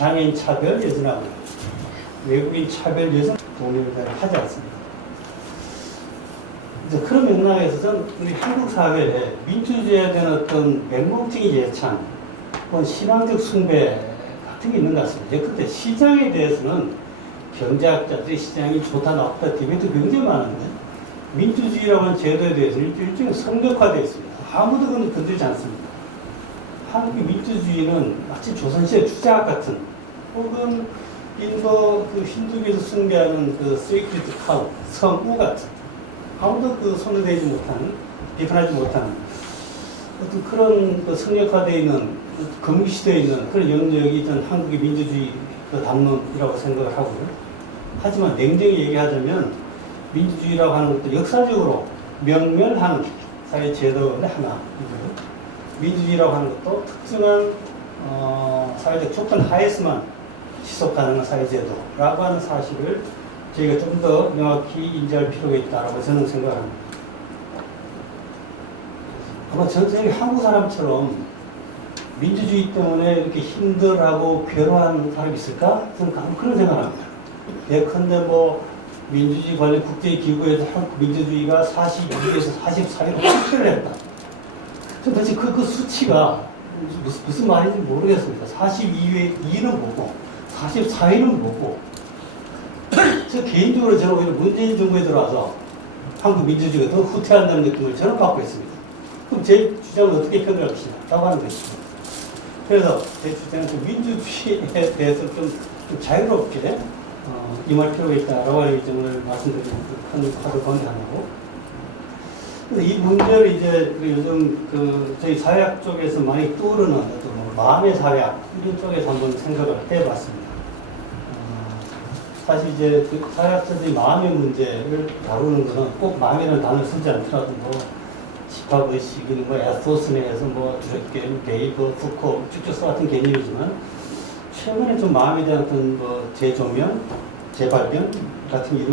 장애인 차별 여전하고 외국인 차별 여전 동의를 하지 않습니다. 이제 그런 맥락에서 전 우리 한국 사회에 민주주의에 대한 어떤 맹목적인 예찬, 신앙적 숭배 같은 게 있는 것 같습니다. 그때 시장에 대해서는 경제학자들이 시장이 좋다 나쁘다 디베이트 굉장히 많은데 민주주의라고 하는 제도에 대해서는 일종의 성격화되어 있습니다. 아무도 그건 건드리지 않습니다. 한국의 민주주의는 마치 조선시대 주자학 같은 혹은 인도 그 힌두교에서 숭배하는 그 세이크리드 카우, 성우 같은 아무도 그 손을 대지 못하는, 비판하지 못하는 어떤 그런 그 성역화되어 있는, 금기시되어 있는 그런 영역이 전 한국의 민주주의 그 담론이라고 생각을 하고요. 하지만 냉정히 얘기하자면 민주주의라고 하는 것도 역사적으로 명멸하는 사회 제도의 하나이고요. 민주주의라고 하는 것도 특정한 사회적 조건 하에서만 지속 가능한 사회제도라고 하는 사실을 저희가 좀 더 명확히 인지할 필요가 있다고 저는 생각합니다. 아마 전 세계 한국 사람처럼 민주주의 때문에 이렇게 힘들어하고 괴로워하는 사람이 있을까? 저는 그런 생각을 합니다. 예컨대 민주주의 관련 국제기구에서 한국 민주주의가 42에서 44위로 실패를 했다. 저 도대체 그 수치가 무슨 말인지 모르겠습니다. 42위는 뭐고 44위는 뭐고 저 개인적으로 저는 오히려 문재인 정부에 들어와서 한국 민주주의가 더 후퇴한다는 느낌을 저는 받고 있습니다. 그럼 제 주장을 어떻게 평가할 것이냐 라고 하는 것이죠. 그래서 제 주장은 좀 민주주의에 대해서 좀 자유롭게 임할 필요가 있다라고 하는 점을 말씀드리는 큰 화두 가운데 하나고, 이 문제를 이제 요즘 저희 사회학 쪽에서 많이 떠오르는 어떤 마음의 사회학 이런 쪽에서 한번 생각을 해봤습니다. 사실 이제 그 사회학자들이 마음의 문제를 다루는 것은 꼭 마음이라는 단어를 쓰지 않더라도 집합의식인 에소스에 해서 드레겐, 베이버, 푸코 쭉쭉 써왔던 개념이지만 최근에 좀 마음에 대한 어떤 재조명, 재발견 같은 게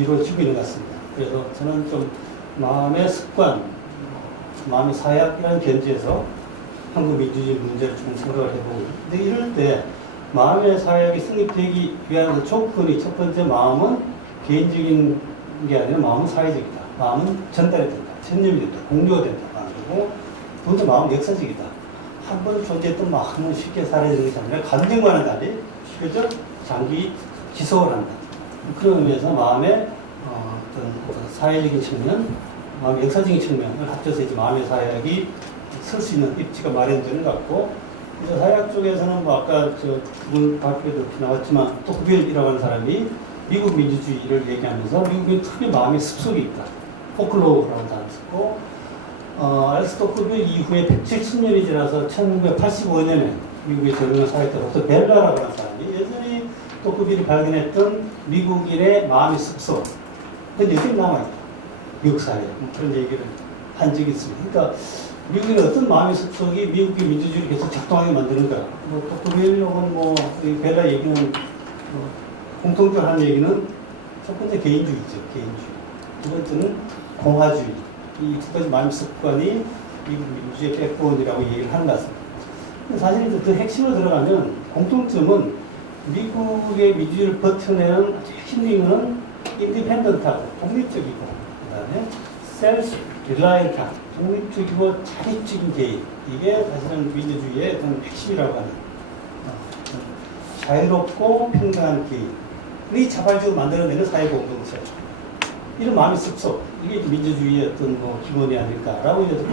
이루어지고 있는 것 같습니다. 그래서 저는 좀 마음의 습관, 마음의 사회학이라는 견지에서 한국 민주주의 문제를 좀 생각을 해보고, 근데 이럴 때 마음의 사회학이 성립되기 위한 조건이 첫 번째, 마음은 개인적인 게 아니라 마음은 사회적이다. 마음은 전달이 된다. 전념이 된다. 공유가 된다. 그리고 두 번째, 마음은 역사적이다. 한 번 존재했던 마음은 쉽게 사라지는 것이 아니라 감정과는 달리 그저 장기 지속을 한다. 그런 의미에서 마음의 어떤 사회적인 측면, 마음의 역사적인 측면을 합쳐서 이제 마음의 사회학이 설 수 있는 입지가 마련되는 것 같고, 그래서 사회학 쪽에서는 아까 그분 발표에도 나왔지만 토크빌이라고 하는 사람이 미국 민주주의를 얘기하면서 미국의 크게 마음의 습속이 있다. 포클로우라는 단어를 쓰고, 알렉스 토크빌 이후에 170년이 지나서 1985년에 미국의 저명한 사회학자 doktor 벨라라고 하는 사람이 여전히 토크빌이 발견했던 미국인의 마음의 습속, 그건 여전히 남아있다. 미국 사회에. 그런 얘기를 한 적이 있습니다. 그러니까 미국의 어떤 마음의 습속이 미국의 민주주의를 계속 작동하게 만드는가. 토크빌 혹은 벨라 얘기는 공통적으로 하는 얘기는 첫 번째 개인주의죠. 개인주의. 두 번째는 공화주의. 이 두 가지 마음의 습관이 미국 민주주의의 백본이라고 얘기를 하는 것 같습니다. 사실 이제 그 핵심으로 들어가면 공통점은 미국의 민주주의를 버텨내는 핵심적인 것은 인디펜던트하고 독립적이고, 그 다음에 셀프 릴라이언트한 독립적이고 자립적인 개인, 이게 사실은 민주주의의 어떤 핵심이라고 하는 자유롭고 평등한 개인이 자발적으로 만들어내는 사회공동체죠. 이런 마음의 습속, 이게 민주주의의 어떤 기본이 아닐까라고 이제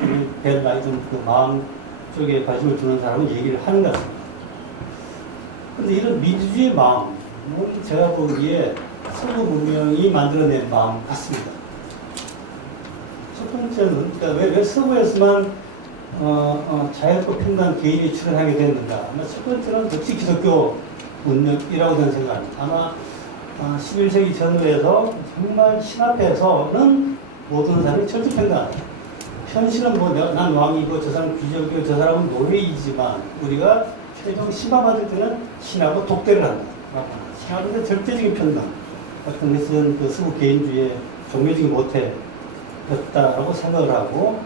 벨라 그 마음 쪽에 관심을 두는 사람은 얘기를 하는 것 같습니다. 그런데 이런 민주주의의 마음은 제가 보기에 서구 문명이 만들어낸 마음 같습니다. 첫 번째는, 그러니까 왜 서구에서만 자유롭고 평등한 개인이 출현하게 됐는가? 아마 첫 번째는 역시 기독교 문명이라고 저는 생각합니다. 아마 11세기 전후에서 정말 신 앞에서는 모든 사람이 철저평등하다. 현실은 난 왕이고 저 사람은 귀족이고 저 사람은 노예이지만 우리가 최종 심판받을 때는 신하고 독대를 한다. 신하고는 절대적인 평등 같은 것은 그 서구 개인주의의 종교적인 모태였다라고 생각을 하고,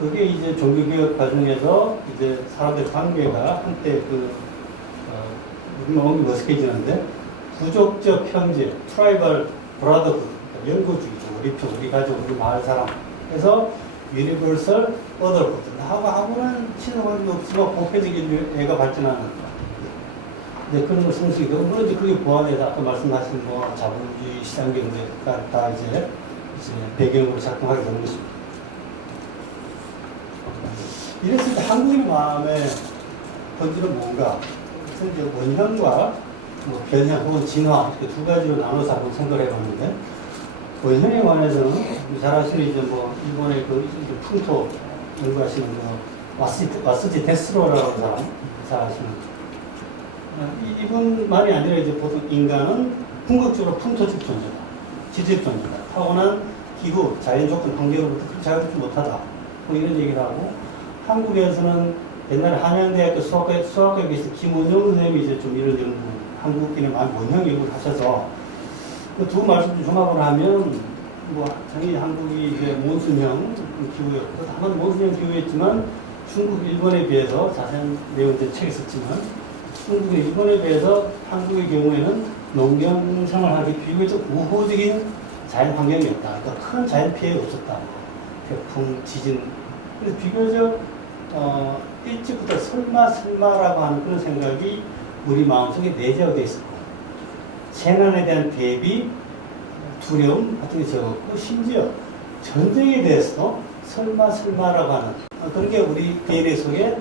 그게 이제 종교개혁 과정에서 이제 사람들의 관계가 한때 너무 머쓱해지는데 부족적 형제, 트라이벌 브라더후드, 연고주의죠. 우리 편, 우리 가족, 우리 마을 사람. 그래서 유니버설 어더후드. 하고는 친구관계 없지만 보편적인 애가 발전하는 이제 그런 걸 성수기도 물론 이제 그게 보완해서 아까 말씀하신 뭐 자본주의 시장 경제가 다 이제 배경으로 작동하게 되는 것입니다. 이랬을 때 한국인의 마음에 본질은 뭔가? 그래서 이제 원형과 뭐 변형 혹은 진화 이렇게 두 가지로 나눠서 한번 생각을 해봤는데 원형에 관해서는 잘 아시는 이제 뭐 일본의 그 풍토 연구하시는 그 와스지 데스로라는 사람 잘 아시는 이분만이 아니라 이제 보통 인간은 궁극적으로 풍토적 존재다, 지적 존재다, 타고난 기후, 자연 조건, 환경으로부터 그렇게 자유롭지 못하다 뭐 이런 얘기를 하고 한국에서는 옛날에 한양대학교 수학과에 계신 김원영 선생님이 이제 좀 이런 연구, 한국인의 많은 원형 연구를 하셔서 그 두 말씀 좀 종합을 하면 뭐 당연히 한국이 이제 몬순형 기후였고 다만 몬순형 기후였지만 중국, 일본에 비해서 자세한 내용들 책에 썼지만 중국의 일본에 비해서 한국의 경우에는 농경 생활하기 비교적 우호적인 자연 환경이었다. 그러니까 큰 자연 피해가 없었다. 태풍, 지진. 그래서 비교적 일찍부터 설마라고 하는 그런 생각이 우리 마음속에 내재가 되어 있었고 재난에 대한 대비, 두려움 같은 게 적었고 심지어 전쟁에 대해서 설마라고 하는 그런 게 우리 DNA 속에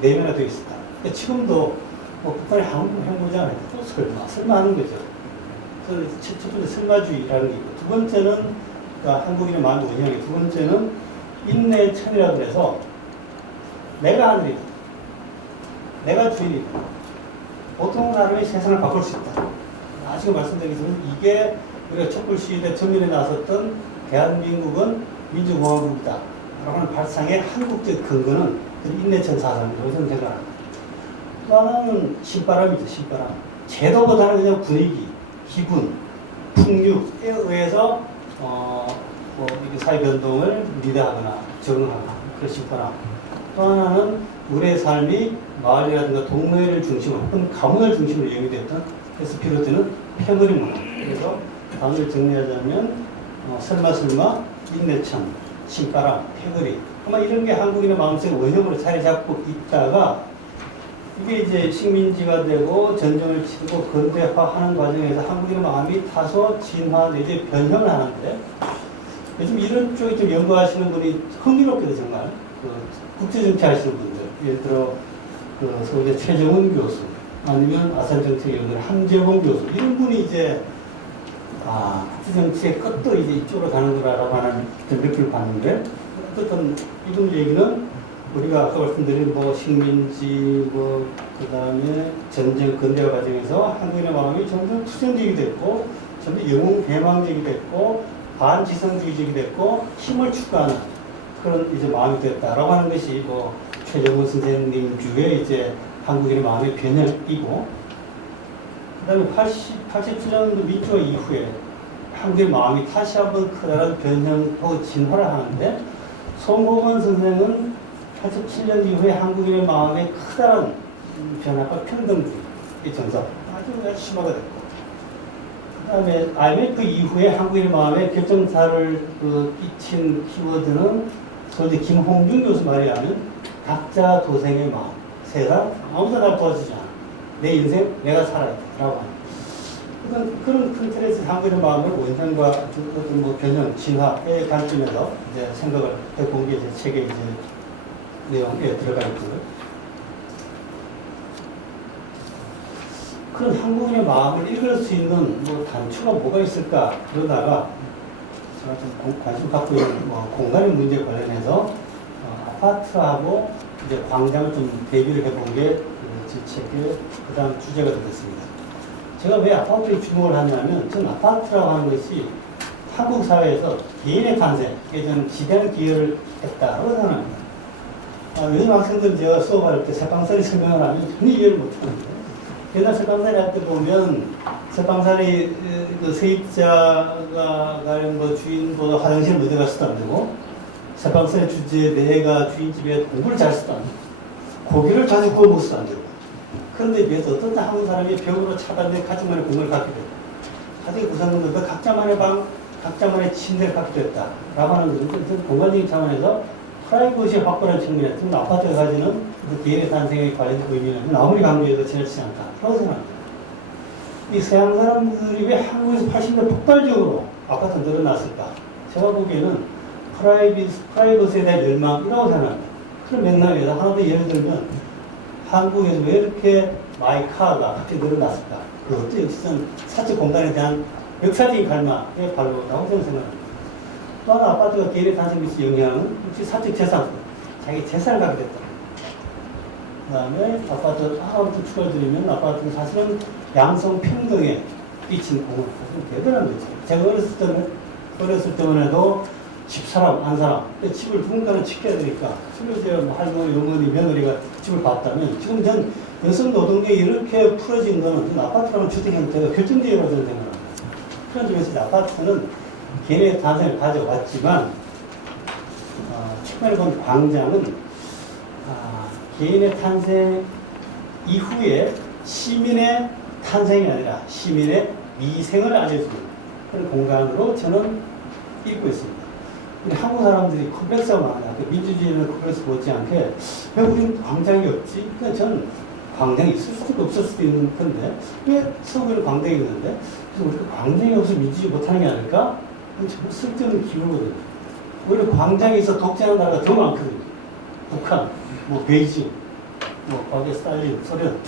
내면화되어 있었다. 그러니까 지금도 뭐 북한의 한국 행보장을 해도 또 설마 하는 거죠. 그래서 첫 번째 설마주의라는 게 있고 두 번째는 그러니까 한국인의 마음 원형이 두 번째는 인내천이라고 해서 내가 하늘이다. 내가 주인이다. 보통 사람이 세상을 바꿀 수 있다. 아시고 말씀드리겠지만 이게 우리가 촛불 시위대 전면에 나섰던 대한민국은 민주공화국이다. 라고 하는 발상의 한국적 근거는 인내천 사상이라고 저는 생각합니다. 또 하나는 신바람이죠, 신바람. 제도보다는 그냥 분위기, 기분, 풍류에 의해서 이게 사회 변동을 리드하거나 적응하거나 그런 신바람. 또 하나는 우리의 삶이 마을이라든가 동네를 중심으로 혹은 가문을 중심으로 영위됐던 그래서 비롯되는 패거리 문화. 그래서 단어를 정리하자면 설마, 인내천, 신바람, 패거리 아마 이런 게 한국인의 마음속에 원형으로 자리 잡고 있다가 이게 이제 식민지가 되고 전쟁을 치르고 근대화하는 과정에서 한국인의 마음이 다소 진화 내지 변형을 하는데 요즘 이런 쪽에 좀 연구하시는 분이 흥미롭게도 정말 국제정치 하시는 분들 예를 들어 서울대 최정훈 교수 아니면 아산정책연구원 함재범 교수 이런 분이 이제 국제정치의 끝도 이제 이쪽으로 가는 거라고 하는 느낌을 봤는데 어쨌든 이분 얘기는 우리가 아까 말씀드린 뭐 식민지 그 다음에 전쟁 근대화 과정에서 한국인의 마음이 점점 투쟁적이 됐고 점점 영웅 배망적이 됐고 반지성주의적이 됐고 힘을 추구하는 그런 이제 마음이 됐다라고 하는 것이 뭐 최정훈 선생님 주의 이제 한국인의 마음의 변형이고 그 다음에 87년도 민주화 이후에 한국의 마음이 다시 한번 커다란 변형 혹은 진화를 하는데 송호건 선생은 87년 이후에 한국인의 마음에 커다란 변화가 평등주의 정서 아주 심하게 됐고 그 다음에 IMF 이후에 한국인의 마음에 결정타를 끼친 키워드는 소위 김홍준 교수 말이 하는 각자 도생의 마음 세상 아무도 날 도와주지 않아 내 인생 내가 살아야 돼 라고 하는 그런 큰 틀에서 한국인의 마음을 원형과 어떤 뭐 변형, 진화의 관점에서 이제 생각을 해본 게 제 책의 이제 내용에 들어가 있거든요. 그런 한국인의 마음을 읽을 수 있는 뭐 단초가 뭐가 있을까 그러다가 제가 좀 관심 갖고 있는 뭐 공간의 문제 관련해서 아파트하고 이제 광장을 좀 대비를 해본 게 제 책의 그 다음 주제가 되겠습니다. 제가 왜 아파트에 주목을 하냐면 전 아파트라고 하는 것이 한국 사회에서 개인의 탄생, 이게 저는 지대한 기여를 했다고 생각합니다. 요즘 학생들은 제가 수업할 때 세방살이 설명을 하면 전혀 이해를 못하는데 옛날 세방살이 할 때 보면 세방살이 그 세입자가 가령 뭐 주인보다 화장실을 어디 갔어도 안 되고 세방살의 주제 내가 주인집에 공부를 잘 했어도 안 되고 고기를 자주 구워 먹어서도 안 되고 그런데 비해서 어떤 한국 사람이 벽으로 차단된 가족만의 공간을 갖게 됐다. 가족이 구성원들도 각자만의 방, 각자만의 침대를 갖게 됐다. 라고 하는 것은 공간적인 차원에서 프라이버시 확보라는 측면에서 아파트가 가지는 개인의 탄생에 관련된 의미는 아무리 강조해도 지나치지 않다. 라고 생각합니다. 이 서양 사람들이 왜 한국에서 80년 폭발적으로 아파트 늘어났을까? 제가 보기에는 프라이버시에 대한 열망이라고 생각합니다. 그런 맥락에서 하나 더 예를 들면 한국에서 왜 이렇게 마이카가 갑자기 늘어났을까? 그것도 역시 사적 공간에 대한 역사적인 갈망의 발로라고 저는 생각합니다. 또 하나 아파트가 개인의 탄생에 미친 영향은 역시 사적 재산, 자기 재산을 갖게 됐다. 그 다음에 아파트 하나부터 추가를 드리면 아파트는 사실은 양성 평등에 끼친 공은 사실 대단한 거죠. 제가 어렸을 때만 해도 집사람, 안 사람, 집을 누군가는 지켜야 되니까 집을 제가 뭐 할머니, 어머니, 며느리가 집을 봤다면 지금 전 여성 노동력이 이렇게 풀어진 거는 아파트라는 주택 형태가 결정적이라고 저는 생각합니다. 그런 점에서 아파트는 개인의 탄생을 가져왔지만 최근에 본 광장은 개인의 탄생 이후에 시민의 탄생이 아니라 시민의 미생을 알려주는 그런 공간으로 저는 읽고 있습니다. 근데 한국 사람들이 컴플렉스가 많아요. 민주주의는 컴플렉스 못지않게 왜 우리는 광장이 없지? 그러니까 저는 광장이 있을 수도 없을 수도 있는 건데 왜 서구에는 광장이 있는데 그래서 우리가 광장이 없어서 민주주의 못하는 게 아닐까? 정말 쓸데없는 기호거든요. 오히려 광장에 있어 독재하는 나라가 더 많거든요. 북한, 뭐 베이징, 뭐 과거에 스탈린, 소련.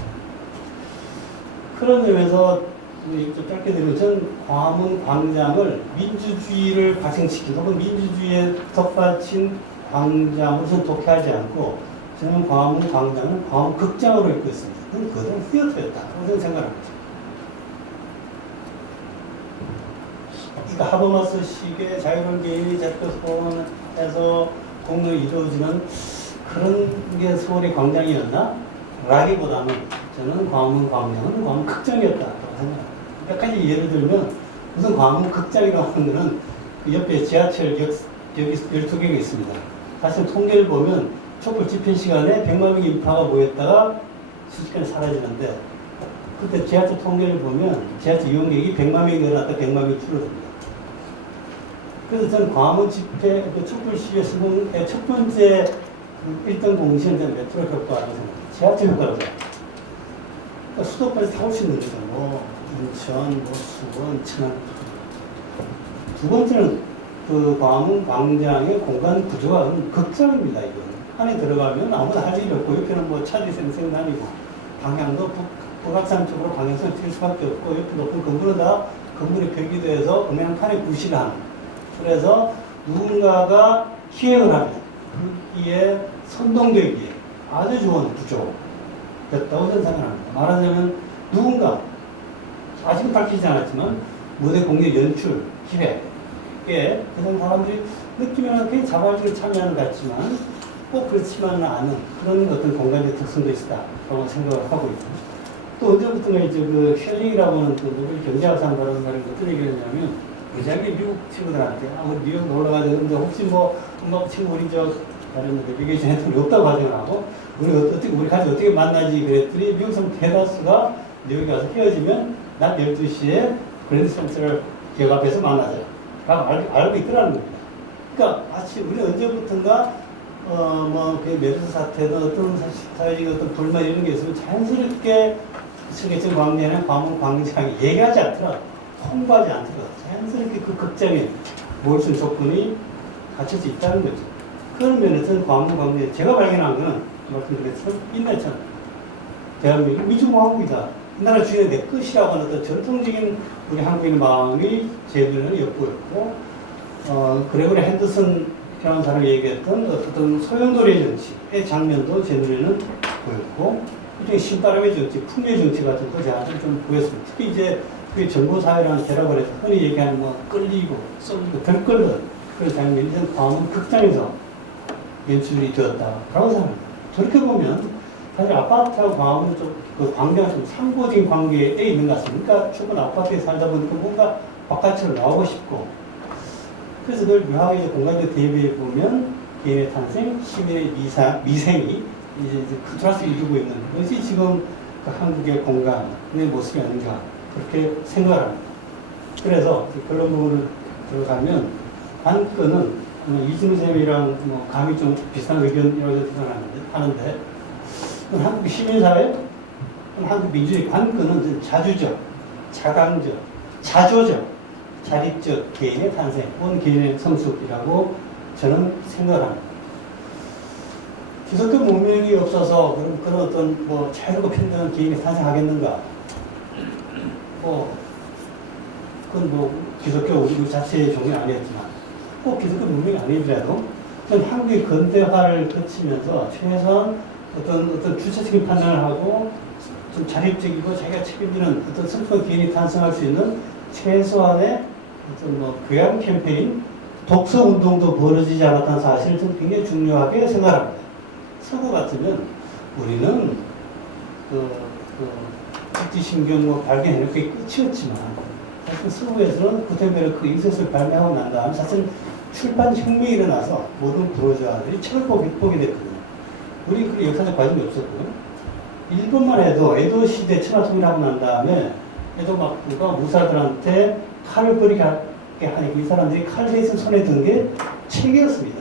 그런 점에서 좀 짧게 드리면 전 광화문 광장을 민주주의를 발생시킨 혹은 민주주의에 덧받친 광장으로서는 독해하지 않고 저는 광화문 광장은 광화문 극장으로 읽고 있습니다. 그건 그대로 히어터였다. 그런 생각합니다. 그러니까 하버마스식의 자유로운 개인이 제도 소원에서 공동이 이루어지는 그런 게 서울의 광장이었나? 라기보다는 저는 광화문 광장은 광화문 극장이었다고 생각합니다. 몇 가지 예를 들면 우선 광화문 극장이라고 하는 것은 그 옆에 지하철 역이 12개가 있습니다. 사실 통계를 보면 촛불 집회 시간에 100만 명의 인파가 모였다가 순식간에 사라지는데 그때 지하철 통계를 보면 지하철 이용객이 100만 명이 늘어났다 100만 명이 줄어듭니다. 그래서 저는 광화문 집회, 촛불 시위의 성공의 첫 번째 1등 공신은 메트로 효과라고 생각합니다. 지하철 효과라고 생각합니다. 그러니까 수도권에서 타올 수 있는 거죠. 뭐 인천, 뭐 수원, 천안. 두 번째는 그 광화문 광장의 공간 구조가 극장입니다. 이건 안에 들어가면 아무도 할 일이 없고 옆에는 뭐 차들이 생생다니고 방향도 북악산 쪽으로 방향성을 튈 수밖에 없고 옆에 높은 건물은 다 건물의 벽이도해서 음향판에 구실하는. 그래서 누군가가 기획을 하면 거기에 선동되기에 아주 좋은 구조였다고 저는 생각합니다. 말하자면 누군가 아직은 밝히지 않았지만 무대 공연 연출, 기획에 그런 사람들이 느끼면 굉장히 자발적으로 참여하는 것 같지만 꼭 그렇지만은 않은 그런 어떤 공간의 특성도 있다고 생각을 하고 있습니다. 또 언제부턴가 이제 그 헬링이라고 하는 그 노벨 경제학상 받은 사람이 어떤 얘기를 했냐면 그자기 미국 친구들한테 우리 미국 놀러 가는데 혹시 뭐 친구 우리 다른 내비게이션 해통이 없다고 가정을 하고 우리 같이 어떻게 만나지 그랬더니 미국 사람 대다수가 뉴욕에 가서 헤어지면 낮 12시에 그랜드 센트럴 기업 앞에서 만나자 라고 알고 있더라는 겁니다. 그러니까 마치 우리 언제부턴가 그 메르스 사태든 어떤 사회적 어떤 불만 이런 게 있으면 자연스럽게 세계적 광장에는 광화문 광장이 얘기하지 않더라도 홍보하지 않더라도 자연스럽게 그 극장에 모일 수 있는 조건이 갖춰져 있다는 거죠. 그런 면에서는 광화문 광장에 제가 발견한 거는 말씀드렸지만 옛날처럼 대한민국 민주공화국이다. 이 나라 주인의 내 끝이라고 하는 어떤 전통적인 우리 한국인의 마음이 제 눈에는 엿보였고 그레고리 핸더슨 이라는 사람이 얘기했던 어떤 소용돌이의 정치의 장면도 제 눈에는 보였고 일종의 신바람의 정치, 풍요의 정치 같은 것도 저한테 좀 보였습니다. 특히 이제 그 정보사회라는 결합을 해서 흔히 얘기하는 뭐 끌리고 쏠리고 덜끌던 그런 장면이 전 광화문 극장에서 연출이 되었다라고 생각합니다. 저렇게 보면 사실 아파트하고 광화문 그 관계가 좀 상호적인 관계에 있는 것 같습니다. 그러니까 충분 아파트에 살다 보니까 뭔가 바깥으로 나오고 싶고 그래서 그걸 묘하게 공간적 대비해 보면 개인의 탄생, 시민의 미생이 이제 컨트라스를 이루고 있는 것이 지금 그 한국의 공간의 모습이 아닌가 그렇게 생각합니다. 그래서 그런 부분을 들어가면 관건은 이준쌤이랑 감히 좀 비슷한 의견이라고 하는데 한국 시민사회, 한국 민주주의 관건은 자주적, 자강적, 자조적, 자립적 개인의 탄생, 온 개인의 성숙이라고 저는 생각을 합니다. 기독교 문명이 없어서 그런 어떤 자유롭고 평등한 개인이 탄생하겠는가? 그건 기독교 우리 자체의 종교는 아니었지만, 꼭 기독교 문명이 아니더라도, 전 한국의 근대화를 거치면서 최소한 어떤 주체적인 판단을 하고, 좀 자립적이고 자기가 책임지는 어떤 성숙한 개인이 탄생할 수 있는 최소한의 어떤 교양 캠페인, 독서 운동도 벌어지지 않았다는 사실을 저는 굉장히 중요하게 생각합니다. 서구 같으면 우리는 국지신경 발견해놓은 게 끝이었지만 사실 서구에서는 구텐베르크 이것을 발명하고 난 다음 사실 출판 혁명이 일어나서 모든 불호자들이 책을 보게 됐거든요. 우리 그 역사적 과정이 없었고요. 일본만 해도 에도 시대 천하통일하고 난 다음에 에도 막부가 무사들한테 칼을 버리게 하니까 이 사람들이 칼 대신 손에 든 게 책이었습니다.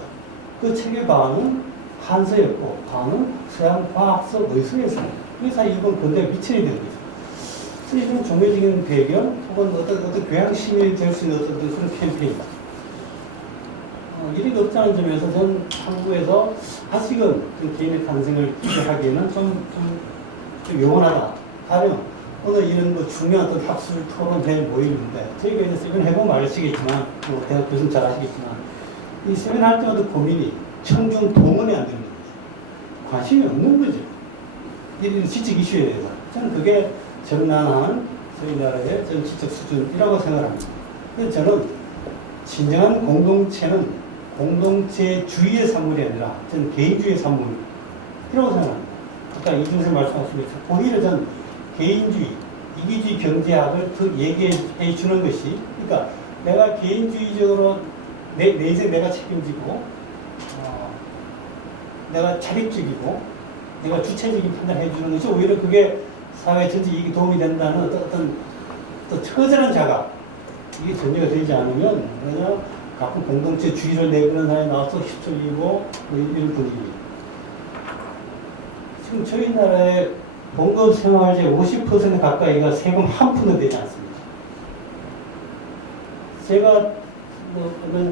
그 책의 반은 한서였고 반은 서양 과학서 의서였습니다. 그래서 일본 근대가 미천이 된 거죠. 그래서 이런 종교적인 배경 혹은 어떤 교양심이 될 수 있는 어떤 그런 캠페인 일이 없다는 점에서 저는 한국에서 아직은 개인의 탄생을 기대하기에는 좀 요원하다. 가령 오늘 이런 중요한 어떤 학술 토론 대회 모임인데 저희가 이제 세미나 해보면 아시겠지만 대학 교수님 잘 아시겠지만 이 세미나 할 때마다 고민이 청중 동원이 안 되는 거죠. 관심이 없는 거죠. 이런 지적 이슈에 대해서. 저는 그게 정난한 저희 나라의 정치적 수준이라고 생각합니다. 그래서 저는 진정한 공동체는 공동체주의의 산물이 아니라 저는 개인주의의 산물이라고 생각합니다. 아까 이준석 말씀하신 것처럼 오히려 저는 개인주의, 이기주의 경제학을 더 얘기해 주는 것이 그러니까 내가 개인주의적으로 내 인생 내가 책임지고 내가 자립적이고 내가 주체적인 판단을 해주는 것이 오히려 그게 사회 전체 이익에 도움이 된다는 어떤 처절한 자각 이게 전제가 되지 않으면 그냥 가끔 공동체 주의를 내그는 사람이 나와서 휩쓸리고 이런 분위기. 지금 저희 나라의 봉급 생활재 50% 가까이가 세금 한 푼도 되지 않습니다. 제가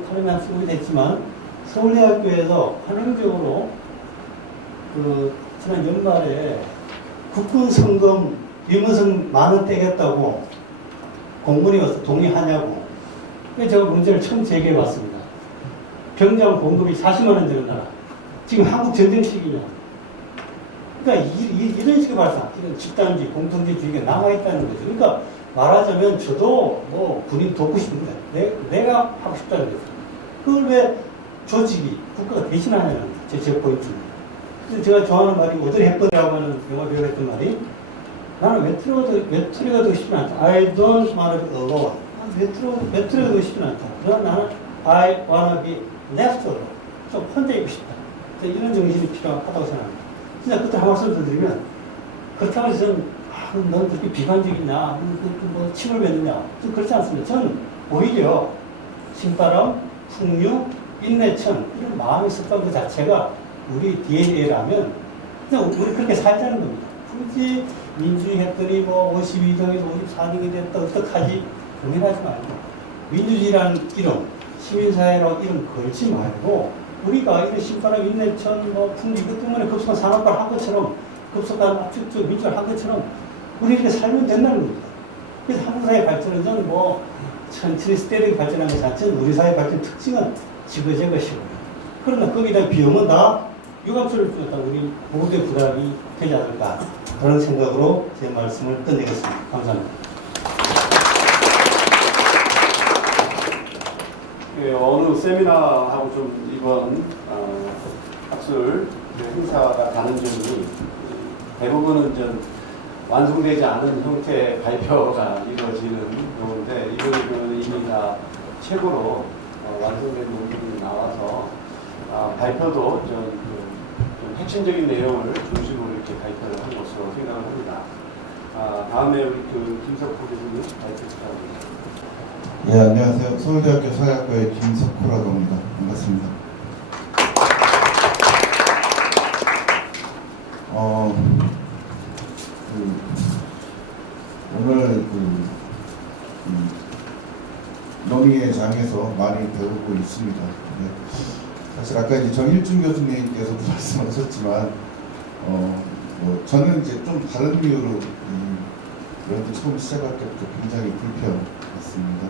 카르만 쓰고 됐지만 서울대학교에서 환영적으로 지난 연말에 국군 성금 유무선 10,000원 떼겠다고 공문이 와서 동의하냐고. 그래서 제가 문제를 처음 제기해 왔습니다. 병장 공급이 40만 원 되는 나라. 지금 한국 전쟁 시기냐. 그러니까 이런 식의 발상, 이런 집단주의, 공동체주의가 남아있다는 거죠. 그러니까 말하자면 저도 군인 돕고 싶은데 내가 하고 싶다는 거죠. 그걸 왜 조직이, 국가가 대신하냐는 제 포인트입니다. 그래서 제가 좋아하는 말이 오드리 헵번이라고 하는 영화 배우가 했던 말이 나는 외톨이가 되고 싶지 않다. I don't want to be alone. 외톨이가 되고 싶지 않다. 그러나 나는 I want to be left alone. 좀 혼자 있고 싶다. 이런 정신이 필요하다고 생각합니다. 진짜 그때 한 말씀 더 드리면 그렇다고 해서 저는 넌 그렇게 비관적이냐, 침을 뱉느냐. 좀 그렇지 않습니다. 저는 오히려 신바람, 풍류, 인내천 이런 마음의 습관 그 자체가 우리 DNA라면 그냥 우리 그렇게 살자는 겁니다. 굳이 민주주의 했더니 52등에서 54등이 됐다 어떡하지? 고민하지 말고 민주주의라는 이름, 시민사회라는 이름 걸지 말고 우리가 이런 신바람, 인내천, 풍류 이것 때문에 급속한 산업화를 한 것처럼 급속한 압축적 민주화를 한 것처럼 우리 이렇게 살면 된다는 겁니다. 그래서 한국 사회 발전은 저는 천천히 스테디하게 발전한 것 자체는 우리 사회 발전 특징은 지그재 것이고 그러나 거기다 비용은 다 유감수를 주었다 우리 모두의 부담이 되지 않을까 그런 생각으로 제 말씀을 끝내겠습니다. 감사합니다. 예, 어느 세미나하고 좀 이번 학술 행사가 다른 점이 대부분은 좀 완성되지 않은 형태의 발표가 이루어지는 경우인데 이거는 이미 다 책으로 완성된 논문이 나와서 발표도 좀 핵심적인 내용을 중심으로 이렇게 발표를 한 것으로 생각을 합니다. 다음에 우리 김석호 교수님 발표 부탁드립니다. 예, 안녕하세요. 서울대학교 사회학과의 김석호라고 합니다. 반갑습니다. 오늘 논의의 장에서 많이 배우고 있습니다. 네. 사실 아까 이제 정일준 교수님께서도 말씀하셨지만, 저는 이제 좀 다른 이유로 연구 처음 시작할 때부터 굉장히 불편했습니다.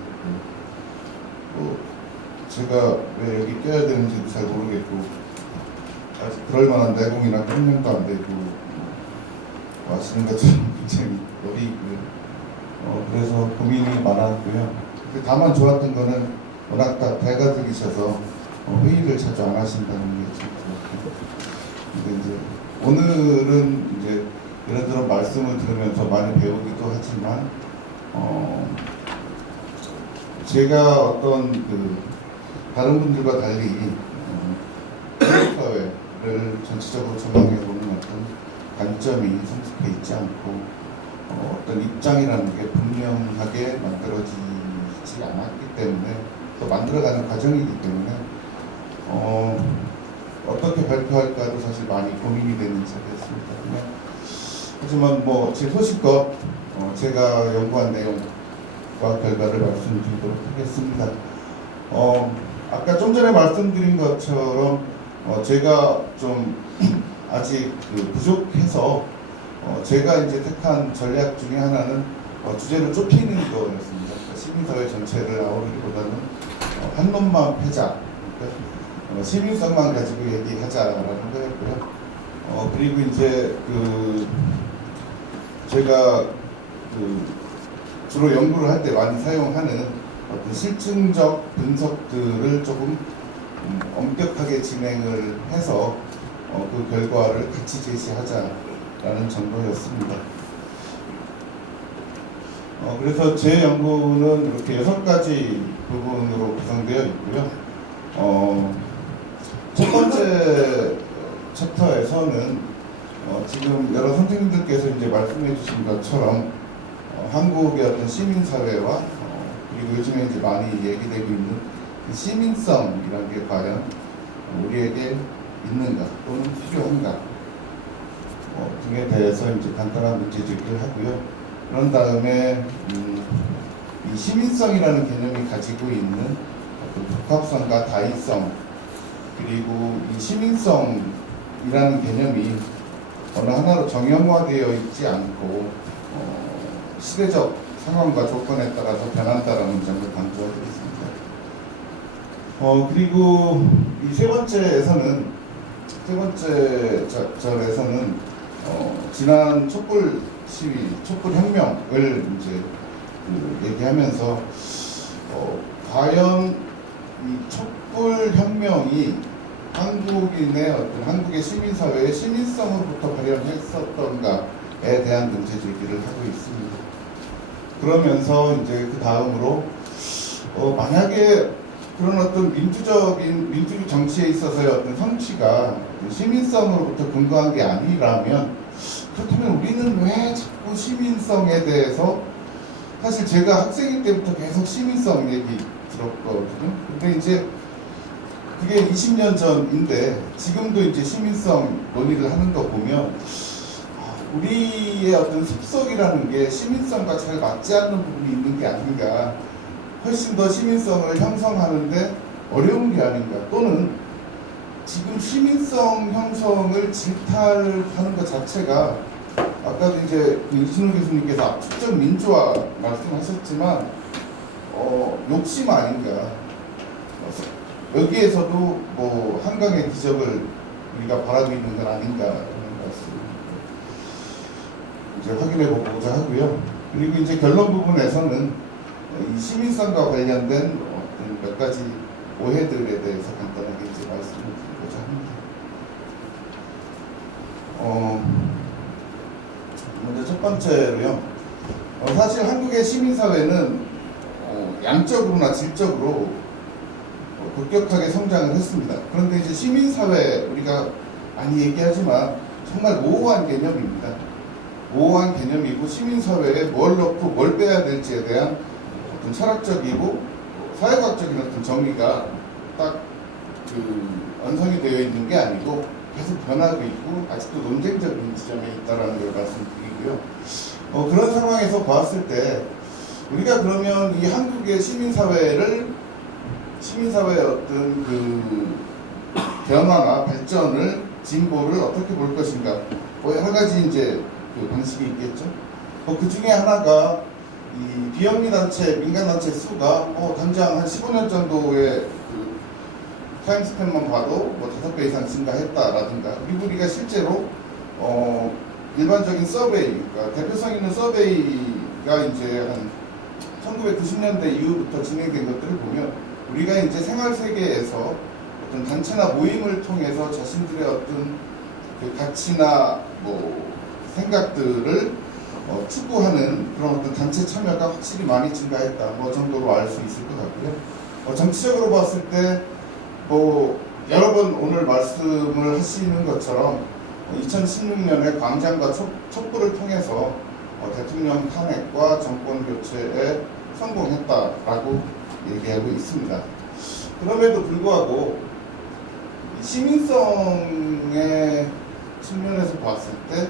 제가 왜 여기 껴야 되는지도 잘 모르겠고, 아직 그럴 만한 내공이나 학년도 안 되고, 아시는 것처럼 굉장히 어리고요. 그래서 고민이 많았고요. 다만 좋았던 거는 워낙 다 대가족이셔서 회의를 자주 안 하신다는 게 좀 좋았고. 근데 이제 오늘은 이제 이런저런 말씀을 들으면서 많이 배우기도 하지만, 제가 어떤 다른 분들과 달리 한국 사회를 전체적으로 전망해보는 어떤 관점이 성숙해 있지 않고, 어떤 입장이라는 게 분명하게 만들어지지 않았기 때문에, 또 만들어가는 과정이기 때문에 어떻게 발표할까도 사실 많이 고민이 되는 자리였습니다. 하지만 제 소식껏 제가 연구한 내용과 결과를 말씀드리도록 하겠습니다. 아까 좀 전에 말씀드린 것처럼 제가 좀 아직 부족해서 제가 이제 택한 전략 중에 하나는 주제를 좁히는 거였습니다. 그러니까 시민사회 전체를 아우르기보다는 한 놈만 패자, 그러니까 시민성만 가지고 얘기하자라는 거였고요. 그리고 이제 제가 주로 연구를 할 때 많이 사용하는 어떤 실증적 분석들을 조금 엄격하게 진행을 해서 그 결과를 같이 제시하자라는 정도였습니다. 그래서 제 연구는 이렇게 6가지 부분으로 구성되어 있고요. 첫 번째 챕터에서는 지금 여러 선생님들께서 이제 말씀해 주신 것처럼 한국의 어떤 시민사회와 그리고 요즘에 이제 많이 얘기되고 있는 시민성이라는 게 과연 우리에게 있는가 또는 필요한가 등에 대해서 이제 간단한 문제 제기를 하고요. 그런 다음에 이 시민성이라는 개념이 가지고 있는 어떤 복합성과 다의성, 그리고 이 시민성이라는 개념이 어느 하나로 정형화되어 있지 않고 시대적 상황과 조건에 따라서 변한다라는 점을 강조해드리겠습니다. 그리고 이 세 번째 절에서는 지난 촛불 시위, 촛불 혁명을 이제 얘기하면서 과연 이 촛불 혁명이 한국의 시민사회의 시민성으로부터 발현했었던가에 대한 문제 제기를 하고 있습니다. 그러면서 이제 그 다음으로 만약에 그런 어떤 민주주의 정치에 있어서의 어떤 성취가 시민성으로부터 근거한 게 아니라면, 그렇다면 우리는 왜 자꾸 시민성에 대해서, 사실 제가 학생일 때부터 계속 시민성 얘기 들었거든요. 근데 이제 그게 20년 전인데 지금도 이제 시민성 논의를 하는 거 보면 우리의 어떤 습성이라는 게 시민성과 잘 맞지 않는 부분이 있는 게 아닌가, 훨씬 더 시민성을 형성하는데 어려운 게 아닌가, 또는 지금 시민성 형성을 질타하는 것 자체가, 아까도 이제 이순우 교수님께서 압축적 민주화 말씀하셨지만 욕심 아닌가, 여기에서도 한강의 기적을 우리가 바라고 있는 건 아닌가 하는 말씀 이제 확인해 보고자 하고요. 그리고 이제 결론 부분에서는 이 시민성과 관련된 어떤 몇 가지 오해들에 대해서 간단하게 이제 말씀을 드리고자 합니다. 먼저 첫 번째로요. 사실 한국의 시민사회는 양적으로나 질적으로 급격하게 성장을 했습니다. 그런데 이제 시민사회, 우리가 많이 얘기하지만 정말 모호한 개념입니다. 모호한 개념이고 시민사회에 뭘 넣고 뭘 빼야 될지에 대한 어떤 철학적이고 사회과학적인 어떤 정의가 딱 완성이 되어 있는 게 아니고 계속 변하고 있고 아직도 논쟁적인 지점에 있다라는 걸 말씀드리고요. 그런 상황에서 봤을 때 우리가 그러면 이 한국의 시민사회의 어떤 변화나 발전을 진보를 어떻게 볼 것인가? 여러 가지 이제 방식이 있겠죠. 그 중에 하나가 이 비영리 단체, 민간 단체 수가 당장 한 15년 정도의 타임스팬만 봐도 5배 이상 증가했다라든가, 그리고 우리가 실제로 일반적인 서베이, 그러니까 대표성 있는 서베이가 이제 한 1990년대 이후부터 진행된 것들을 보면 우리가 이제 생활 세계에서 어떤 단체나 모임을 통해서 자신들의 어떤 가치나 생각들을 추구하는 그런 어떤 단체 참여가 확실히 많이 증가했다 정도로 알 수 있을 것 같고요. 정치적으로 봤을 때 여러 번 오늘 말씀을 하시는 것처럼 2016년에 광장과 촛불을 통해서 대통령 탄핵과 정권 교체에 성공했다라고 얘기하고 있습니다. 그럼에도 불구하고 시민성의 측면에서 봤을 때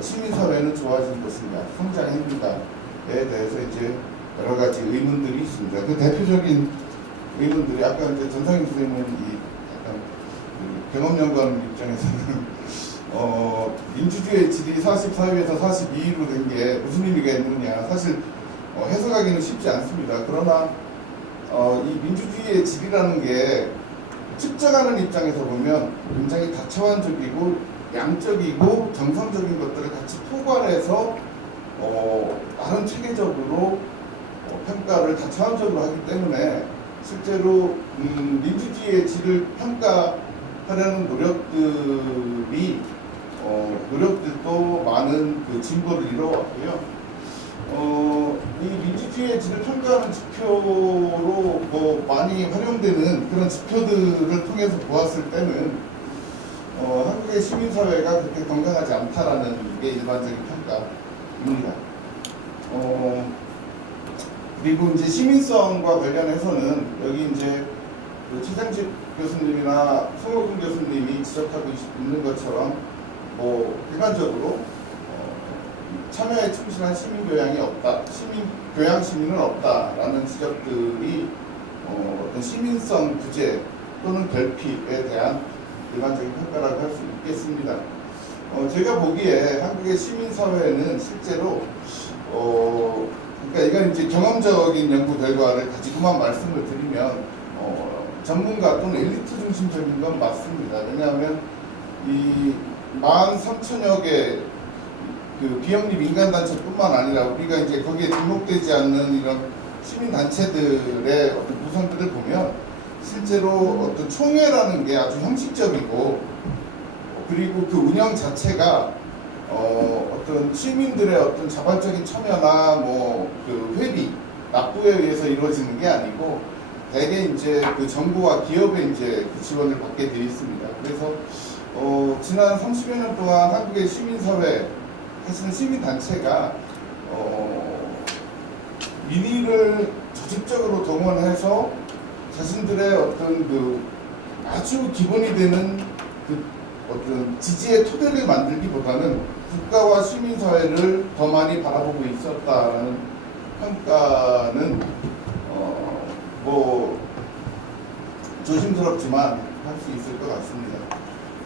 시민사회는 좋아진 것인가, 성장했는가에 대해서 이제 여러 가지 의문들이 있습니다. 그 대표적인 의문들이 아까 이제 전상인 선생님은 약간 경험연구원 입장에서는 민주주의의 질이 44위에서 42위로 된 게 무슨 의미가 있느냐, 사실 해석하기는 쉽지 않습니다. 그러나 이 민주주의의 질이라는 게 측정하는 입장에서 보면 굉장히 다차원적이고 양적이고 정성적인 것들을 같이 포괄해서 나름 체계적으로 평가를 다차원적으로 하기 때문에 실제로 민주주의의 질을 평가하려는 노력들도 많은 진보를 이뤄왔고요. 이 민주주의의 질을 평가하는 지표로 많이 활용되는 그런 지표들을 통해서 보았을 때는 한국의 시민사회가 그렇게 건강하지 않다라는 게 일반적인 평가입니다. 그리고 이제 시민성과 관련해서는 여기 이제 최장집 교수님이나 송호근 교수님이 지적하고 있는 것처럼 일반적으로 참여에 충실한 시민교양이 없다, 교양 시민은 없다라는 지적들이 어떤 시민성 부재 또는 결핍에 대한 일반적인 평가라고 할 수 있겠습니다. 제가 보기에 한국의 시민사회는 실제로 그러니까 이건 이제 경험적인 연구 결과를 가지고만 말씀을 드리면 전문가 또는 엘리트 중심적인 건 맞습니다. 왜냐하면 이 13,000여 개 비영리 민간단체뿐만 아니라 우리가 이제 거기에 등록되지 않는 이런 시민단체들의 어떤 구성들을 보면 실제로 어떤 총회라는 게 아주 형식적이고, 그리고 그 운영 자체가 어떤 시민들의 어떤 자발적인 참여나 회비, 납부에 의해서 이루어지는 게 아니고 대개 이제 정부와 기업의 이제 지원을 받게 되어 있습니다. 그래서 지난 30여 년 동안 한국의 시민사회, 사실은 시민단체가 민의를 조직적으로 동원해서 자신들의 어떤 아주 기본이 되는 어떤 지지의 토대를 만들기보다는 국가와 시민사회를 더 많이 바라보고 있었다라는 평가는 조심스럽지만 할 수 있을 것 같습니다.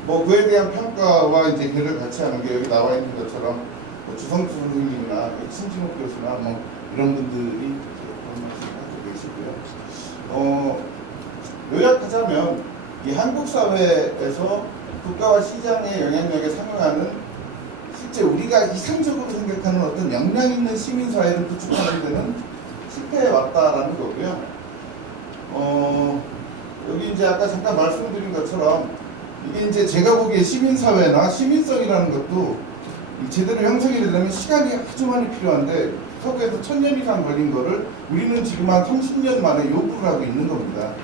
그에 대한 평가와 이제 개를 같이 하는 게 여기 나와 있는 것처럼 주성수 선생님이나 신진욱 교수나 이런 분들이 그런 말씀을 하고 계시고요. 요약하자면 이 한국 사회에서 국가와 시장의 영향력에 상응하는 실제 우리가 이상적으로 생각하는 어떤 역량 있는 시민사회를 구축하는 데는 실패해 왔다라는 거고요. 여기 이제 아까 잠깐 말씀드린 것처럼 이게 이제 제가 보기에 시민사회나 시민성이라는 것도 제대로 형성이 되려면 시간이 아주 많이 필요한데 서구에서 1000년 이상 걸린 거를 우리는 지금 한 30년 만에 요구를 하고 있는 겁니다.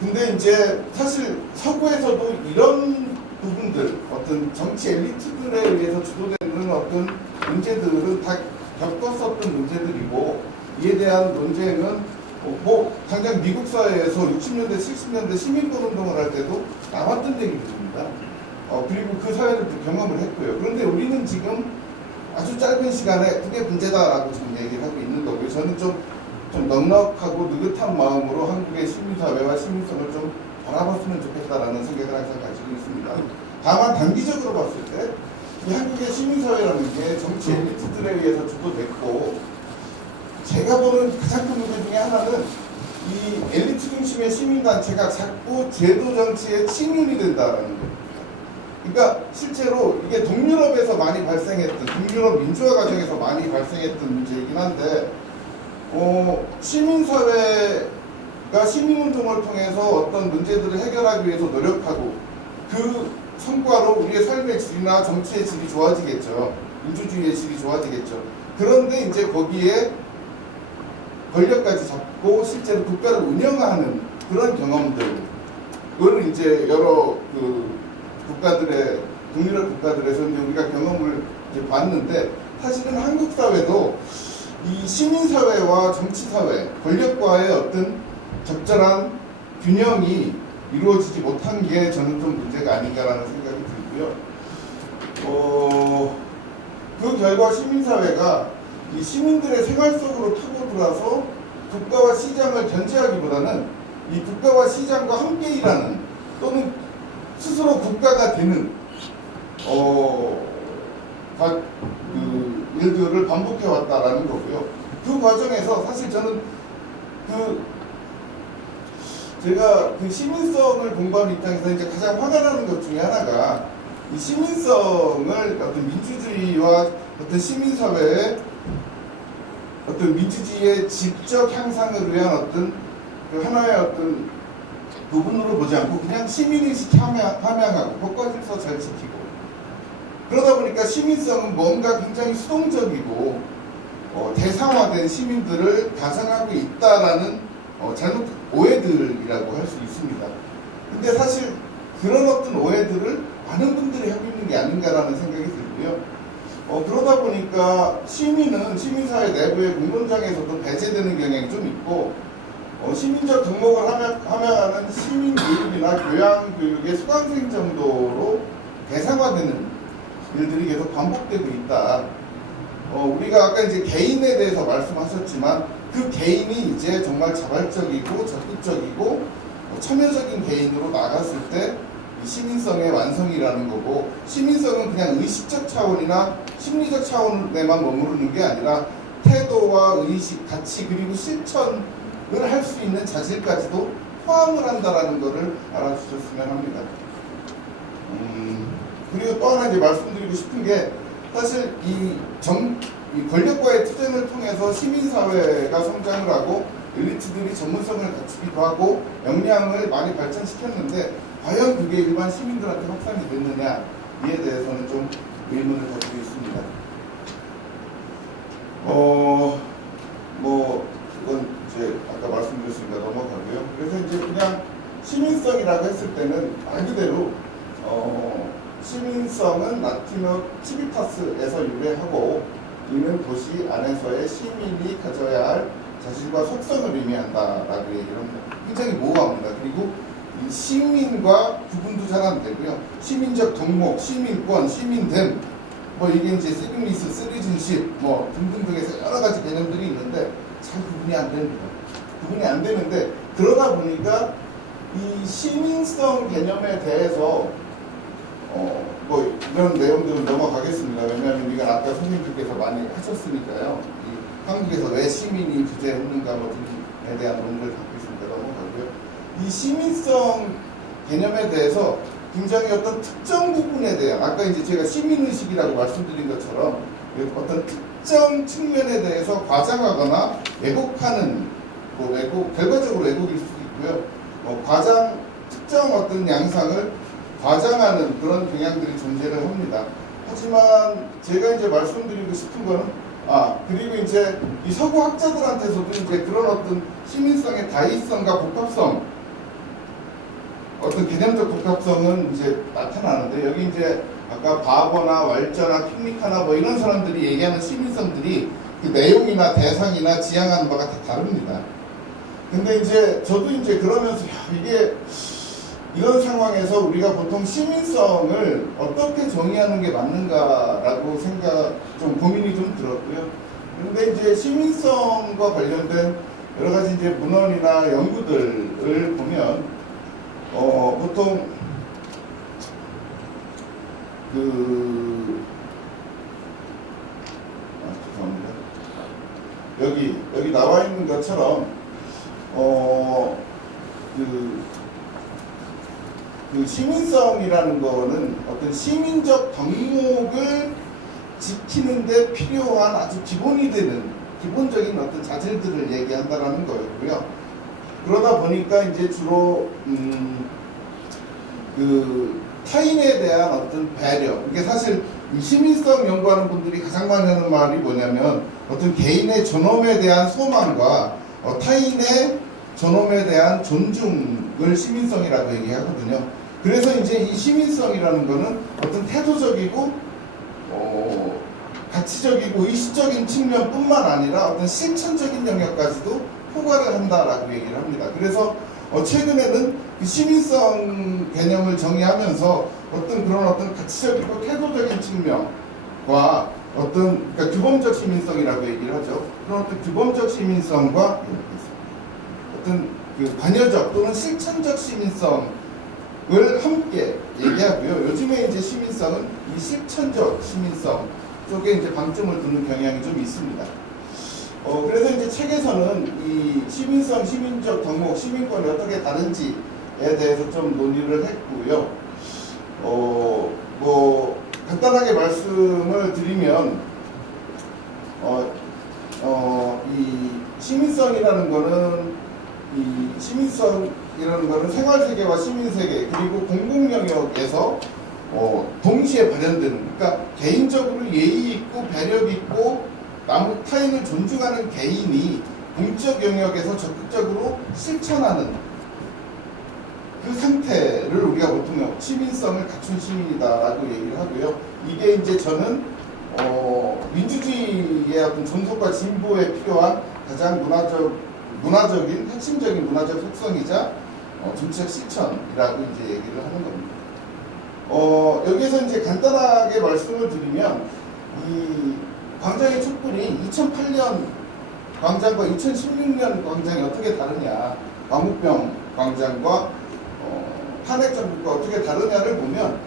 근데 이제 사실 서구에서도 이런 부분들, 어떤 정치 엘리트들에 의해서 주도되는 어떤 문제들은 다 겪었었던 문제들이고, 이에 대한 논쟁은 뭐 당장 미국 사회에서 60년대, 70년대 시민권 운동을 할 때도 나왔던 얘기들입니다. 그리고 그 사회를 경험을 했고요. 그런데 우리는 지금 아주 짧은 시간에 그게 문제다라고 지금 얘기를 하고 있는 거고요. 저는 좀 넉넉하고 느긋한 마음으로 한국의 시민사회와 시민성을 좀 바라봤으면 좋겠다라는 생각을 항상 가지고 있습니다. 다만 단기적으로 봤을 때 이 한국의 시민사회라는 게 정치 엘리트들에 의해서 주도됐고, 제가 보는 가장 큰 문제 중에 하나는 이 엘리트 중심의 시민단체가 자꾸 제도 정치의 침륜이 된다는 겁니다. 그러니까 실제로 이게 동유럽에서 많이 발생했던, 동유럽 민주화 과정에서 많이 발생했던 문제이긴 한데, 시민사회가 시민운동을 통해서 어떤 문제들을 해결하기 위해서 노력하고, 그 성과로 우리의 삶의 질이나 정치의 질이 좋아지겠죠. 민주주의의 질이 좋아지겠죠. 그런데 이제 거기에 권력까지 잡고 실제로 국가를 운영하는 그런 경험들, 그걸 이제 여러 국가들의, 동유럽 국가들에서 이제 우리가 경험을 이제 봤는데, 사실은 한국 사회도 이 시민사회와 정치사회, 권력과의 어떤 적절한 균형이 이루어지지 못한 게 저는 좀 문제가 아닌가라는 생각이 들고요. 그 결과 시민사회가 이 시민들의 생활 속으로 파고들어서 국가와 시장을 견제하기보다는 이 국가와 시장과 함께 일하는, 또는 스스로 국가가 되는 일들을 반복해 왔다라는 거고요. 그 과정에서 사실 저는 제가 그 시민성을 공부하는 입장에서 이제 가장 화가 나는 것 중에 하나가, 이 시민성을 어떤 민주주의와 어떤 시민사회의 어떤 민주주의의 질적 향상을 위한 어떤 그 하나의 어떤 부분으로 보지 않고 그냥 시민의식 함양하고 법과 질서 잘 지키고, 그러다 보니까 시민성은 뭔가 굉장히 수동적이고 대상화된 시민들을 가정하고 있다라는 잘못 오해들이라고 할 수 있습니다. 근데 사실 그런 어떤 오해들을 많은 분들이 하고 있는 게 아닌가라는 생각이 들고요. 그러다 보니까 시민은 시민사회 내부의 공론장에서도 배제되는 경향이 좀 있고, 시민적 덕목을 함양하는 시민교육이나 교양교육의 수강생 정도로 대상화되는 일들이 계속 반복되고 있다. 우리가 아까 이제 개인에 대해서 말씀하셨지만, 그 개인이 이제 정말 자발적이고 적극적이고 참여적인 개인으로 나갔을 때 이 시민성의 완성이라는 거고, 시민성은 그냥 의식적 차원이나 심리적 차원에만 머무르는 게 아니라 태도와 의식, 가치, 그리고 실천을 할 수 있는 자질까지도 포함을 한다라는 것을 알아주셨으면 합니다. 그리고 또 하나 이제 말씀드리고 싶은 게, 사실 이 권력과의 투쟁을 통해서 시민사회가 성장을 하고 엘리트들이 전문성을 갖추기도 하고 역량을 많이 발전시켰는데, 과연 그게 일반 시민들한테 확산이 됐느냐에 대해서는 좀 의문을 가지고 있습니다. 이건 이제 아까 말씀드렸으니까 넘어가고요. 그래서 이제 그냥 시민성이라고 했을 때는 말 그대로 시민성은 라틴어 치비타스에서 유래하고, 이는 도시 안에서의 시민이 가져야 할 자질과 속성을 의미한다라고 얘기를 합니다. 굉장히 모호합니다. 그리고 이 시민과 구분도 잘 안 되고요. 시민적 덕목, 시민권, 시민됨, 이게 이제 시그니스, 시리즌십, 등등등에서 여러 가지 개념들이 있는데 잘 구분이 안 됩니다. 구분이 안 되는데, 그러다 보니까 이 시민성 개념에 대해서 이런 내용들은 넘어가겠습니다. 왜냐하면 우리가 아까 선생님들께서 많이 하셨으니까요. 한국에서 왜 시민이 부재했는가 등에 대한 논의를 갖고 있으니까 넘어가고요. 이 시민성 개념에 대해서 굉장히 어떤 특정 부분에 대한, 아까 이제 제가 시민의식이라고 말씀드린 것처럼 어떤 특정 측면에 대해서 과장하거나 왜곡하는, 결과적으로 왜곡일 수도 있고요. 특정 어떤 양상을 과장하는 그런 경향들이 존재를 합니다. 하지만 제가 이제 말씀드리고 싶은 거는, 그리고 이제 이 서구 학자들한테서도 이제 그런 어떤 시민성의 다의성과 복합성, 어떤 개념적 복합성은 이제 나타나는데 여기 이제 아까 바거나 왈자나 핑리카나 뭐 이런 사람들이 얘기하는 시민성들이 그 내용이나 대상이나 지향하는 바가 다 다릅니다. 근데 이제 저도 이제 그러면서 이게 이런 상황에서 우리가 보통 시민성을 어떻게 정의하는 게 맞는가라고 좀 고민이 좀 들었고요. 근데 이제 시민성과 관련된 여러 가지 이제 문헌이나 연구들을 보면 보통 죄송합니다. 여기 나와 있는 것처럼 그 시민성이라는 거는 어떤 시민적 덕목을 지키는데 필요한 아주 기본이 되는 기본적인 어떤 자질들을 얘기한다라는 거였고요. 그러다 보니까 이제 주로 그 타인에 대한 어떤 배려. 이게 사실 이 시민성 연구하는 분들이 가장 많이 하는 말이 뭐냐면 어떤 개인의 존엄에 대한 소망과 타인의 존엄에 대한 존중을 시민성이라고 얘기하거든요. 그래서 이제 이 시민성이라는 거는 어떤 태도적이고 가치적이고 의식적인 측면뿐만 아니라 어떤 실천적인 영역까지도 포괄을 한다라고 얘기를 합니다. 그래서 최근에는 그 시민성 개념을 정의하면서 어떤 가치적이고 태도적인 측면과 그러니까 규범적 시민성이라고 얘기를 하죠. 그런 어떤 규범적 시민성과 어떤 그 관여적 또는 실천적 시민성을 함께 얘기하고요. 요즘에 이제 시민성은 이 실천적 시민성 쪽에 이제 방점을 두는 경향이 좀 있습니다. 그래서 이제 책에서는 이 시민성, 시민적 덕목, 시민권이 어떻게 다른지에 대해서 좀 논의를 했고요. 뭐 간단하게 말씀을 드리면 이 시민성이라는 거는 생활세계와 시민세계 그리고 공공영역에서 동시에 발현되는, 그러니까 개인적으로 예의 있고 배려 있고 타인을 존중하는 개인이 공적 영역에서 적극적으로 실천하는 그 상태를 우리가 보통 시민성을 갖춘 시민이다라고 얘기를 하고요. 이게 이제 저는 민주주의의 어떤 존속과 진보에 필요한 가장 문화적인 핵심적인 문화적 속성이자 정치적 실천이라고 이제 얘기를 하는 겁니다. 여기에서 이제 간단하게 말씀을 드리면 이 광장의 촛불이 2008년 광장과 2016년 광장이 어떻게 다르냐, 광우병 광장과 탄핵정부가 어떻게 다르냐를 보면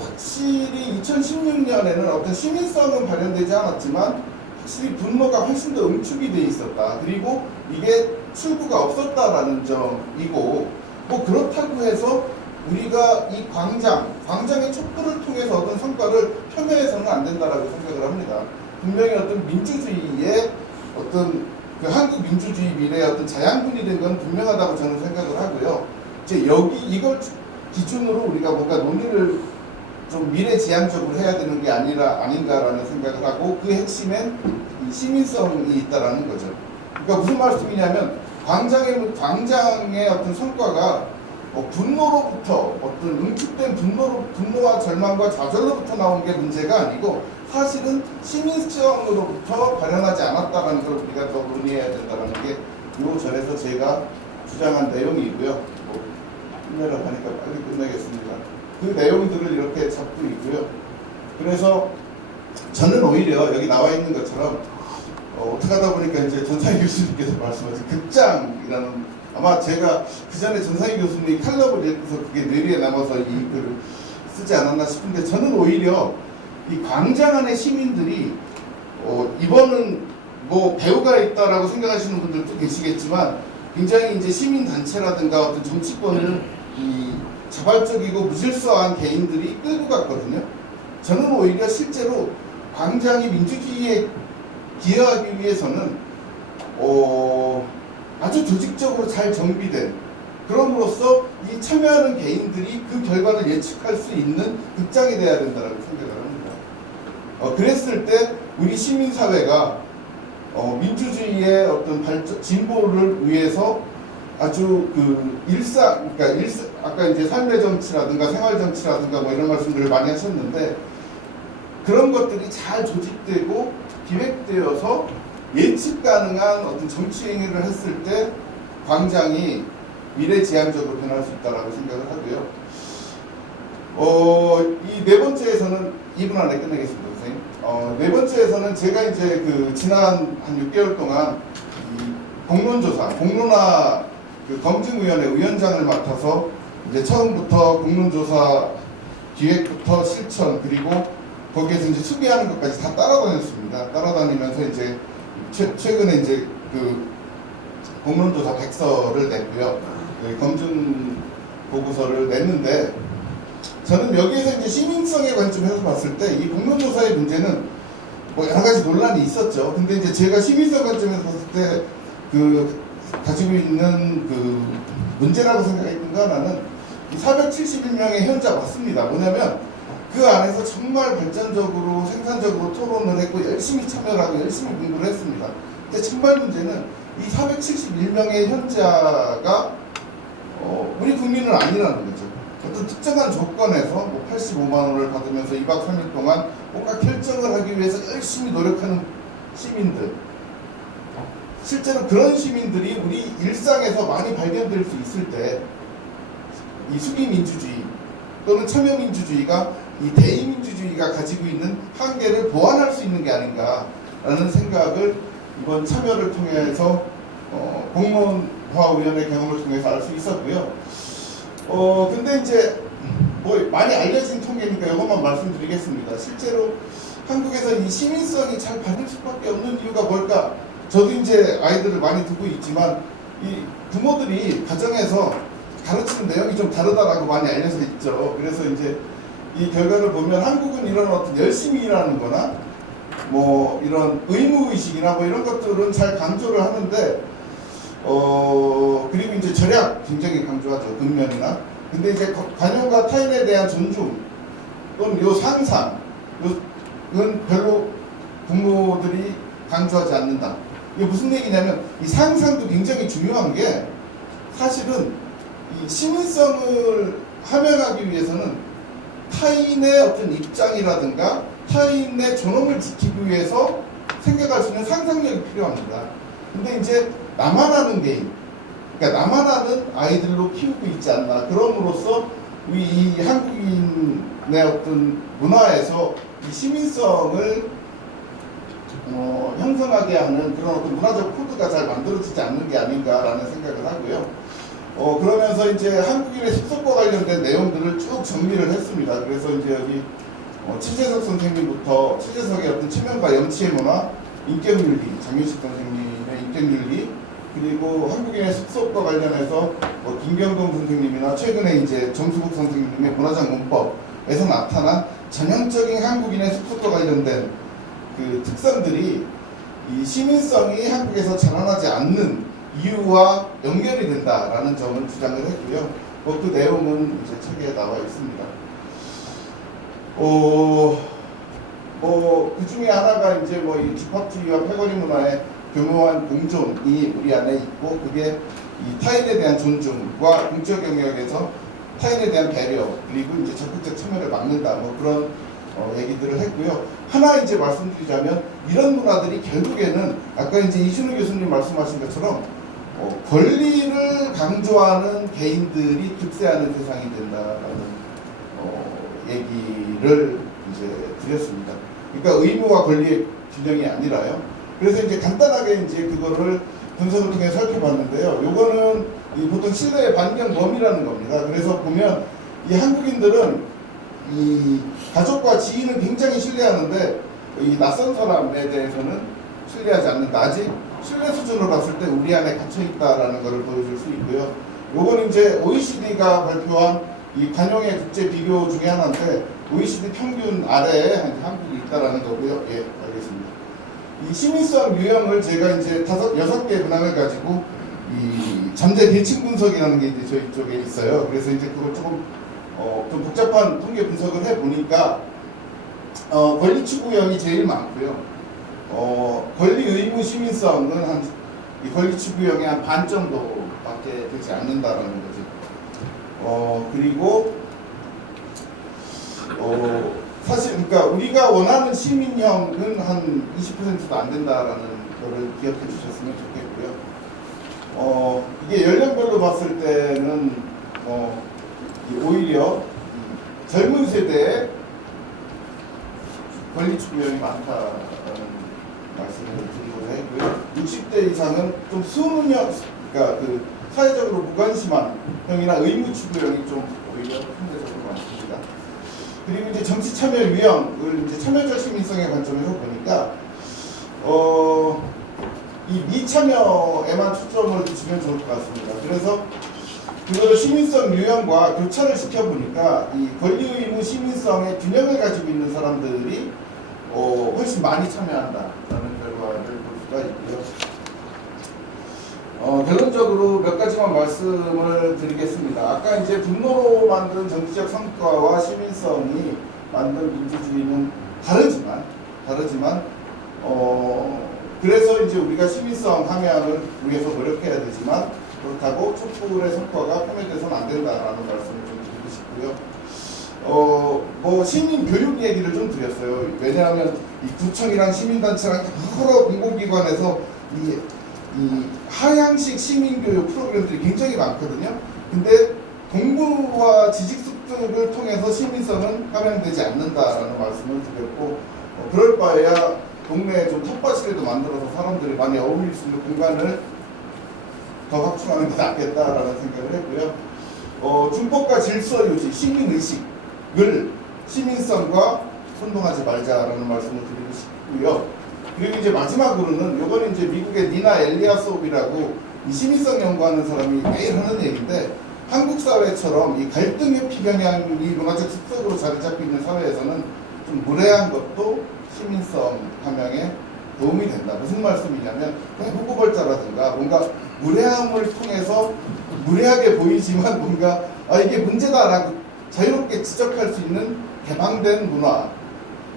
확실히 2016년에는 어떤 시민성은 발현되지 않았지만 확실히 분노가 훨씬 더 응축이 돼 있었다. 그리고 이게 출구가 없었다라는 점이고, 뭐 그렇다고 해서 우리가 이 광장의 촛불을 통해서 어떤 성과를 폄훼해서는 안 된다라고 생각을 합니다. 분명히 어떤 민주주의의 어떤 그 한국 민주주의 미래의 어떤 자양분이 된 건 분명하다고 저는 생각을 하고요. 이제 이걸 기준으로 우리가 뭔가 논의를 좀 미래지향적으로 해야 되는 게 아닌가라는 생각을 하고, 그 핵심엔 이 시민성이 있다라는 거죠. 그러니까 무슨 말씀이냐면 광장의 어떤 성과가 분노로부터 어떤 응축된 분노와 절망과 좌절로부터 나온 게 문제가 아니고 사실은 시민성으로부터 발현하지 않았다는 걸 우리가 더 논의해야 된다는 게 요 절에서 제가 주장한 내용이고요. 끝내려고 하니까 빨리 끝내겠습니다. 그 내용들을 이렇게 잡고 있고요. 그래서 저는 오히려 여기 나와 있는 것처럼 어떻게 하다 보니까 이제 전상희 교수님께서 말씀하신 극장이라는, 아마 제가 그 전에 전상희 교수님이 칼럼을 읽고서 그게 뇌리에 남아서 이 글을 쓰지 않았나 싶은데, 저는 오히려 이 광장 안의 시민들이 이번은 뭐 배우가 있다라고 생각하시는 분들도 계시겠지만 굉장히 이제 시민단체라든가 어떤 정치권을 이 자발적이고 무질서한 개인들이 끌고 갔거든요. 저는 오히려 실제로 광장이 민주주의에 기여하기 위해서는 아주 조직적으로 잘 정비된, 그럼으로써 이 참여하는 개인들이 그 결과를 예측할 수 있는 극장이 돼야 된다고 생각을 합니다. 그랬을 때 우리 시민사회가 민주주의의 어떤 진보를 위해서 아주 그러니까 아까 이제 삶의 정치라든가 생활 정치라든가 뭐 이런 말씀들을 많이 하셨는데 그런 것들이 잘 조직되고 기획되어서 예측 가능한 어떤 정치 행위를 했을 때 광장이 미래지향적으로 변할 수 있다라고 생각을 하고요. 이 네 번째에서는 2분 안에 끝내겠습니다, 선생님. 네 번째에서는 제가 이제 그 지난 한 6개월 동안 이 공론화 그 검증위원회 위원장을 맡아서 이제 처음부터 공론조사 기획부터 실천 그리고 거기에서 이제 수비하는 것까지 다 따라다녔습니다. 따라다니면서 이제 최근에 이제 그 공론조사 백서를 냈고요. 그 검증 보고서를 냈는데 저는 여기에서 이제 시민성의 관점에서 봤을 때 이 공론조사의 문제는 뭐 여러 가지 논란이 있었죠. 근데 이제 제가 시민성 관점에서 봤을 때 그 가지고 있는 그 문제라고 생각했던 거 하나는 이 471명의 현자 맞습니다. 뭐냐면 그 안에서 정말 발전적으로 생산적으로 토론을 했고 열심히 참여를 하고 열심히 공부를 했습니다. 근데 정말 문제는 이 471명의 현자가 우리 국민은 아니라는 거죠. 어떤 특정한 조건에서 뭐 85만 원을 받으면서 2박 3일 동안 뭔가 결정을 하기 위해서 열심히 노력하는 시민들, 실제로 그런 시민들이 우리 일상에서 많이 발견될 수 있을 때 이 수기민주주의 또는 참여민주주의가 이 대의민주주의가 가지고 있는 한계를 보완할 수 있는 게 아닌가라는 생각을 이번 참여를 통해서 공론화위원회 경험을 통해서 알 수 있었고요. 근데 이제 뭐 많이 알려진 통계니까 이것만 말씀드리겠습니다. 실제로 한국에서 이 시민성이 잘 받을 수밖에 없는 이유가 뭘까? 저도 이제 아이들을 많이 두고 있지만 이 부모들이 가정에서 가르치는 내용이 좀 다르다라고 많이 알려져 있죠. 그래서 이제 이 결과를 보면 한국은 이런 어떤 열심히 일하는 거나 뭐 이런 의무의식이나 뭐 이런 것들은 잘 강조를 하는데 그리고 이제 절약 굉장히 강조하죠. 근면이나. 근데 이제 관용과 타인에 대한 존중 또는 요 상상 요는 별로 부모들이 강조하지 않는다. 이게 무슨 얘기냐면 이 상상도 굉장히 중요한 게 사실은 이 시민성을 함양하기 위해서는 타인의 어떤 입장이라든가 타인의 존엄을 지키기 위해서 생각할 수 있는 상상력이 필요합니다. 근데 이제 나만 아는 게임, 그러니까 나만 아는 아이들로 키우고 있지 않나. 그럼으로써 우리 이 한국인의 어떤 문화에서 이 시민성을 형성하게 하는 그런 어떤 문화적 코드가 잘 만들어지지 않는 게 아닌가라는 생각을 하고요. 그러면서 이제 한국인의 습성과 관련된 내용들을 쭉 정리를 했습니다. 그래서 이제 여기 최재석 선생님부터 최재석의 어떤 체면과 염치의 문화, 인격윤리, 장윤식 선생님의 인격윤리, 그리고 한국인의 습성과 관련해서 김경동 선생님이나 최근에 이제 정수국 선생님의 문화적 문법에서 나타난 전형적인 한국인의 습성과 관련된 그 특성들이 이 시민성이 한국에서 자라나지 않는 이유와 연결이 된다라는 점을 주장을 했고요. 그 내용은 이제 책에 나와 있습니다. 그 중에 하나가 이제 뭐 이 집합주의와 패거리 문화의 교묘한 공존이 우리 안에 있고, 그게 이 타인에 대한 존중과 공적 영역에서 타인에 대한 배려 그리고 이제 적극적 참여를 막는다. 뭐 그런 얘기들을 했고요. 하나 이제 말씀드리자면 이런 문화들이 결국에는 아까 이제 이준우 교수님 말씀하신 것처럼 권리를 강조하는 개인들이 득세하는 세상이 된다라는 얘기를 이제 드렸습니다. 그러니까 의무와 권리의 균형이 아니라요. 그래서 이제 간단하게 이제 그거를 분석을 통해 살펴봤는데요. 요거는 보통 신뢰의 반경 범위라는 겁니다. 그래서 보면 이 한국인들은 이 가족과 지인은 굉장히 신뢰하는데 이 낯선 사람에 대해서는 신뢰하지 않는다. 아직 신뢰 수준으로 봤을 때 우리 안에 갇혀 있다라는 것을 보여줄 수 있고요. 요거는 이제 OECD가 발표한 이 관용의 국제 비교 중에 하나인데 OECD 평균 아래에 한국이 있다라는 거고요. 예, 알겠습니다. 이 시민성 유형을 제가 이제 6개 근황을 가지고 이 잠재 계층 분석이라는 게 이제 저희 쪽에 있어요. 그래서 이제 그걸 조금 좀 복잡한 통계 분석을 해 보니까 권리 추구형이 제일 많고요. 권리 의무 시민성은 한 이 권리 추구형의 한 반 정도밖에 되지 않는다라는 거지. 그리고 사실 그러니까 우리가 원하는 시민형은 한 20%도 안 된다라는 거를 기억해 주셨으면 좋겠고요. 이게 연령별로 봤을 때는 오히려 젊은 세대에 권리 추구형이 많다라는 말씀을 드리고자 했고요. 60대 이상은 좀 수능형, 그러니까 그 사회적으로 무관심한 형이나 의무 추구형이 좀 오히려 상대적으로 많습니다. 그리고 이제 정치 참여 유형을 이제 참여적 시민성의 관점에서 보니까 이 미참여에만 초점을 두시면 좋을 것 같습니다. 그래서 그거를 시민성 유형과 교차를 시켜보니까 이 권리 의무 시민성의 균형을 가지고 있는 사람들이 훨씬 많이 참여한다라는 결과를 볼 수가 있고요. 결론적으로 몇 가지만 말씀을 드리겠습니다. 아까 이제 분노로 만든 정치적 성과와 시민성이 만든 민주주의는 다르지만 그래서 이제 우리가 시민성 함양을 위해서 노력해야 되지만 그렇다고 촛불의 성과가 파멸돼서는 안 된다라는 말씀을 좀 드리고 싶고요. 뭐 시민 교육 얘기를 좀 드렸어요. 왜냐하면 이 구청이랑 시민단체랑 여러 공공기관에서 이 하향식 시민교육 프로그램들이 굉장히 많거든요. 근데 공부와 지식 습득을 통해서 시민성은 함양되지 않는다라는 말씀을 드렸고, 그럴 바에야 동네에 좀 텃밭이라도 만들어서 사람들이 많이 어울릴 수 있는 공간을 더 확충하는 게 낫겠다라는 생각을 했고요. 준법과 질서 유지, 시민의식을 시민성과 혼동하지 말자라는 말씀을 드리고 싶고요. 그리고 이제 마지막으로는 요거는 이제 미국의 니나 엘리아소비라고 이 시민성 연구하는 사람이 매일 하는 얘기인데, 한국 사회처럼 이 갈등의 피경향이 문화적 습성으로 자리 잡고 있는 사회에서는 좀 무례한 것도 시민성 함양에 도움이 된다. 무슨 말씀이냐면 후보벌자라든가 뭔가 무례함을 통해서 무례하게 보이지만 뭔가 이게 문제다라고 자유롭게 지적할 수 있는 개방된 문화,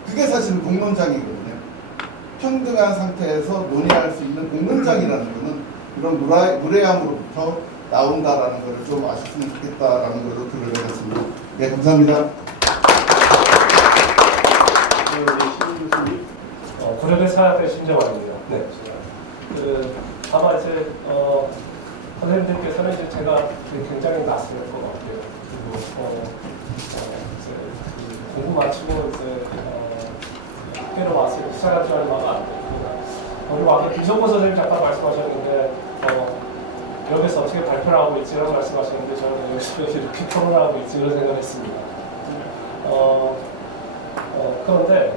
그게 사실은 공론장이거든요. 평등한 상태에서 논의할 수 있는 공론장이라는 것은 이런 무례함으로부터 나온다라는 것을 좀 아셨으면 좋겠다라는 걸로 글을 내렸습니다. 네, 감사합니다. 고려대 사대 신정환입니다. 네. 아마 이제 선생님들께서는 이제 제가 굉장히 낯설 것 같아요. 그리고 이제 공부 마치고 이제 학교로 와서 시작한 지 얼마가 안 됐고, 그리고 아까 김성곤 선생님 잠깐 말씀하셨는데 여기서 어떻게 발표를 하고 있지 이런 말씀하셨는데, 저는 여기서 이렇게 토론을 하고 있지 이런 생각을 했습니다. 그런데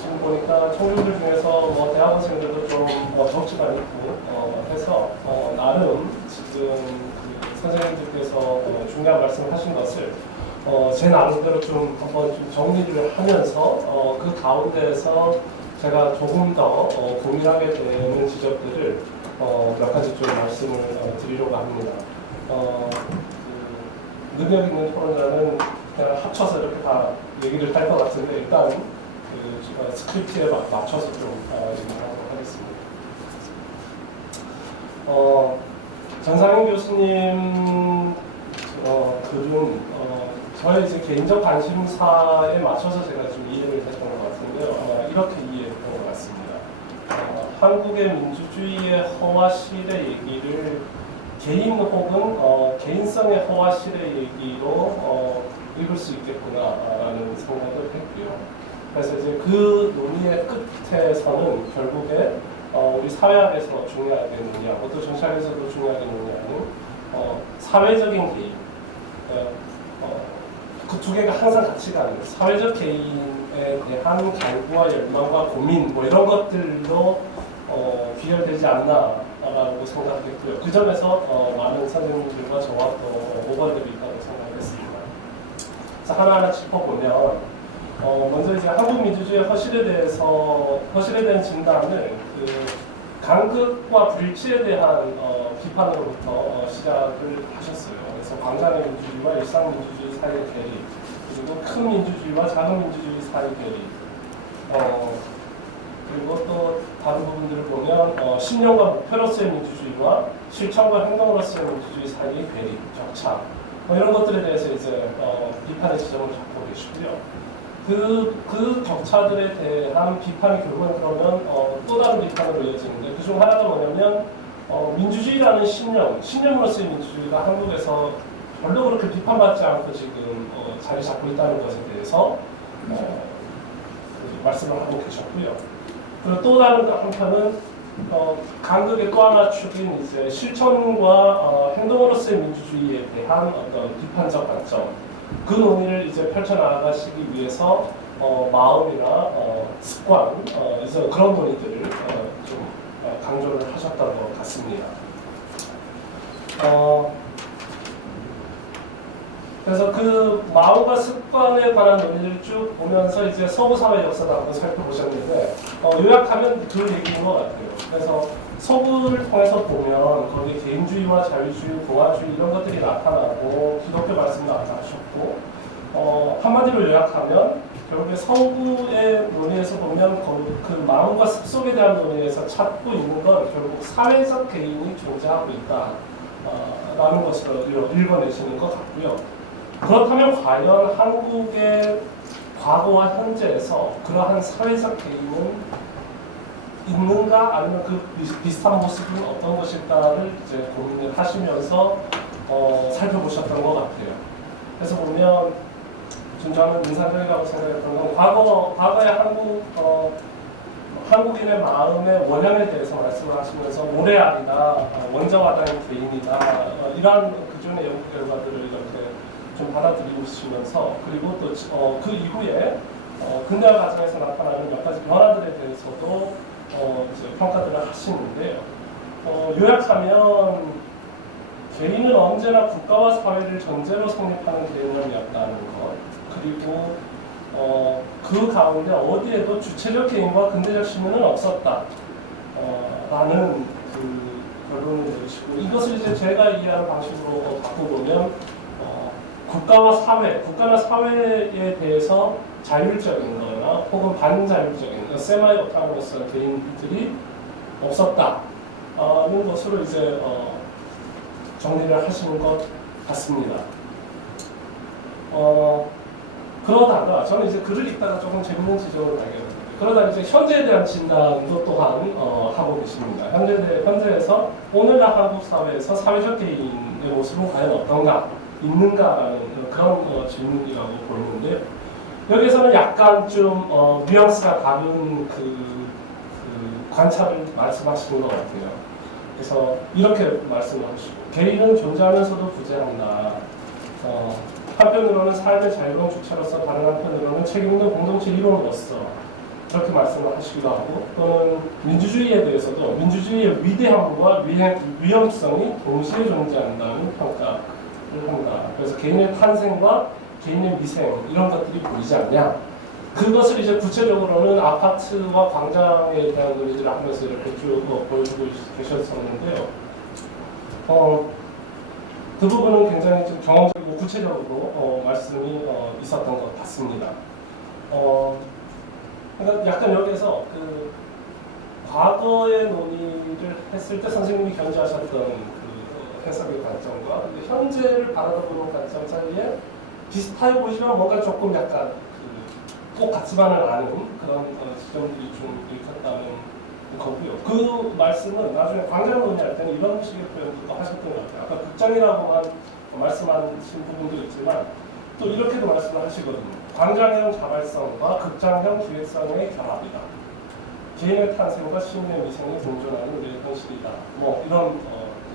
지금 보니까 청중들 중에서 대학원생들도 좀 덕지가 있고 해서 나름 지금 그 선생님들께서 중요한 말씀을 하신 것을 제 나름대로 좀 한번 좀 정리를 하면서 그 가운데에서 제가 조금 더 고민하게 되는 지적들을 몇 가지 좀 말씀을 드리려고 합니다. 능력 있는 토론자는 그냥 합쳐서 이렇게 다 얘기를 할 것 같은데, 일단 그 스크립트에 맞춰서 좀 얘기를 하도록 하겠습니다. 전상인 교수님 글은 저의 이제 개인적 관심사에 맞춰서 제가 좀 이해를 했던 것 같은데요. 이렇게 이해했던 것 같습니다. 한국의 민주주의의 허와실의 얘기를 개인 혹은 개인성의 허와실의 얘기로 읽을 수 있겠구나라는 생각을 했고요. 그래서 이제 그 논의의 끝에서는 결국에 우리 사회학에서 중요하게 논의하고 또 정치학에서도 중요하게 논의하는 사회적인 개인, 그 두 개가 항상 같이 가는 사회적 개인에 대한 갈구와 열망과 고민 뭐 이런 것들로 귀결되지 않나라고 생각했고요. 그 점에서 많은 선생님들과 저와 또 오버랩이 있다고 생각했습니다. 그래서 하나하나 짚어보면 먼저 이제 한국 민주주의의 허실에 대한 진단을 간극과 불일치에 대한 비판으로부터 시작을 하셨어요. 그래서 광장의 민주주의와 일상 민주주의 사이의 괴리, 그리고 큰 민주주의와 작은 민주주의 사이의 괴리, 그리고 또 다른 부분들을 보면 신념과 목표로서의 민주주의와 실천과 행동으로서의 민주주의 사이의 괴리, 격차 이런 것들에 대해서 이제 비판의 지점을 잡고 계시고요. 그 격차들에 대한 비판이 결국은 그러면 또 다른 비판으로 이어지는데 그 중 하나가 뭐냐면 민주주의라는 신념으로서의 민주주의가 한국에서 별로 그렇게 비판받지 않고 지금 자리 잡고 있다는 것에 대해서 말씀을 하고 계셨고요. 그리고 또 다른 한편은 간극의 또 하나 축인 이제 실천과 행동으로서의 민주주의에 대한 어떤 비판적 관점, 그 논의를 이제 펼쳐나가시기 위해서 마음이나 습관, 이제 그런 논의들을 좀 강조를 하셨던 것 같습니다. 그래서 그 마음과 습관에 관한 논의를 쭉 보면서 이제 서구 사회 역사도 한번 살펴보셨는데 요약하면 그 얘기인 것 같아요. 그래서 서구를 통해서 보면 거기 개인주의와 자유주의, 공화주의 이런 것들이 나타나고 기독교 말씀도 나타나셨고 한마디로 요약하면 결국에 서구의 논의에서 보면 그 마음과 습속에 대한 논의에서 찾고 있는 건 결국 사회적 개인이 존재하고 있다라는 것으로 읽어내시는 것 같고요. 그렇다면 과연 한국의 과거와 현재에서 그러한 사회적 개인은 있는가 아니면 그 비슷한 모습은 어떤 것일까를 이제 고민을 하시면서 살펴보셨던 것 같아요. 그래서 보면 좀 저는 인상적이라고 생각했던 건 과거의 한국인의 마음의 원형에 대해서 말씀을 하시면서 모래알이나 원자와당의 개인이다 이러한 그전의 연구 결과들을 이렇게 좀 받아들이시면서 그리고 또 그 이후에 근대화 과정에서 나타나는 몇 가지 변화들에 대해서도 이제 평가들을 하시는데요. 요약하면 개인은 언제나 국가와 사회를 전제로 성립하는 개념이었다는 것, 그리고 그 가운데 어디에도 주체적 개인과 근대적 신념은 없었다 라는 그 결론을 내리시고, 이것을 이제 제가 이해하는 방식으로 바꿔보면 국가나 사회에 대해서 자율적인 거나 혹은 반자율적인 세마이 오토노머스 개인들이 없었다는 것으로 이제 정리를 하시는 것 같습니다. 그러다가 저는 이제 글을 읽다가 조금 재밌는 지적을 발견했는데, 그러다 이제 현재에 대한 진단도 또한 하고 계십니다. 현재에서 오늘날 한국 사회에서 사회적 개인의 모습은 과연 어떤가, 있는가라는 그런 질문이라고 보이는데요. 여기서는 약간 좀 뉘앙스가 다른 그 관찰을 말씀하시는 것 같아요. 그래서 이렇게 말씀하시고, 개인은 존재하면서도 부재한다. 한편으로는 삶의 자유로운 주체로서, 다른 한편으로는 책임있는 공동체 이론으로서 그렇게 말씀을 하시기도 하고, 또는 민주주의에 대해서도 민주주의의 위대함과 위험성이 동시에 존재한다는 평가를 한다. 그래서 개인의 탄생과 개인의 미생 이런 것들이 보이지 않냐. 그것을 이제 구체적으로는 아파트와 광장에 대한 논의들을 하면서 이렇게 쭉 보여주고 계셨었는데요. 그 부분은 굉장히 좀 경험적이고 구체적으로 말씀이 있었던 것 같습니다. 그러니까 약간 여기서 그 과거의 논의를 했을 때 선생님이 견지하셨던 그 해석의 관점과 현재를 바라보는 관점 사이에 비슷해 보이지만 뭔가 조금 약간 꼭 같지만은 않은 그런 지점들이 좀 있었다는 거고요. 그 말씀은 나중에 광장 논의할 때는 이런 식의 표현도 하셨던 것 같아요. 아까 극장이라고만 말씀하신 부분도 있지만 또 이렇게도 말씀을 하시거든요. 광장형 자발성과 극장형 기획성의 결합이다. 개인의 탄생과 시민의 미생이 공존하는 우리의 현실이다. 뭐 이런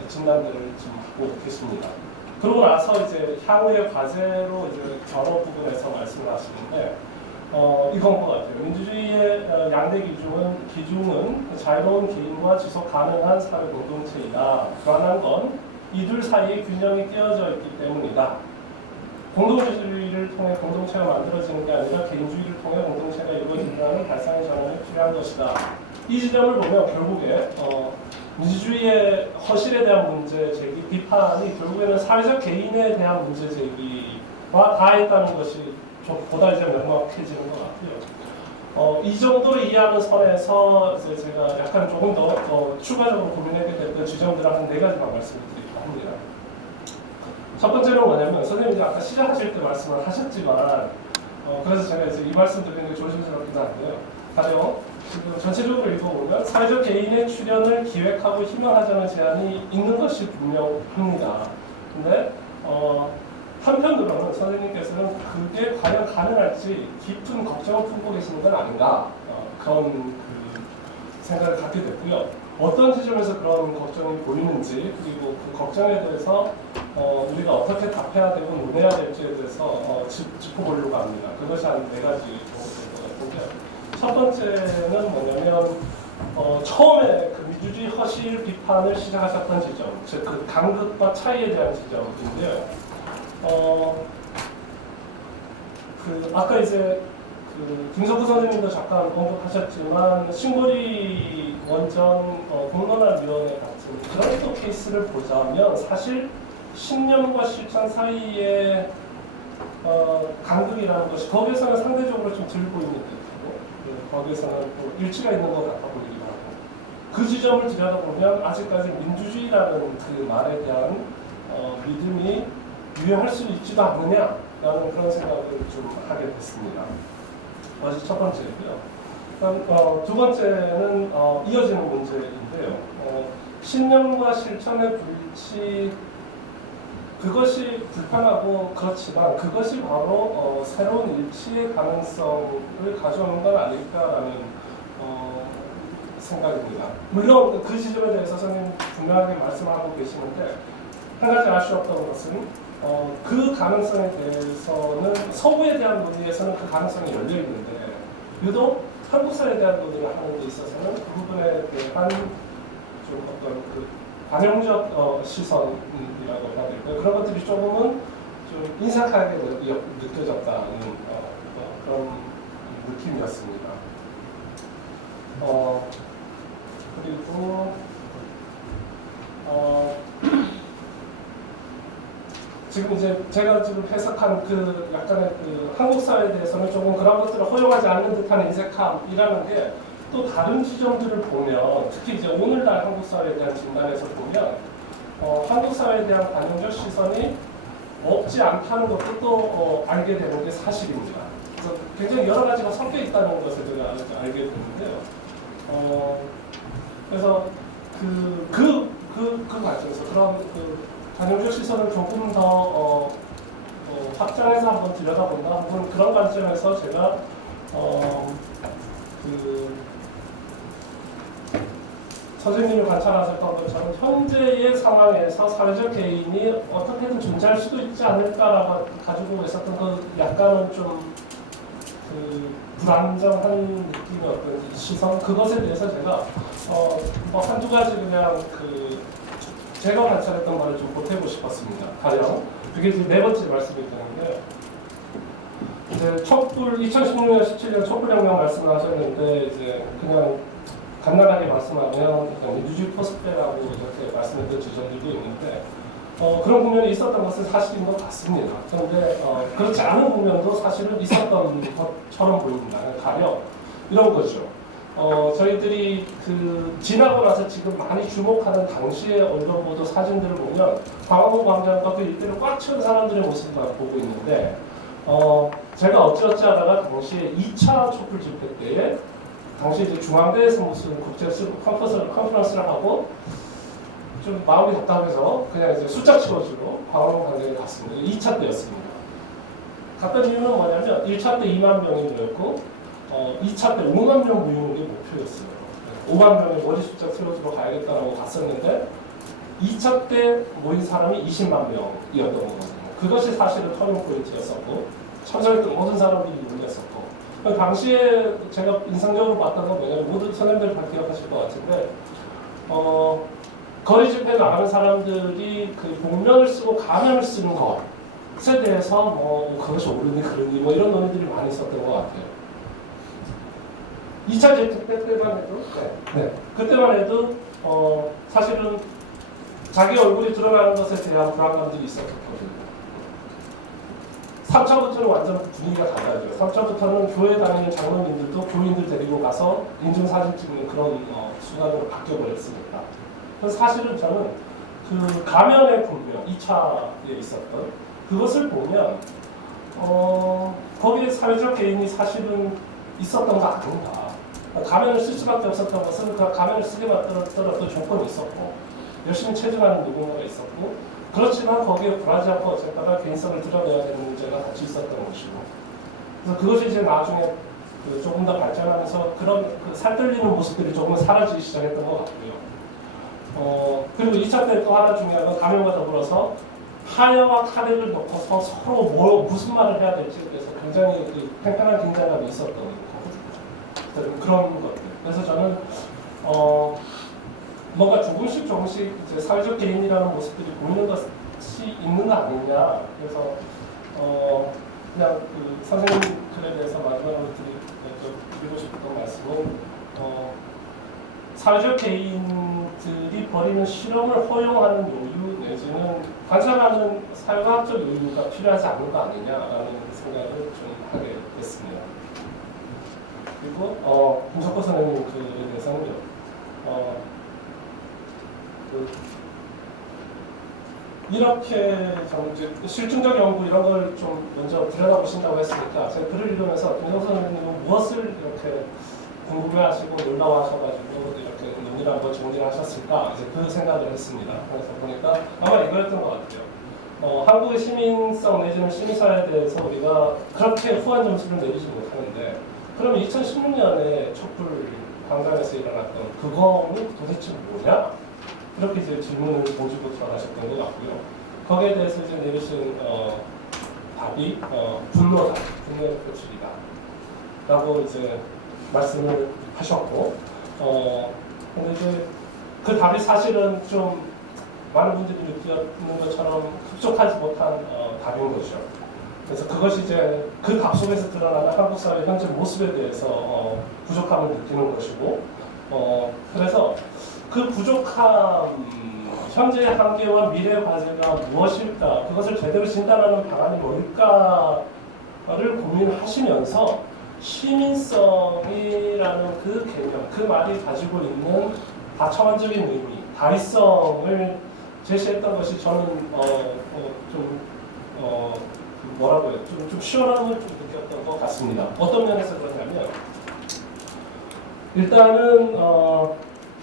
진단들을 지금 하고 계십니다. 그러고 나서 이제 향후의 과제로 이제 여러 부분에서 말씀을 하시는데 이건 것 같아요. 민주주의의 양대 기중은 자유로운 개인과 지속 가능한 사회 공동체이다. 불안한 건 이둘 사이에 균형이 깨어져 있기 때문이다. 공동주의를 통해 공동체가 만들어지는 게 아니라 개인주의를 통해 공동체가 이루어진다는 발상의 전환이 필요한 것이다. 이 지점을 보면 결국에 민주주의의 허실에 대한 문제 제기, 비판이 결국에는 사회적 개인에 대한 문제 제기와 다 있다는 것이 좀 보다 이제 명확해지는 것 같고요. 이 정도로 이해하는 선에서 이제 제가 약간 조금 더 추가적으로 고민하게 됐던 지점들을 한 4가지만 말씀드리려고 합니다. 첫 번째는 뭐냐면 선생님이 아까 시작하실 때 말씀을 하셨지만 그래서 제가 이제 이 말씀 드리는 게 조심스럽기도 한데요. 가령 지금 전체적으로 읽어보면 사회적 개인의 출연을 기획하고 희망하자는 제안이 있는 것이 분명합니다. 근데 한편으로는 선생님께서는 그게 과연 가능할지 깊은 걱정을 품고 계시는 건 아닌가 그런 그 생각을 갖게 됐고요. 어떤 지점에서 그런 걱정이 보이는지 그리고 그 걱정에 대해서 우리가 어떻게 답해야 되고 논해야 될지에 대해서 짚어보려고 합니다. 그것이 한 4가지 정도 될 것 같은데요. 첫 번째는 뭐냐면 처음에 그 민주주의 허실 비판을 시작하셨던 지점, 즉 그 간극과 차이에 대한 지점인데요. 그 아까 이제 그 김석구 선생님도 잠깐 언급하셨지만 신고리 원전 공론화위원회 같은 그런 또 케이스를 보자면 사실 신념과 실천 사이의 간극이라는 것이 거기에서는 상대적으로 좀 덜 보이는 듯하고 거기에서는 또 일치가 있는 것 같아 보이기도 하고 그 지점을 들여다보면 아직까지 민주주의라는 그 말에 대한 믿음이 유효할 수 있지도 않느냐라는 그런 생각을 좀 하게 됐습니다. 그것이 첫 번째고요. 두 번째는 이어지는 문제인데요. 신념과 실천의 불일치 그것이 불편하고 그렇지만 그것이 바로 새로운 일치의 가능성을 가져오는 건 아닐까라는 생각입니다. 물론 그 지점에 대해서 선생님 분명하게 말씀하고 계시는데 한 가지 알 수 없던 것은 그 가능성에 대해서는 서구에 대한 논의에서는 그 가능성이 열려 있는데 유독 한국사에 대한 논의를 하는 데 있어서는 그 부분에 대한 좀 어떤 그 관용적 시선이라고 해야 될까요? 그런 것들이 조금은 좀 인색하게 느껴졌다는 그런 느낌이었습니다. 그리고 지금 이제 제가 지금 해석한 그 약간의 그 한국 사회에 대해서는 조금 그런 것들을 허용하지 않는 듯한 인색함이라는 게 또 다른 지점들을 보면 특히 이제 오늘날 한국 사회에 대한 진단에서 보면 한국 사회에 대한 관용적 시선이 없지 않다는 것도 또 알게 되는 게 사실입니다. 그래서 굉장히 여러 가지가 섞여 있다는 것을 제가 알게 됐는데요. 그래서 그 관점에서 그런 그 관용적 시선을 조금 더 확장해서 한번 들여다본다. 혹은 그런 관점에서 제가 선생님이 관찰하셨던 것처럼 현재의 상황에서 사회적 개인이 어떻게든 존재할 수도 있지 않을까라고 가지고 있었던 그 약간은 좀 그 불안정한 느낌의 어떤 시선 그것에 대해서 제가 뭐 한두 가지 그냥 그 제가 관찰했던 말을 좀 보태고 싶었습니다. 가령 그게 이제 4번째 말씀이 되는데요. 이제 촛불 2016년 17년 촛불혁명 말씀하셨는데 이제 그냥 간단하게 말씀하면 민주주의 포스트라고 이렇게 말씀했던 지점들도 있는데 그런 국면이 있었던 것은 사실인 것 같습니다. 그런데 그렇지 않은 국면도 사실은 있었던 것처럼 보입니다. 가령 이런 거죠. 저희들이 그 지나고 나서 지금 많이 주목하는 당시의 언론 보도 사진들을 보면 광화문 광장과 그 일대를 꽉 채운 사람들의 모습을 보고 있는데 제가 어찌어찌 하다가 당시에 2차 촛불 집회 때에 당시 이제 중앙대에서 무슨 국제 컨퍼런스를 하고 좀 마음이 답답해서 그냥 이제 숫자 치워주러 광화문 광장에 갔습니다. 2차 때였습니다. 갔던 이유는 뭐냐면 1차 때 2만 명이 모였고 2차 때 5만 명 모이는 게 목표였어요. 5만 명의 머리 숫자 채워주러 가야겠다라고 갔었는데 2차 때 모인 사람이 20만 명이었던 거거든요. 그것이 사실은 터닝 포인트였었고 참석했던 모든 사람들이 몰렸었고 당시에 제가 인상적으로 봤던 건 뭐냐면 모든 선생님들 다 기억하실 것 같은데 거리 집회에 나가는 사람들이 그 복면을 쓰고 가면을 쓰는 것에 대해서 뭐 그것이 옳으니 그르니 뭐 이런 논의들이 많이 있었던 것 같아요. 2차 집회 때만 해도 그때만 해도 사실은 자기 얼굴이 드러나는 것에 대한 불안감들이 있었거든요. 3차부터는 완전 분위기가 달라져요. 3차부터는 교회 다니는 장로님들도 교인들 데리고 가서 인증사진 찍는 그런 순간으로 바뀌어버렸으니까. 그래서 사실은 저는 그 가면의 분명, 2차에 있었던 그것을 보면 거기에 사회적 개인이 사실은 있었던 거 아닌가. 가면을 쓸 수밖에 없었던 것은 그 가면을 쓰게 만들었던 어떤 조건이 있었고 열심히 체증하는 누군가가 있었고 그렇지만 거기에 굴하지 않고 어쨌거나 개인성을 드러내야 되는 문제가 같이 있었던 것이고 그래서 그것이 이제 나중에 그 조금 더 발전하면서 그런 그 살뜰리는 모습들이 조금 사라지기 시작했던 것 같고요. 그리고 2차 때 또 하나 중요한 건 가면과 더불어서 하야와 카레를 놓고서 서로 무슨 말을 해야 될지 그래서 굉장히 그 팽팽한 긴장감이 있었던 거거든요. 그런 것들. 그래서 저는 뭔가 조금씩 이제 사회적 개인이라는 모습들이 보이는 것이 있는 거 아니냐. 그래서 그냥 그 선생님 글에 대해서 마지막으로 드리고 싶었던 말씀은 사회적 개인들이 벌이는 실험을 허용하는 요유 내지는 관찰하는 사회과학적 요유가 필요하지 않은 거 아니냐라는 생각을 좀 하게 됐습니다. 그리고 김석호 선생님 글에 대해서는요. 이렇게 좀 이제 실증적 연구 이런 걸 좀 먼저 들여다보신다고 했으니까 제가 글을 읽으면서 김석호 선생님은 무엇을 이렇게 궁금해하시고 놀라워하셔가지고 이렇게 논의를 한번 정리를 하셨을까 이제 그 생각을 했습니다. 그래서 보니까 아마 이거였던 것 같아요. 한국의 시민성 내지는 시민사회에 대해서 우리가 그렇게 후한 점수를 내리지 못하는데 그러면 2016년에 촛불 광장에서 일어났던 그거는 도대체 뭐냐? 이렇게 이제 질문을 던지고 들어가셨던 것 같고요. 거기에 대해서 이제 내리신 답이 분노다, 분노의 표출이다 라고 이제 말씀을 하셨고 근데 이제 그 답이 사실은 좀 많은 분들이 느끼는 것처럼 흡족하지 못한 답인 거죠. 그래서 그것이 이제 그 답 속에서 드러나는 한국 사회 현재 모습에 대해서 부족함을 느끼는 것이고 그래서 그 부족함, 현재의 한계와 미래의 과제가 무엇일까, 그것을 제대로 진단하는 방안이 뭘까를 고민하시면서 시민성이라는 그 개념, 그 말이 가지고 있는 다차원적인 의미, 다의성을 제시했던 것이 저는 뭐라고 해요? 좀 시원함을 좀 느꼈던 것 같습니다. 어떤 면에서 그러냐면 일단은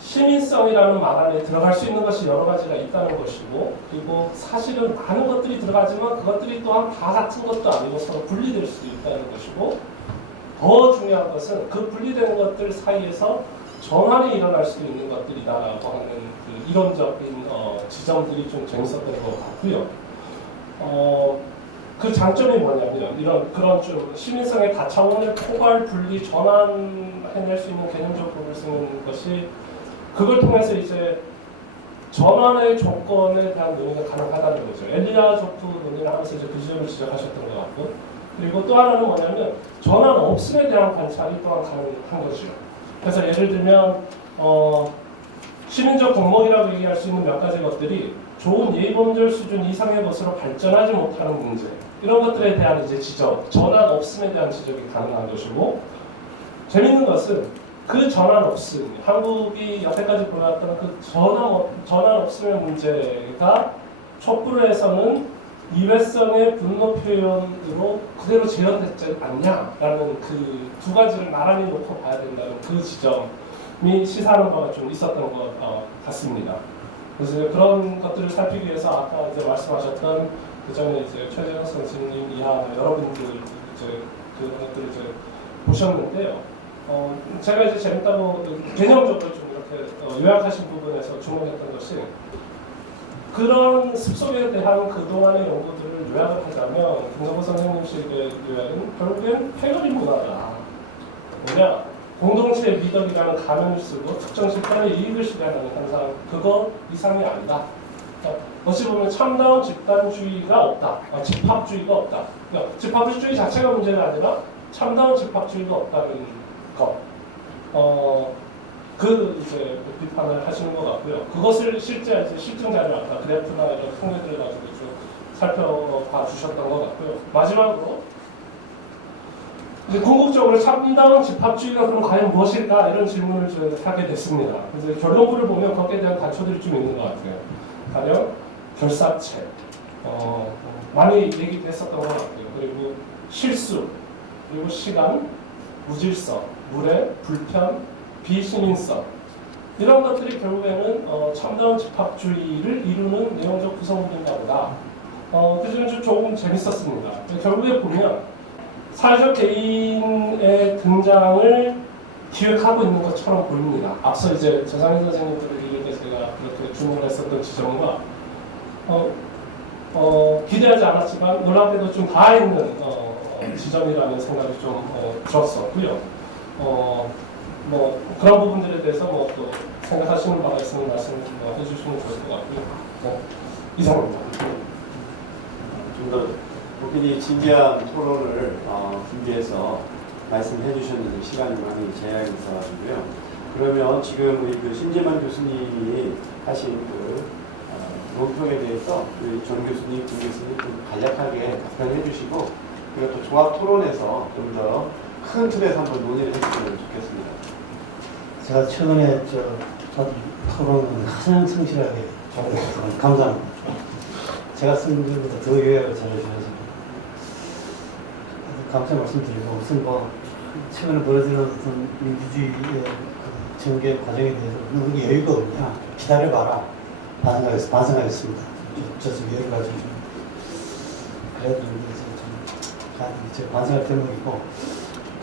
시민성이라는 말 안에 들어갈 수 있는 것이 여러 가지가 있다는 것이고 그리고 사실은 많은 것들이 들어가지만 그것들이 또한 다 같은 것도 아니고 서로 분리될 수 있다는 것이고 더 중요한 것은 그 분리되는 것들 사이에서 전환이 일어날 수도 있는 것들이다라고 하는 그 이론적인 지점들이 좀 재밌었던 것 같고요. 그 장점이 뭐냐면 그런 좀 시민성의 다차원을 포괄, 분리, 전환해낼 수 있는 개념적 부분을 쓰는 것이 그걸 통해서 이제 전환의 조건에 대한 논의가 가능하다는 거죠. 엘리아 조프 논의를 하면서 이제 그 지점을 지적하셨던 것 같고 그리고 또 하나는 뭐냐면 전환 없음에 대한 관찰이 또한 가능한 거죠. 그래서 예를 들면 시민적 공목이라고 얘기할 수 있는 몇 가지 것들이 좋은 예의범절 수준 이상의 것으로 발전하지 못하는 문제 이런 것들에 대한 이제 지적, 전환 없음에 대한 지적이 가능한 것이고 재밌는 것은 그 전환 없음, 한국이 여태까지 보여왔던 그 전환 없음의 문제가 촛불에서는 이회성의 분노 표현으로 그대로 재현되지 않냐라는 그 두 가지를 나란히 놓고 봐야 된다는 그 지점이 시사하는 바가 좀 있었던 것 같습니다. 그래서 그런 것들을 살피기 위해서 아까 이제 말씀하셨던 그 전에 이제 최재형 선생님 이하 여러분들 이제 그런 것들을 이제 보셨는데요. 제가 이제 재밌다고 개념적으로 좀 이렇게 요약하신 부분에서 주목했던 것이 그런 습속에 대한 그동안의 연구들을 요약을 하자면 김석호 선생님식의 요약은 결국엔 패거리 문화다. 뭐냐? 공동체의 미덕이라는 가면을 쓰고 특정 집단의 이익을 실현하는 현상 그거 이상이 아니다. 그러니까 어찌 보면 참다운 집단주의가 없다. 집합주의가 없다. 그러니까 집합주의 자체가 문제가 아니라 참다운 집합주의가 없다는 것. 그 이제 비판을 하시는 것 같고요. 그것을 실제 이제 실증 자료 아까 그래프나 이런 통계들을 가지고 쭉 살펴봐 주셨던 것 같고요. 마지막으로 이제 궁극적으로 참다운 집합주의가 그럼 과연 무엇일까 이런 질문을 하게 됐습니다. 그래서 결론부를 보면 거기에 대한 단초들이 좀 있는 것 같아요. 가령 결사체, 많이 얘기했었던 것 같아요. 그리고 실수, 그리고 시간, 무질서, 무례, 불편, 비시민성 이런 것들이 결국에는 참다운 집합주의를 이루는 내용적 구성물인가 보다. 그래서 좀 조금 재밌었습니다. 결국에 보면 사회적 개인의 등장을 기획하고 있는 것처럼 보입니다. 앞서 이제 전상희 선생님들에게 제가 그렇게 주목을 했었던 지점과 기대하지 않았지만 놀랍게도 좀 닿아 있는 지점이라는 생각이 좀 들었었고요. 뭐 그런 부분들에 대해서 뭐 또 생각하시는 바가 있으면 말씀 해주시면 좋을 것 같고요. 이상입니다. 좀 더 고객이 진지한 토론을 준비해서 말씀해 주셨는데 시간이 많이 제약이 있어가지고요. 그러면 지금 우리 그 신재만 교수님이 하신 그 논평에 대해서 우리 전 교수님, 김 교수님 좀 간략하게 답변해 주시고 그리고 또 종합 토론에서 좀 더 큰 틀에서 한번 논의를 해주시면 좋겠습니다. 제가 최근에 토론은 가장 성실하게 잘했던 감사합니다. 제가 쓴 것보다 더 요약을 잘해주셔서 감사 말씀드리고 우선 뭐 최근에 벌어지는 어떤 민주주의의 그 전개 과정에 대해서 너무 여유가 없냐 기다려봐라 반성하겠습니다. 저좀 여유 가지고 좀 그래도 제 반성할 대목이고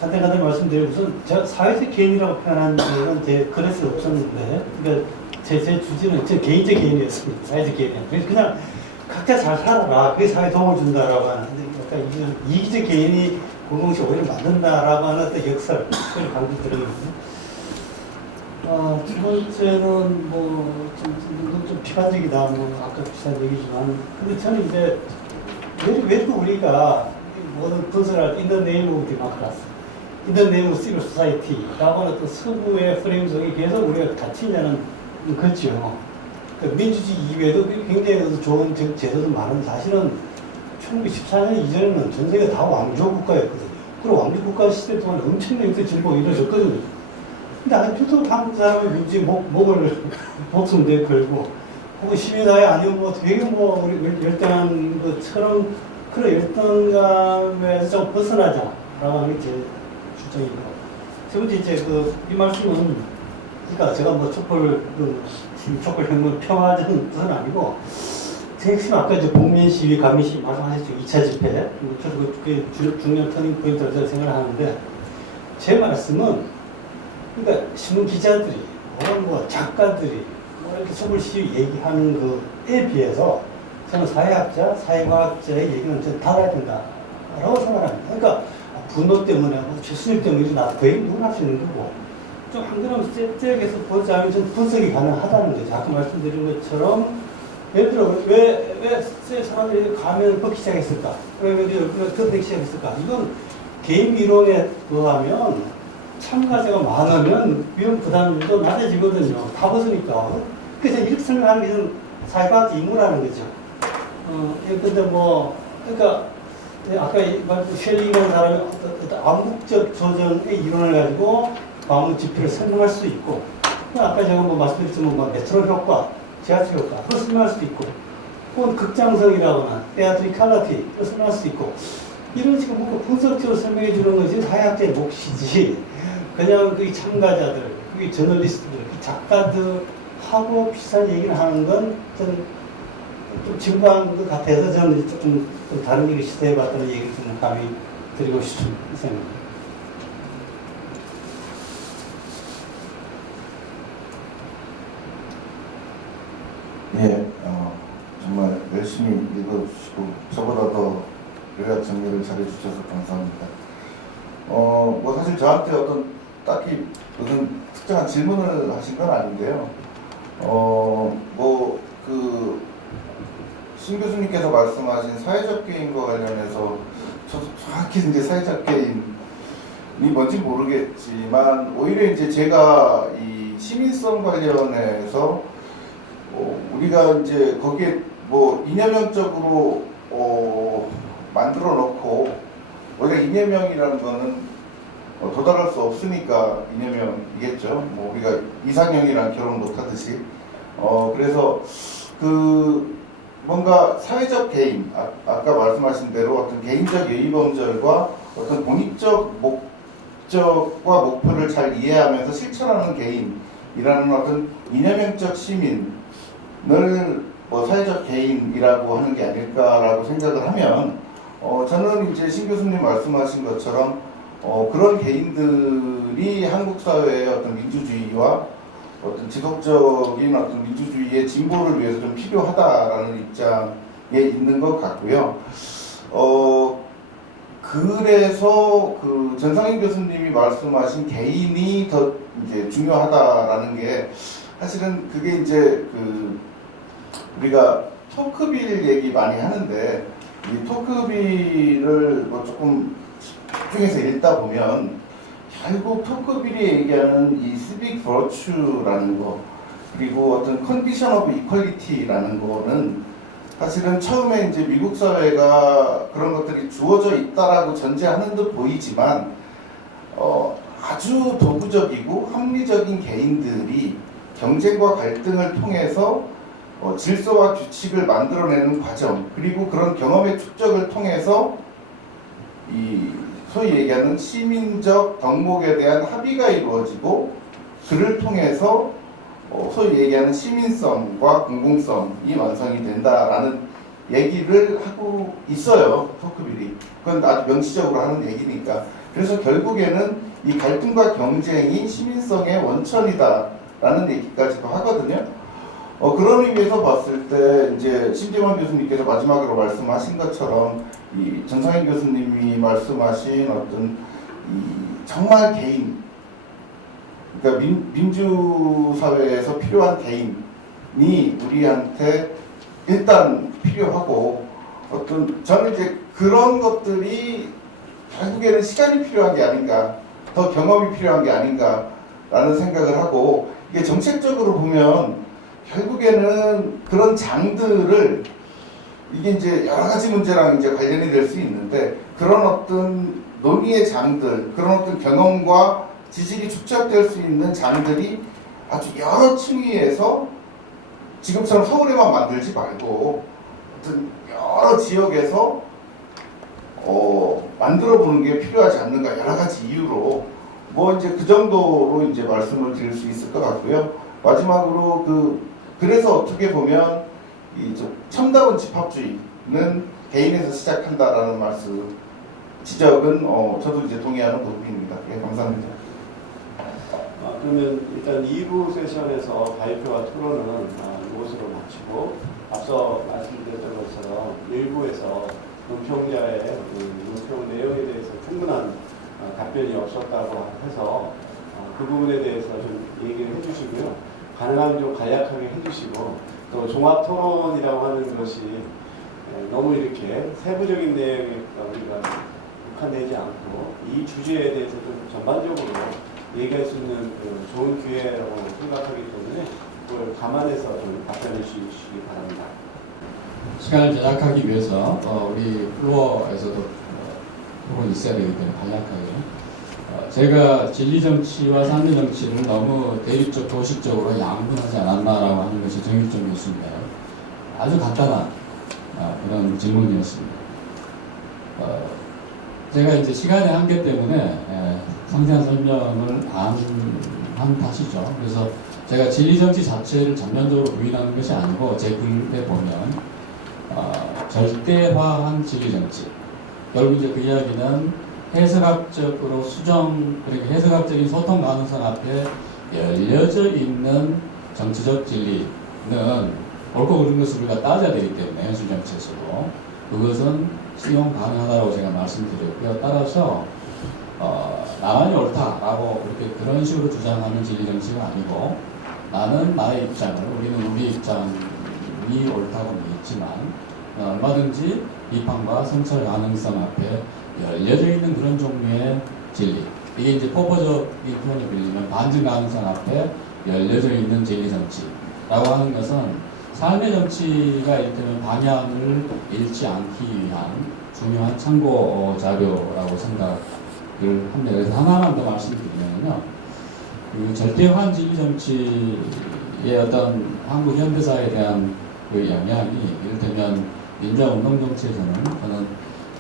간단하게 말씀드리면 우선 제가 사회적 개인이라고 표현한 적은 제 글에서 없었는데 그러니까 제 주제는 제 개인적 개인이었습니다. 사회적 개인이 그래서 그냥 각자 잘 살아라 그게 사회에 도움을 준다라고 하는데 약간 이기적 개인이 공동체 오히려 만든다라고 하는 어떤 역설 그걸 강조 들어있거든요. 두 번째는 좀 비판적이다 아까 비슷한 얘기지만 근데 저는 이제 왜 또 우리가 모든 분석을 할 인더 네임 오브 디모크라시 In the name of civil society라고 하는 또 서구의 프레임 속에 계속 우리가 같이 있냐는 거죠. 그러니까 민주주의 이외에도 굉장히 좋은 제도도 많은 사실은 1914년 이전에는 전 세계가 다 왕조 국가였거든요. 그리고 왕조 국가 시대 동안 엄청난 역사 진보가 이루어졌거든요. 근데 아직도 한국 사람의 민주주의 목을 목숨에 걸고 혹은 시민사회 아니면 뭐 되게 뭐 우리 열등한 것처럼 그런 열등감에서 좀 벗어나자라고 하는 게 제 주장이고 세 번째 이제 이 말씀은 그러니까 제가 뭐 촛불 혁명 평화적인 뜻은 아니고 제 핵심 아까 이제 국민 시위 가민 시위 말씀하셨죠 2차 집회 저도 그게 중요한 터닝 포인트라고 생각을 하는데 제 말씀은 그러니까 신문 기자들이 혹은 뭐 작가들이 뭐 이렇게 촛불 시위 얘기하는 그에 비해서 저는 사회학자, 사회과학자의 얘기는 좀 달라야 된다라고 생각합니다. 그러니까 분노 때문에, 최순실 때문에 일어나 그 얘기 누구나 할 수 있는 거고 좀 한 걸음 스텝에서 보자면 좀 분석이 가능하다는 거죠. 아까 말씀드린 것처럼 예를 들어 왜 사람들이 가면을 벗기 시작했을까? 왜 걷기 시작했을까? 이건 개인 이론에 의하면 참가자가 많으면 위험 부담도 낮아지거든요. 다 벗으니까. 그래서 이렇게 설명하는 게 좀 사회과학 임무라는 거죠. 근데 그러니까 아까 셸리라는 사람이 어떤 암묵적 조정의 이론을 가지고 암묵 지표를 설명할 수 있고, 아까 제가 말씀드렸지만 메트로 효과, 지하철 효과, 그걸 설명할 수도 있고, 혹은 극장성이라거나 테아트리칼리티, 그걸 설명할 수도 있고, 이런 식으로 뭔가 분석적으로 설명해 주는 것이 사회학자의 몫이지, 그냥 그 참가자들, 그 저널리스트들, 그 작가들하고 비슷한 얘기를 하는 건 저는 좀 진부한 것 같아서 저는 좀 다른 얘기 시도해봤다는 얘기를 좀 감히 드리고 싶은 생각입니다. 예, 정말 열심히 읽어주시고 저보다 더 요약 정리를 잘해주셔서 감사합니다. 사실 저한테 어떤 딱히 무슨 특정한 질문을 하신 건 아닌데요. 신 교수님께서 말씀하신 사회적 개인과 관련해서 저도 정확히 이제 사회적 개인이 뭔지 모르겠지만 오히려 이제 제가 이 시민성 관련해서 우리가 이제 거기에 이념형적으로 만들어 놓고 우리가 이념형이라는 거는 도달할 수 없으니까 이념형이겠죠. 뭐 우리가 이상형이랑 결혼 못하듯이. 그래서 그 뭔가 사회적 개인, 아까 말씀하신 대로 어떤 개인적 예의범절과 어떤 공익적 목적과 목표를 잘 이해하면서 실천하는 개인이라는 어떤 이념형적 시민을 뭐 사회적 개인이라고 하는 게 아닐까라고 생각을 하면 저는 이제 신 교수님 말씀하신 것처럼 그런 개인들이 한국 사회의 어떤 민주주의와 어떤 지속적인 어떤 민주주의의 진보를 위해서 좀 필요하다라는 입장에 있는 것 같고요. 그래서 그 전상인 교수님이 말씀하신 개인이 더 이제 중요하다라는 게 사실은 그게 이제 그 우리가 토크빌 얘기 많이 하는데 이 토크빌을 뭐 조금 집중해서 읽다 보면 결국 토크빌이 얘기하는 이 civic virtue라는 거 그리고 어떤 condition of equality라는 거는 사실은 처음에 이제 미국 사회가 그런 것들이 주어져 있다라고 전제하는 듯 보이지만 아주 도구적이고 합리적인 개인들이 경쟁과 갈등을 통해서 질서와 규칙을 만들어내는 과정 그리고 그런 경험의 축적을 통해서 이 소위 얘기하는 시민적 덕목에 대한 합의가 이루어지고 그를 통해서 소위 얘기하는 시민성과 공공성이 완성이 된다라는 얘기를 하고 있어요. 토크빌이. 그건 아주 명시적으로 하는 얘기니까. 그래서 결국에는 이 갈등과 경쟁이 시민성의 원천이다라는 얘기까지도 하거든요. 그런 의미에서 봤을 때 이제 심지만 교수님께서 마지막으로 말씀하신 것처럼 이 전상인 교수님이 말씀하신 어떤 이 정말 개인, 그러니까 민주사회에서 필요한 개인이 우리한테 일단 필요하고 어떤 저는 이제 그런 것들이 결국에는 시간이 필요한 게 아닌가, 더 경험이 필요한 게 아닌가라는 생각을 하고 이게 정책적으로 보면 결국에는 그런 장들을 이게 이제 여러 가지 문제랑 이제 관련이 될 수 있는데 그런 어떤 논의의 장들, 그런 어떤 경험과 지식이 축적될 수 있는 장들이 아주 여러 층위에서 지금처럼 서울에만 만들지 말고 어떤 여러 지역에서 만들어 보는 게 필요하지 않는가 여러 가지 이유로 뭐 이제 그 정도로 이제 말씀을 드릴 수 있을 것 같고요. 마지막으로 그래서 어떻게 보면 이 첨다운 집합주의는 개인에서 시작한다라는 말씀 지적은 저도 이제 동의하는 부분입니다. 예, 감사합니다. 그러면 일단 2부 세션에서 발표와 토론은 이것으로 마치고 앞서 말씀드렸던 것처럼 1부에서 논평자의 논평 내용에 대해서 충분한 답변이 없었다고 해서 그 부분에 대해서 좀 얘기를 해주시고요. 가능하면 좀 간략하게 해주시고 또 종합 토론이라고 하는 것이 너무 이렇게 세부적인 내용에 우리가 국한되지 않고 이 주제에 대해서 좀 전반적으로 얘기할 수 있는 좋은 기회라고 생각하기 때문에 그걸 감안해서 좀 답변해 주시기 바랍니다. 시간을 제작하기 위해서 우리 플로어에서도 토론이 있어야 되기 때문에 간략하게 제가 진리정치와 상대정치를 너무 대립적 도식적으로 양분하지 않았나라고 하는 것이 정의점이었습니다. 아주 간단한 그런 질문이었습니다. 제가 이제 시간의 한계 때문에 상세한 설명을 안 한 탓이죠. 그래서 제가 진리정치 자체를 전면적으로 부인하는 것이 아니고 제 글에 보면 절대화한 진리정치. 결국 이제 그 이야기는 해석학적으로 그러니까 해석학적인 소통 가능성 앞에 열려져 있는 정치적 진리는 옳고 그른 것을 우리가 따져야 되기 때문에 현실 정치에서도 그것은 수용 가능하다고 제가 말씀드렸고요. 따라서 나만이 옳다라고 그렇게 그런 식으로 주장하는 진리 정치가 아니고 나는 나의 입장을 우리는 우리 입장이 옳다고 믿지만 얼마든지 비판과 성찰 가능성 앞에 열려져 있는 그런 종류의 진리. 이게 이제 포퍼적인 표현을 빌리면 반증 가능성 앞에 열려져 있는 진리 정치라고 하는 것은 삶의 정치가 이를테면 방향을 잃지 않기 위한 중요한 참고 자료라고 생각을 합니다. 그래서 하나만 더 말씀드리면요. 그 절대화한 진리 정치의 어떤 한국 현대사에 대한 그 영향이 이를테면 민주화운동 정치에서는 저는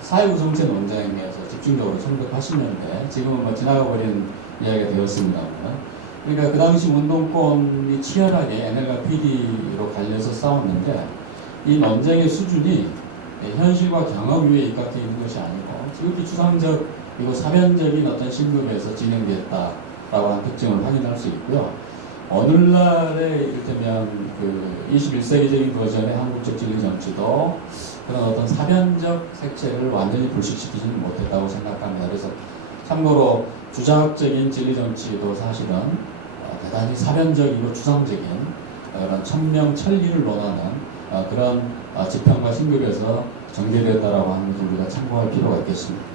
4.19 정책 논쟁에서 집중적으로 1980년대 지금은 뭐 지나가버린 이야기가 되었습니다만 그러니까 그 당시 운동권이 치열하게 NL과 PD로 갈려서 싸웠는데 이 논쟁의 수준이 현실과 경험 위에 입각되어 있는 것이 아니고 지극히 추상적이고 사변적인 어떤 심급에서 진행됐다라고 하는 특징을 확인할 수 있고요. 오늘날의 이를테면 그 21세기적인 버전의 한국적 진리 정치도 그런 어떤 사변적 색채를 완전히 불식시키지는 못했다고 생각합니다. 그래서 참고로 주자학적인 진리 정치도 사실은 대단히 사변적이고 추상적인 그런 천명천리를 논하는 그런 지평과 신급에서 전개되었다라고 하는 것을 우리가 참고할 필요가 있겠습니다.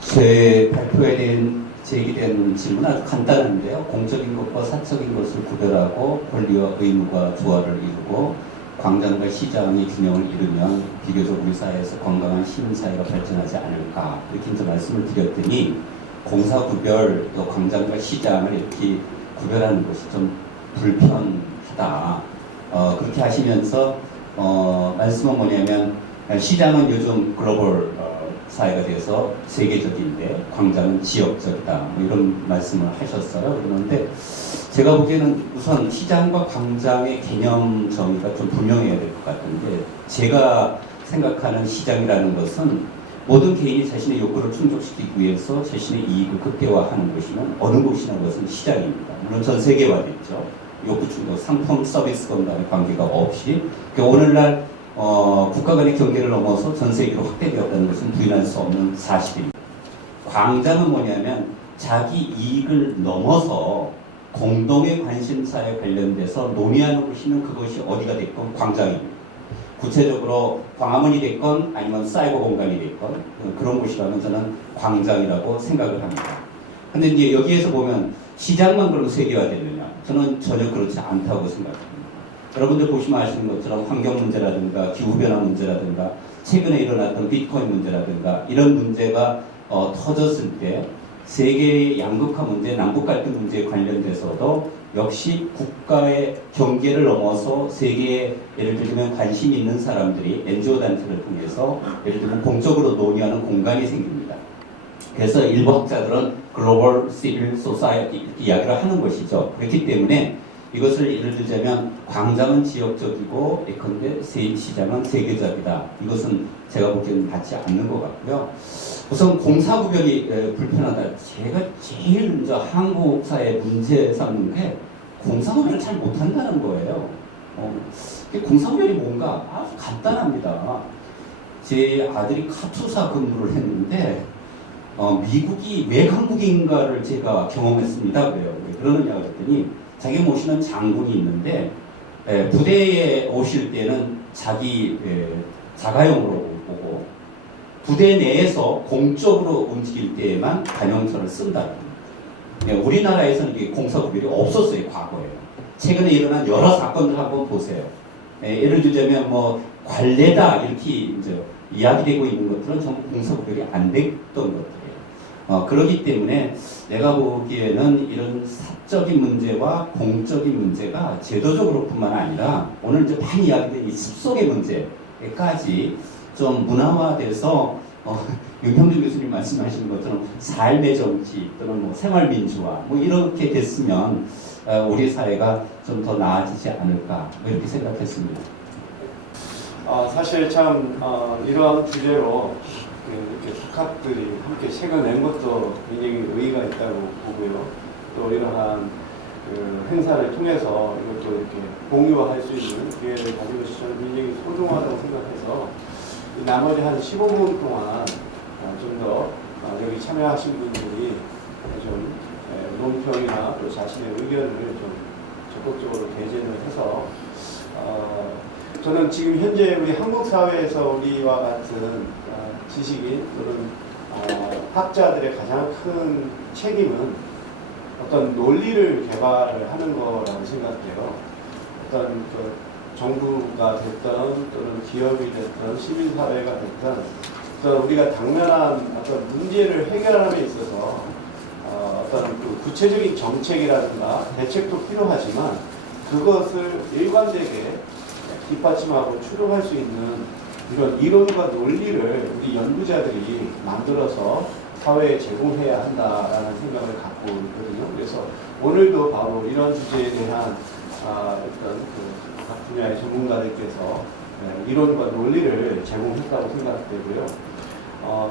제 발표에 제기된 질문은 아주 간단한데요. 공적인 것과 사적인 것을 구별하고 권리와 의무가 조화를 이루고 광장과 시장의 균형을 이루면 비교적 우리 사회에서 건강한 시민사회가 발전하지 않을까 이렇게 이제 말씀을 드렸더니 공사 구별, 또 광장과 시장을 이렇게 구별하는 것이 좀 불편하다. 그렇게 하시면서 말씀은 뭐냐면 시장은 요즘 글로벌 사회가 돼서 세계적인데 광장은 지역적이다. 뭐 이런 말씀을 하셨어요. 그런데 제가 보기에는 우선 시장과 광장의 개념 정의가 좀 분명해야 될 것 같은데 제가 생각하는 시장이라는 것은 모든 개인이 자신의 욕구를 충족시키기 위해서 자신의 이익을 극대화하는 곳이면 어느 곳이나 그것은 시장입니다. 물론 전 세계화됐죠. 욕구 충족, 상품 서비스 간의 관계가 없이 오늘날 국가 간의 경계를 넘어서 전 세계로 확대되었다는 것은 부인할 수 없는 사실입니다. 광장은 뭐냐면 자기 이익을 넘어서 공동의 관심사에 관련돼서 논의하는 곳이면 그것이 어디가 됐건 광장입니다. 구체적으로 광화문이 됐건 아니면 사이버 공간이 됐건 그런 곳이라면 저는 광장이라고 생각을 합니다. 근데 이제 여기에서 보면 시장만 그럼 세계화되느냐? 저는 전혀 그렇지 않다고 생각합니다. 여러분들 보시면 아시는 것처럼 환경 문제라든가 기후변화 문제라든가 최근에 일어났던 비트코인 문제라든가 이런 문제가 터졌을 때 세계의 양극화 문제, 남북 갈등 문제에 관련돼서도 역시 국가의 경계를 넘어서 세계에 예를 들면 관심이 있는 사람들이 NGO 단체를 통해서 예를 들면 공적으로 논의하는 공간이 생깁니다. 그래서 일부 학자들은 글로벌 시빌 소사이어티 이야기를 하는 것이죠. 그렇기 때문에 이것을 예를 들자면 광장은 지역적이고 예컨대 시장은 세계적이다. 이것은 제가 보기에는 맞지 않는 것 같고요. 우선 공사 구별이 불편하다. 제가 제일 먼저 한국 사회 문제 삼는 게 공사 구별을 잘 못한다는 거예요. 공사 구별이 뭔가 아주 간단합니다. 제 아들이 카투사 근무를 했는데 미국이 왜 한국인가를 제가 경험했습니다. 그래요. 왜 그러느냐 그랬더니 자기 모시는 장군이 있는데 부대에 오실 때는 자기 자가용으로 오고 부대 내에서 공적으로 움직일 때에만 관용차를 쓴다. 우리나라에서는 이게 공사구별이 없었어요. 과거에. 최근에 일어난 여러 사건들 한번 보세요. 예를 들자면 뭐 관례다 이렇게 이제 이야기되고 있는 것들은 전부 공사구별이 안 됐던 것들이에요. 그렇기 때문에 내가 보기에는 이런 사적인 문제와 공적인 문제가 제도적으로뿐만 아니라 오늘 이제 많이 이야기된 이 습속의 문제까지 좀 문화화돼서 윤평준 교수님 말씀하시는 것처럼 삶의 정치 또는 뭐 생활민주화 뭐 이렇게 됐으면 우리 사회가 좀 더 나아지지 않을까 뭐 이렇게 생각했습니다. 사실 참 이런 주제로 이렇게 각학들이 함께 책을 낸 것도 굉장히 의의가 있다고 보고요. 또 이러한 행사를 통해서 이것도 이렇게 공유할 수 있는 기회를 가지고 저는 굉장히 소중하다고 생각해서 나머지 한 15분 동안 좀 더 여기 참여하신 분들이 좀 논평이나 또 자신의 의견을 좀 적극적으로 개진을 해서 저는 지금 현재 우리 한국 사회에서 우리와 같은 지식인 또는 학자들의 가장 큰 책임은 어떤 논리를 개발을 하는 거라고 생각해요. 어떤 정부가 됐든 또는 기업이 됐든 시민사회가 됐든 어떤 우리가 당면한 어떤 문제를 해결함에 있어서 어떤 그 구체적인 정책이라든가 대책도 필요하지만 그것을 일관되게 뒷받침하고 추동할 수 있는 이런 이론과 논리를 우리 연구자들이 만들어서 사회에 제공해야 한다라는 생각을 갖고 있거든요. 그래서 오늘도 바로 이런 주제에 대한 어떤 각 분야의 전문가들께서 이론과 논리를 제공했다고 생각되고요.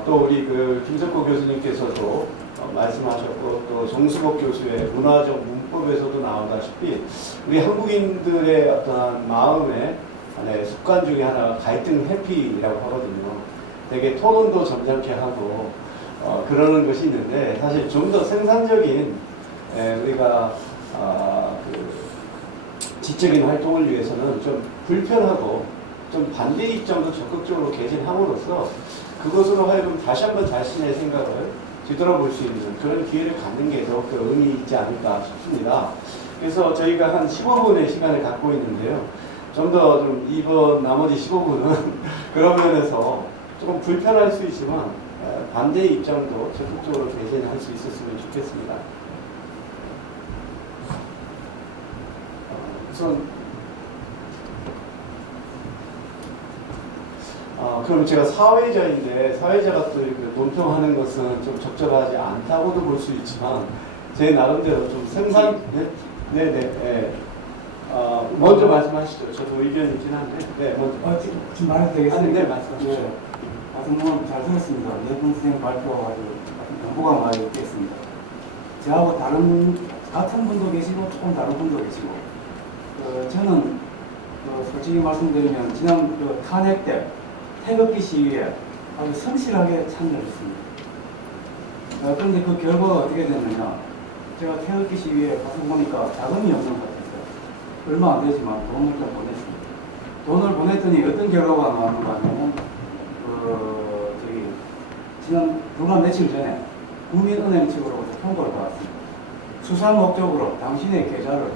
또 우리 그 김석호 교수님께서도 말씀하셨고 또 정수복 교수의 문화적 문법에서도 나오다시피 우리 한국인들의 어떠한 마음의 습관 중에 하나가 갈등 회피라고 하거든요. 되게 토론도 점잖게 하고 그러는 것이 있는데 사실 좀 더 생산적인 우리가 그 지적인 활동을 위해서는 좀 불편하고 좀 반대 입장도 적극적으로 개진함으로써 그것으로 하여금 다시 한번 자신의 생각을 뒤돌아볼 수 있는 그런 기회를 갖는 게 더욱 더 의미 있지 않을까 싶습니다. 그래서 저희가 한 15분의 시간을 갖고 있는데요. 좀 더 좀 이번 나머지 15분은 그런 면에서 조금 불편할 수 있지만 반대의 입장도 적극적으로 개진할 수 있었으면 좋겠습니다. 우선 그럼 제가 사회자인데 사회자가 또 이렇게 논평하는 것은 좀 적절하지 않다고도 볼 수 있지만 제 나름대로 좀 생산 네네 먼저 말씀하시죠. 저도 의견이 있긴 한데 네 먼저 지금 말해도 되겠습니까? 네 말씀하시죠. 잘 들었습니다. 내분 선생님 발표가 아주 정보가 많이 있겠습니다. 저하고 같은 분도 계시고 조금 다른 분도 계시고 저는 솔직히 말씀드리면 지난 탄핵 때 태극기 시위에 아주 성실하게 참여했습니다. 그런데 그 결과가 어떻게 됐느냐? 제가 태극기 시위에 가서 보니까 자금이 없는 것 같았어요. 얼마 안 되지만 돈을 좀 보냈습니다. 돈을 보냈더니 어떤 결과가 나왔는가 하면 지난 불과 며칠 전에 국민은행 측으로부터 통보를 받았습니다. 수사 목적으로 당신의 계좌를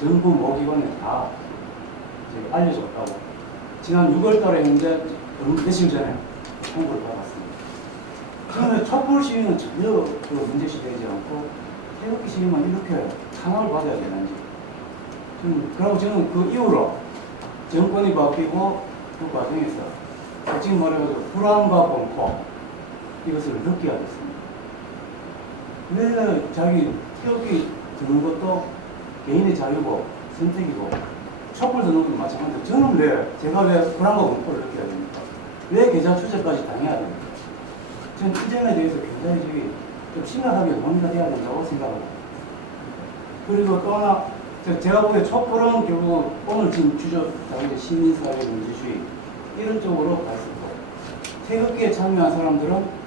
정부 모기관에 다 알려줬다고 지난 6월달에 현재 며칠 전에 통보를 받았습니다. 저는 촛불 시위는 전혀 문제시되지 않고 태극기 시위만 이렇게 탄압을 받아야 되는지 그럼 저는 그 이후로 정권이 바뀌고 그 과정에서 솔직히 말해가지고 불안과 공포 이것을 느껴야겠습니다. 왜 자기 태극기 드는 것도 개인의 자유고 선택이고 촛불 드는 것도 마찬가지로 저는 제가 왜 불안과 공포를 느껴야 됩니까? 왜 계좌 추적까지 당해야 됩니까? 저는 이 점에 대해서 굉장히 좀 심각하게 논의가 돼야 된다고 생각합니다. 그리고 또 하나 제가 보기에 촛불은 결국 오늘 지금 시민사회 민주주의 이런 쪽으로 가 있었고 태극기에 참여한 사람들은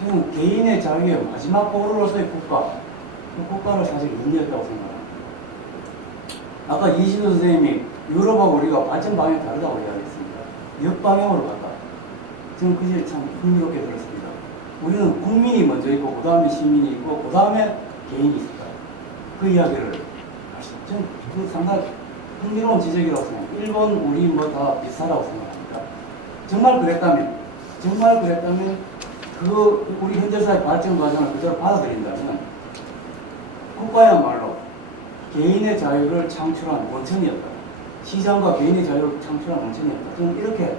저는 개인의 자유의 마지막 보루로서의 국가 그 국가를 사실 의미했다고 생각합니다. 아까 이신우 선생님이 유럽하고 우리가 발전 방향이 다르다고 이야기했습니다. 역방향으로 갔다. 저는 그게 참 흥미롭게 들었습니다. 우리는 국민이 먼저 있고 그 다음에 시민이 있고 그 다음에 개인이 있을까. 그 이야기를 저는 그 상당히 흥미로운 지적이라고 생각합니다. 일본, 우리 뭐 다 비슷하다고 생각합니다. 정말 그랬다면 그 우리 현대사의 발전 과정을 그대로 받아들인다면 국가야말로 개인의 자유를 창출한 원천이었다. 시장과 개인의 자유를 창출한 원천이었다. 저는 이렇게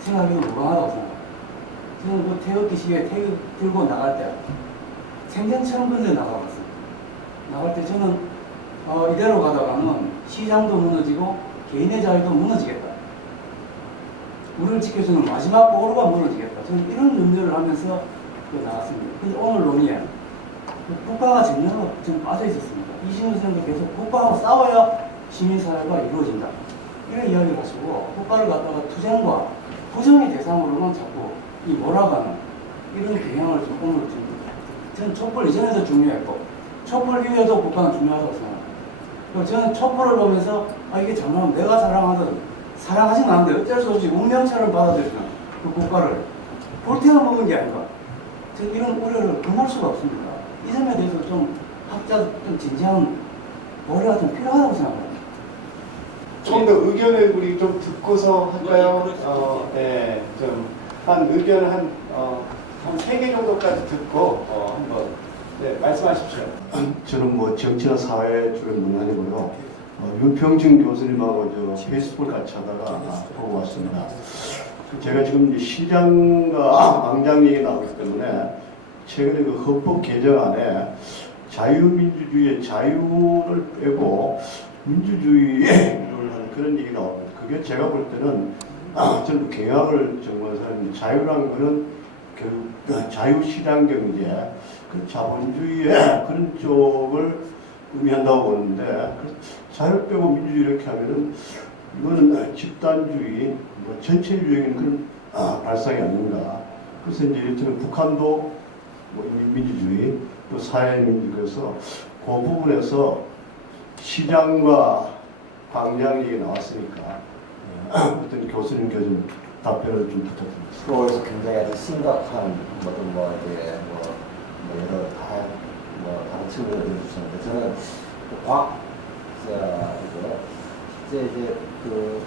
생각하기도 무방하다고 생각합니다. 저는 그 태극기 시위에 태극 들고 나갈 때 생전처럼 건져 나가봤습니다. 나갈 때 저는 이대로 가다가는 시장도 무너지고 개인의 자유도 무너지겠다. 우리를 지켜주는 마지막 보루가 무너지겠다. 저는 이런 염려를 하면서 나왔습니다. 그래서 오늘 논의에 국가가 전혀 좀 빠져 있었습니다. 이신우 선생님도 계속 국가하고 싸워야 시민사회가 이루어진다. 이런 이야기를 하시고 국가를 갖다가 투쟁과 부정의 대상으로만 자꾸 몰아가는 이런 경향을 좀 오늘 저는 촛불 이전에도 중요했고 촛불 이후에도 국가는 중요하다고 생각합니다. 그리고 저는 촛불을 보면서 이게 잘못하면 내가 사랑하진 않는데 어쩔 수 없이 운명처럼 받아들이는 그 국가를 볼테가 먹은 게 아닌가. 저는 이런 우려를 금할 수가 없습니다. 이 점에 대해서 좀 학자 좀 진지한 머리가 좀 필요하다고 생각합니다. 좀 더 의견을 우리 좀 듣고서 할까요? 그렇죠. 네, 좀 한 의견 한 3개 정도까지 듣고 한번 네, 말씀하십시오. 저는 뭐 정치나 사회 쪽의 문안이고요. 윤평준 교수님하고 저 페이스북 같이 하다가 보고 왔습니다. 제가 지금 시장과 망장 얘기 나오기 때문에 최근에 그 헌법 개정안에 자유민주주의의 자유를 빼고 민주주의를 하는 그런 얘기 나옵니다. 그게 제가 볼 때는 저는 개혁을 정말서 자유란 거는 그 자유시장경제, 그 자본주의의 그런 쪽을 의미한다고 보는데 자유 빼고 민주주의 이렇게 하면은 이거는 집단주의, 뭐 전체주의적인 그런 발상이 아닌가. 그래서 이제 이를테면 북한도 뭐 민주주의 또 사회민주주의에서 그 부분에서 시장과 광장이 나왔으니까 어떤 교수님께 좀 답변을 좀 부탁드립니다. 프로에서 굉장히 아주 심각한 뭐든 뭐 이제 뭐 여러 다른 친구들 주셨는데 저는 그 과학자이고요. 이제 그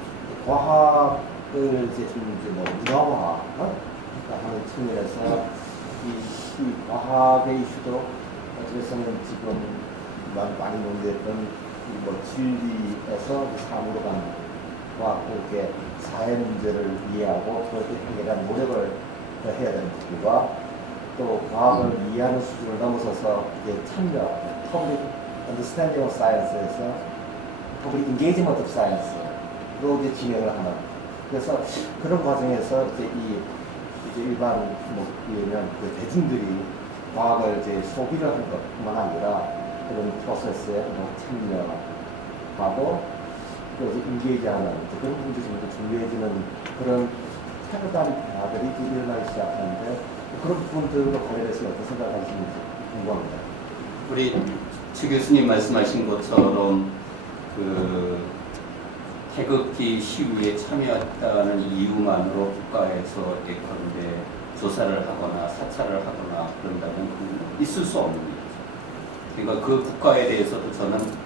과학을 이제 좀 이제 뭐 문화화 하는 측면에서 이 과학의 이슈도 어찌됐든 지금 많이 논의했던 뭐 진리에서 삶으로 가는 과학의 사회 문제를 이해하고 그것을 해결하는 노력을 해야 되는 부분과 또 과학을 이해하는 수준을 넘어서서 이제 참여, public understanding of science에서 public engagement of science로 이제 진행을 하는. 그래서 그런 과정에서 이제 이제 일반 그 대중들이 과학을 이제 소비를 하는 것뿐만 아니라 그런 프로세스에 참여하고 또 이제 인게이지하는 그런 부분들이 좀 더 중요해지는 그런 패러다임 변화들이 일어나기 시작하는데 그런 부분들과 관련해서 어떤 생각하시는지 궁금합니다. 우리 최 교수님 말씀하신 것처럼 그 태극기 시위에 참여했다는 이유만으로 국가에서 예컨대 조사를 하거나 사찰을 하거나 그런다면 그건 있을 수 없는 일이죠. 그러니까 그 국가에 대해서도 저는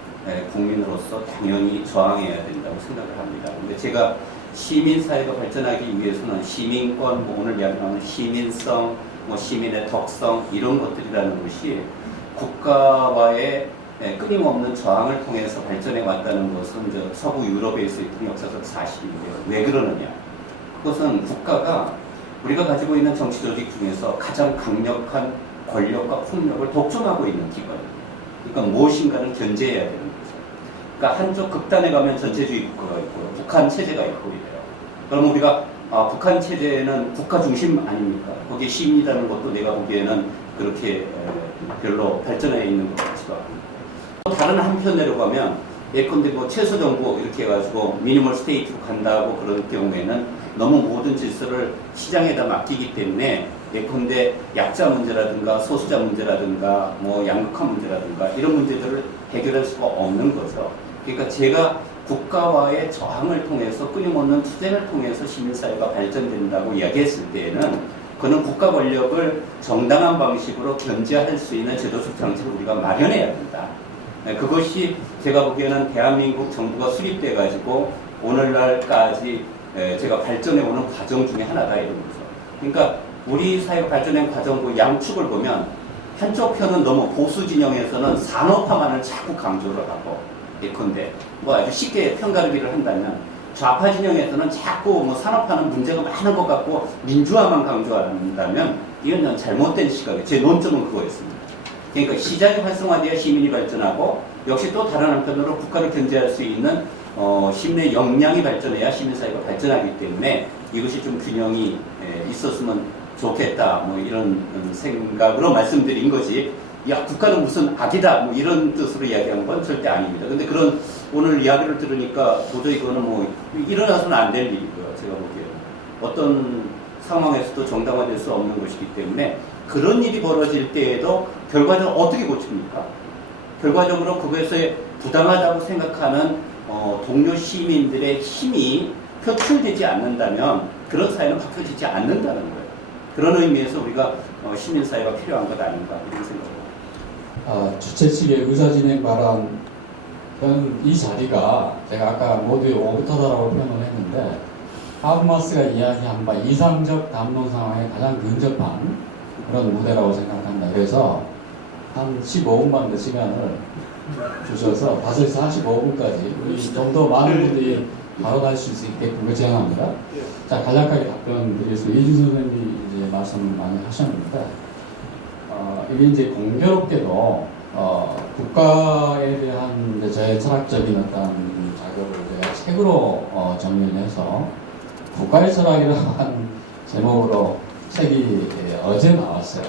국민으로서 당연히 저항해야 된다고 생각을 합니다. 근데 제가 시민사회가 발전하기 위해서는 시민권, 뭐 오늘 이야기하는 시민성, 뭐 시민의 덕성 이런 것들이라는 것이 국가와의 끊임없는 저항을 통해서 발전해 왔다는 것은 이제 서구 유럽에 있었던 역사적 사실인데요. 왜 그러느냐? 그것은 국가가 우리가 가지고 있는 정치 조직 중에서 가장 강력한 권력과 폭력을 독점하고 있는 기관입니다. 그러니까 무엇인가를 견제해야 되는 거죠. 그러니까 한쪽 극단에 가면 전체주의 국가가 있고요. 북한 체제가 있고 이래요. 그럼 우리가 북한 체제는 국가 중심 아닙니까? 거기에 시민이라는 것도 내가 보기에는 그렇게 별로 발전해 있는 것 같지가 않고. 다른 한편 내려가면 예컨대 뭐 최소 정부 이렇게 해가지고 미니멀 스테이트로 간다고 그런 경우에는 너무 모든 질서를 시장에다 맡기기 때문에 예컨대 약자 문제라든가 소수자 문제라든가 뭐 양극화 문제라든가 이런 문제들을 해결할 수가 없는 거죠. 그러니까 제가 국가와의 저항을 통해서 끊임없는 투쟁을 통해서 시민사회가 발전된다고 이야기했을 때에는 그는 국가 권력을 정당한 방식으로 견제할 수 있는 제도적 장치를 우리가 마련해야 된다. 그것이 제가 보기에는 대한민국 정부가 수립돼 가지고 오늘날까지 제가 발전해 오는 과정 중에 하나다 이런 거죠. 그러니까 우리 사회가 발전한 과정 그 양축을 보면 한쪽 편은 너무 보수 진영에서는 산업화만을 자꾸 강조를 하고 예컨대 뭐 아주 쉽게 편가르기를 한다면 좌파 진영에서는 자꾸 뭐 산업화는 문제가 많은 것 같고 민주화만 강조한다면 이건 잘못된 시각이에요. 제 논점은 그거였습니다. 그러니까 시장이 활성화되어 시민이 발전하고 역시 또 다른 한편으로 국가를 견제할 수 있는 시민의 역량이 발전해야 시민사회가 발전하기 때문에 이것이 좀 균형이 있었으면 좋겠다 뭐 이런 생각으로 말씀드린 것이 야 국가는 무슨 악이다 뭐 이런 뜻으로 이야기한 건 절대 아닙니다. 근데 그런 오늘 이야기를 들으니까 도저히 그거는 뭐 일어나서는 안 될 일이고요. 제가 보기에는 어떤 상황에서도 정당화될 수 없는 것이기 때문에 그런 일이 벌어질 때에도 결과적으로 어떻게 고칩니까? 결과적으로 그것에 부당하다고 생각하는 동료 시민들의 힘이 표출되지 않는다면 그런 사회는 바뀌어지지 않는다는 거예요. 그런 의미에서 우리가 시민사회가 필요한 것 아닌가 이런 생각입니다. 주최 측의 의사진행 발언 저는 이 자리가 제가 아까 모두의 오붓하다라고 표현을 했는데 하버마스가 이야기한 바 이상적 담론 상황에 가장 근접한 그런 무대라고 생각합니다. 그래서 한 15분만 더 시간을 주셔서 5시 45분까지 우리 좀 더 많은 분들이 바로 다실 수 있게끔 제안합니다. 자, 간략하게 답변 드리겠습니다. 이준 선생님이 이제 말씀을 많이 하셨는데, 이게 이제 공교롭게도, 국가에 대한 이제 저의 철학적인 어떤 작업을 제가 책으로 정리를 해서, 국가의 철학이라고 한 제목으로 책이 어제 나왔어요.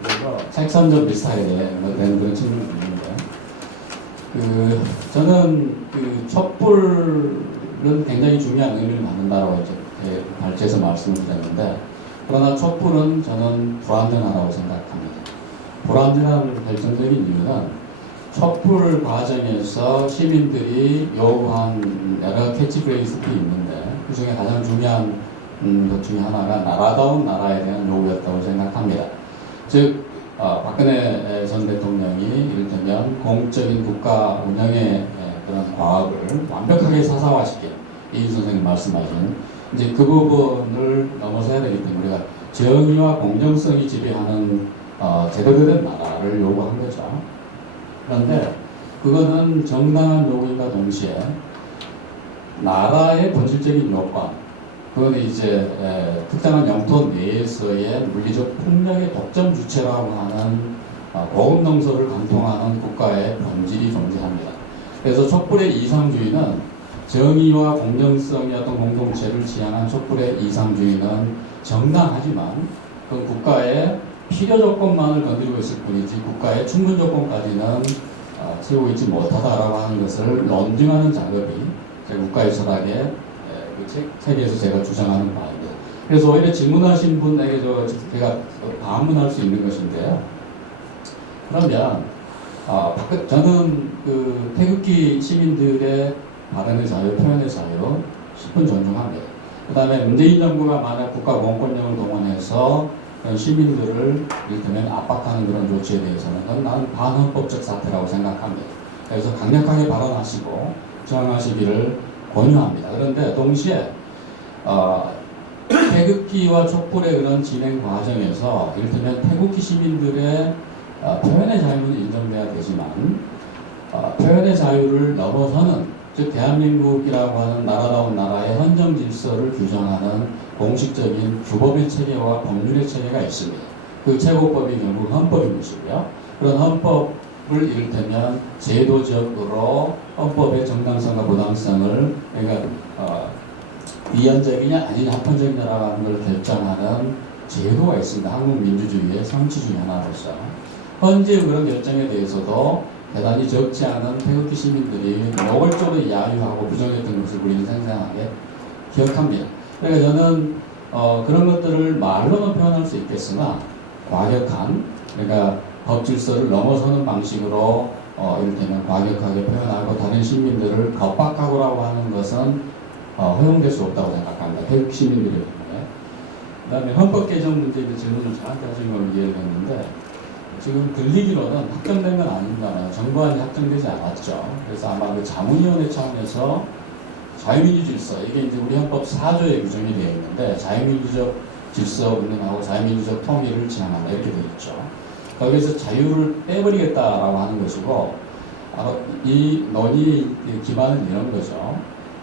그래서 책선전 비슷하게 된 그런 측면이 있는데, 저는 촛불은 굉장히 중요한 의미를 갖는다라고 이제 발제해서 말씀을 드렸는데, 그러나 촛불은 저는 불완전하다고 생각합니다. 불완전한 결정적인 이유는 촛불 과정에서 시민들이 요구한 여러 캐치프레이즈들이 있는데, 그 중에 가장 중요한 것 중에 하나가 나라다운 나라에 대한 요구였다고 생각합니다. 즉, 박근혜 전 대통령이 이를테면 공적인 국가 운영의 그런 과업을 완벽하게 사사화시킨 이인 선생님 말씀하신 이제 그 부분을 넘어서야 되기 때문에 우리가 정의와 공정성이 지배하는 제대로 된 나라를 요구한 거죠. 그런데 그거는 정당한 요구인과 동시에 나라의 본질적인 요건, 그건 이제 특정한 영토 내에서의 물리적 폭력의 독점 주체라고 하는 고급 농서를 관통하는 국가의 본질이 존재합니다. 그래서 촛불의 이상주의는 정의와 공정성의 어떤 공동체를 지향한 촛불의 이상주의는 정당하지만 그 국가의 필요 조건만을 건드리고 있을 뿐이지 국가의 충분 조건까지는 채우고 있지 못하다라고 하는 것을 논증하는 작업이 제 국가의 철학의 그 책에서 제가 주장하는 바입니다. 그래서 오히려 질문하신 분에게 제가 반문할 수 있는 것인데요. 그러면 저는 그 태극기 시민들의 발언의 자유, 표현의 자유 십분 존중합니다. 그 다음에 문재인 정부가 만약 국가 공권력을 동원해서 시민들을 이를테면 압박하는 그런 조치에 대해서는 그건 나는 반헌법적 사태라고 생각합니다. 그래서 강력하게 발언하시고 저항하시기를 권유합니다. 그런데 동시에 태극기와 촛불의 그런 진행 과정에서 이를테면 태극기 시민들의 표현의 자유는 인정돼야 되지만 표현의 자유를 넘어서는 즉 대한민국이라고 하는 나라다운 나라의 헌정 질서를 규정하는 공식적인 규범의 체계와 법률의 체계가 있습니다. 그 최고법이 결국 헌법인 것이고요. 그런 헌법을 이를테면 제도적으로 헌법의 정당성과 부당성을 그러니까 위헌적이냐 아니냐 합헌적이냐라고 하는 걸 결정하는 제도가 있습니다. 한국 민주주의의 성취 중에 하나로서 현재 그런 결정에 대해서도 대단히 적지 않은 태극기 시민들이 노골적으로 야유하고 부정했던 것을 우리는 생생하게 기억합니다. 그러니까 저는 그런 것들을 말로는 표현할 수 있겠으나 과격한 그러니까 법 질서를 넘어서는 방식으로 이를테면 과격하게 표현하고 다른 시민들을 겁박하고라고 하는 것은 허용될 수 없다고 생각합니다. 태극기 시민들의 경우에. 그 다음에 헌법 개정 문제에 대해 질문을 저한테 하신 걸 이해를 했는데 지금 들리기로는 확정된 건 아닌가요? 정부안이 확정되지 않았죠. 그래서 아마 그 자문위원회 차원에서 자유민주 질서, 이게 이제 우리 헌법 4조에 규정이 되어 있는데 자유민주적 질서 운영하고 자유민주적 통일을 지향한다 이렇게 되어 있죠. 거기에서 자유를 빼버리겠다라고 하는 것이고 이 논의 기반은 이런 거죠.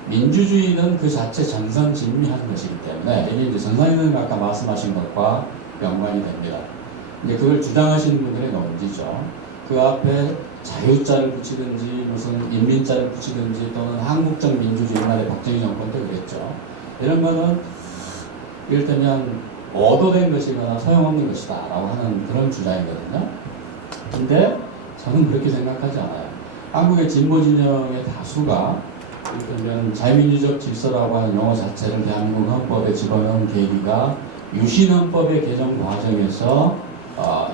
민주주의는 그 자체 전선진미하는 것이기 때문에 이게 이제 전선인은 아까 말씀하신 것과 연관이 됩니다. 이제 그걸 주장하시는 분들의 논지죠. 그 앞에 자유자를 붙이든지 무슨 인민자를 붙이든지 또는 한국적 민주주의 옛날에 박정희 정권 때 그랬죠. 이런 거는 이를테면 오도된 것이거나 소용없는 것이다 라고 하는 그런 주장이거든요. 근데 저는 그렇게 생각하지 않아요. 한국의 진보 진영의 다수가 이를테면 자유민주적 질서라고 하는 용어 자체를 대한민국 헌법에 집어넣은 계기가 유신헌법의 개정 과정에서